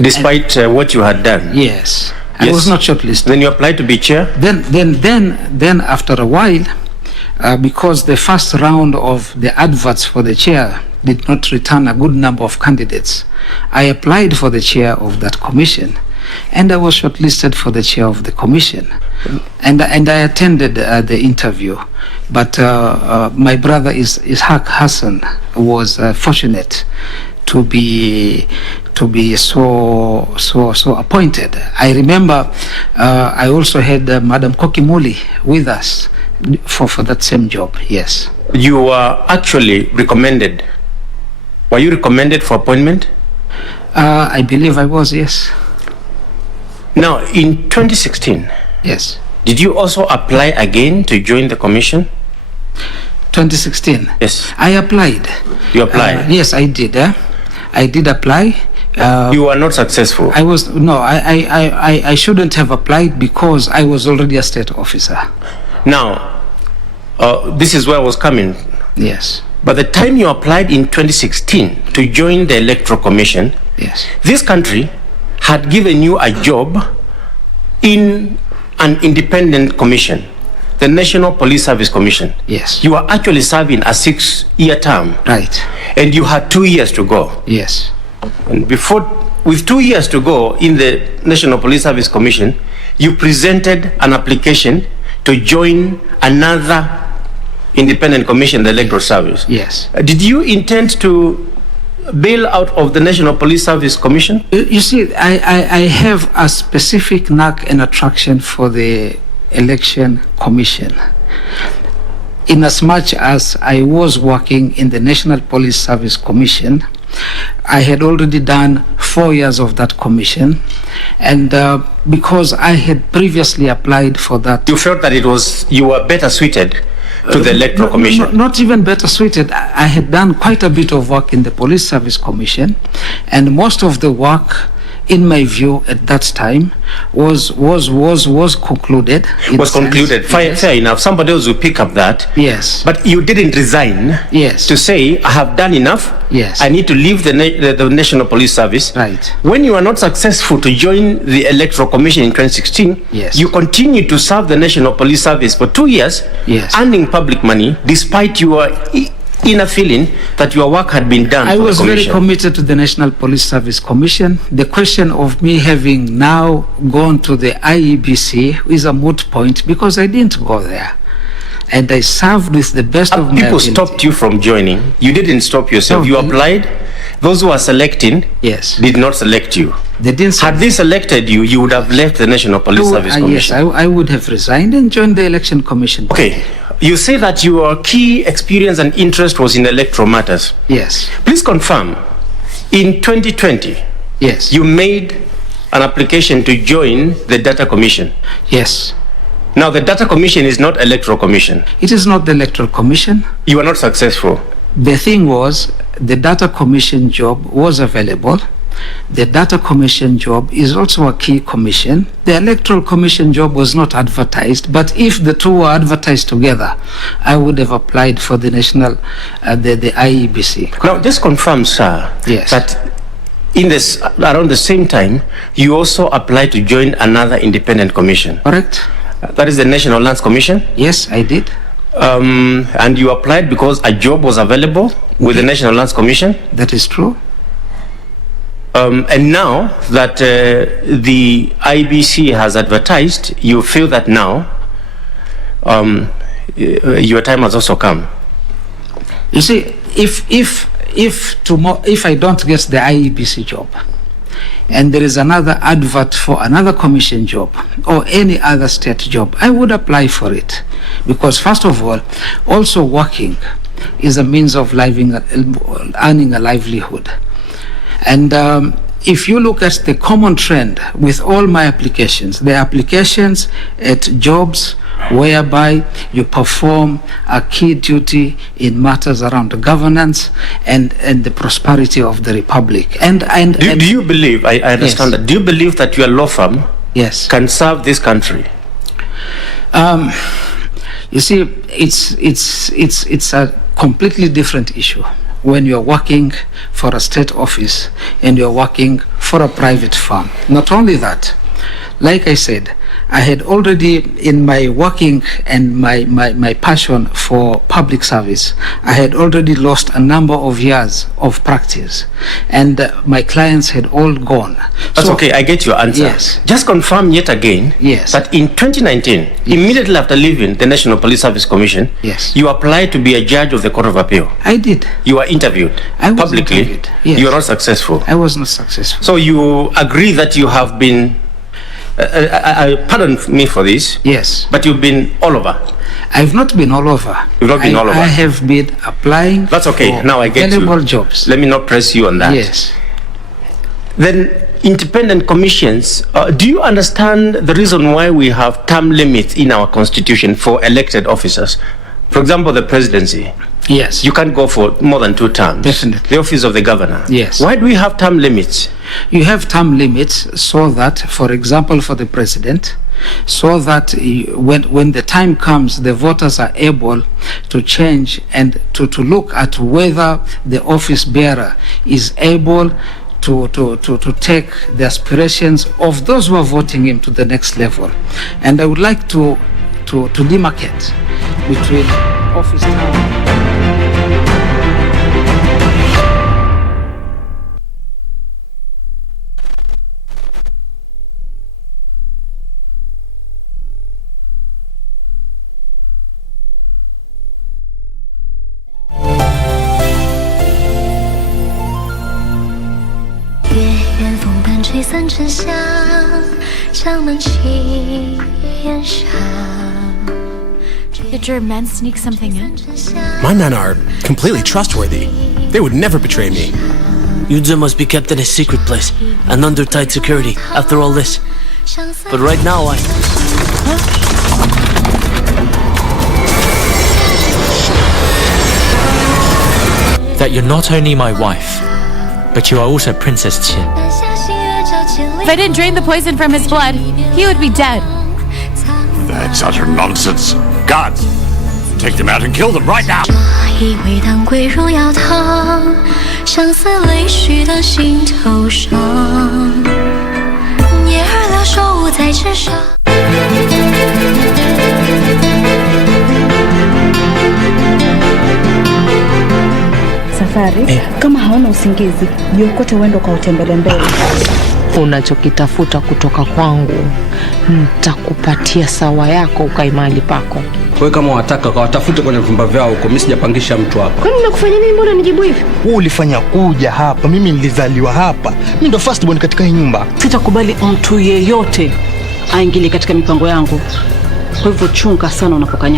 despite what you had done. Yes. I was not shortlisted. Then you applied to be chair? Then after a while, because the first round of the adverts for the chair did not return a good number of candidates, I applied for the chair of that commission, and I was shortlisted for the chair of the commission. And I attended the interview, but my brother Ishaq Hassan was fortunate to be so appointed. I remember I also had Madam Kokimuli with us for that same job. Yes. You were actually recommended. Were you recommended for appointment? I believe I was, yes. Now, in 2016, yes, did you also apply again to join the commission? 2016. Yes. I applied. You applied? Yes, I did. I did apply. You were not successful. I shouldn't have applied because I was already a state officer. Now, this is where I was coming. Yes. By the time you applied in 2016 to join the Electoral Commission, yes, this country had given you a job in an independent commission, the National Police Service Commission. Yes. You were actually serving a 6-year term. Right. And you had 2 years to go. Yes. And with 2 years to go in the National Police Service Commission, you presented an application to join another independent commission, the Electoral Service. Yes. Did you intend to bail out of the National Police Service Commission? You see, I have a specific knack and attraction for the Election Commission. In as much as I was working in the National Police Service Commission, I had already done 4 years of that commission, and because I had previously applied for that, you felt that you were better suited to the Electoral Commission? Not even better suited. I had done quite a bit of work in the Police Service Commission, and most of the work, in my view, at that time, was concluded. Was concluded. Yes. Fair enough. Somebody else will pick up that. Yes. But you didn't resign. Yes. To say, I have done enough. Yes. I need to leave the National Police Service. Right. When you are not successful to join the Electoral Commission in 2016, yes, you continue to serve the National Police Service for 2 years, yes, earning public money, despite your inner feeling that your work had been done. I was very committed to the National Police Service Commission. The question of me having now gone to the IEBC is a moot point because I didn't go there. And I served with the best of my ability. People stopped you from joining. You didn't stop yourself. No, you applied. Those who are selecting, yes, did not select you. They didn't. Had they selected you, you would have left the National Police Service Commission. Yes, I would have resigned and joined the Election Commission. Okay. You say that your key experience and interest was in electoral matters. Yes. Please confirm, in 2020, yes, you made an application to join the Data Commission. Yes. Now, the Data Commission is not Electoral Commission. It is not the Electoral Commission. You were not successful. The thing was, the Data Commission job was available, The Data Commission job is also a key commission. The Electoral Commission job was not advertised, but if the two were advertised together, I would have applied for the national, the IEBC. Now, just confirm, sir, yes, that in this around the same time, you also applied to join another independent commission. Correct. That is the National Lands Commission? Yes, I did. And you applied because a job was available with the National Lands Commission? That is true. And now that the IEBC has advertised, you feel that now your time has also come? You see, if I don't get the IEBC job, and there is another advert for another commission job or any other state job, I would apply for it. Because first of all, also working is a means of earning a livelihood. And if you look at the common trend with all my applications, the applications at jobs whereby you perform a key duty in matters around governance and the prosperity of the republic. Do you believe, I understand, yes, that, do you believe that your law firm, yes, can serve this country? You see, it's a completely different issue when you're working for a state office and you're working for a private firm. Not only that, like I said, I had already, in my working and my passion for public service, I had already lost a number of years of practice, and my clients had all gone. That's okay, I get your answer. Yes. Just confirm yet again, yes, that in 2019, yes, immediately after leaving the National Police Service Commission, yes, you applied to be a judge of the Court of Appeal. I did. You were interviewed publicly. Interviewed. Yes. You were not successful. I was not successful. So you agree that you have been, pardon me for this, yes, but you've been all over. I've not been all over. You've not been all over. I have been applying. That's okay. Now I get available you. Jobs. Let me not press you on that. Yes. Then independent commissions. Do you understand the reason why we have term limits in our constitution for elected officers? For example, the presidency. Yes. You can't go for more than 2 terms. Definitely. The office of the governor. Yes. Why do we have term limits? You have term limits so that, for example, for the president, so that when the time comes, the voters are able to change and to look at whether the office bearer is able to take the aspirations of those who are voting him to the next level. And I would like to demarcate between office term. Did your men sneak something in? My men are completely trustworthy. They would never betray me. Yunza must be kept in a secret place and under tight security after all this. But right now That you're not only my wife, but you are also Princess Qin. If I didn't drain the poison from his blood, he would be dead. That's utter nonsense. Guards, take them out and kill them right now. Safari, kama hauna usingizi, jiokote uende ukautembele mbele. Unachokitafuta kutoka kwangu, nitakupatia sawa yako ukae mahali pako. Wewe kama wataka watafute kwenye vyumba vyao huko, mimi sijapangisha mtu hapa. Kwani nakufanya nini, mbona nijibu hivi? Wewe ulifanya kuja hapa, mimi nilizaliwa hapa. Mimi ndo first born katika hii nyumba. Sitakubali mtu yeyote aingilie katika mipango yangu. Kwa hivyo chunga sana unapokanya.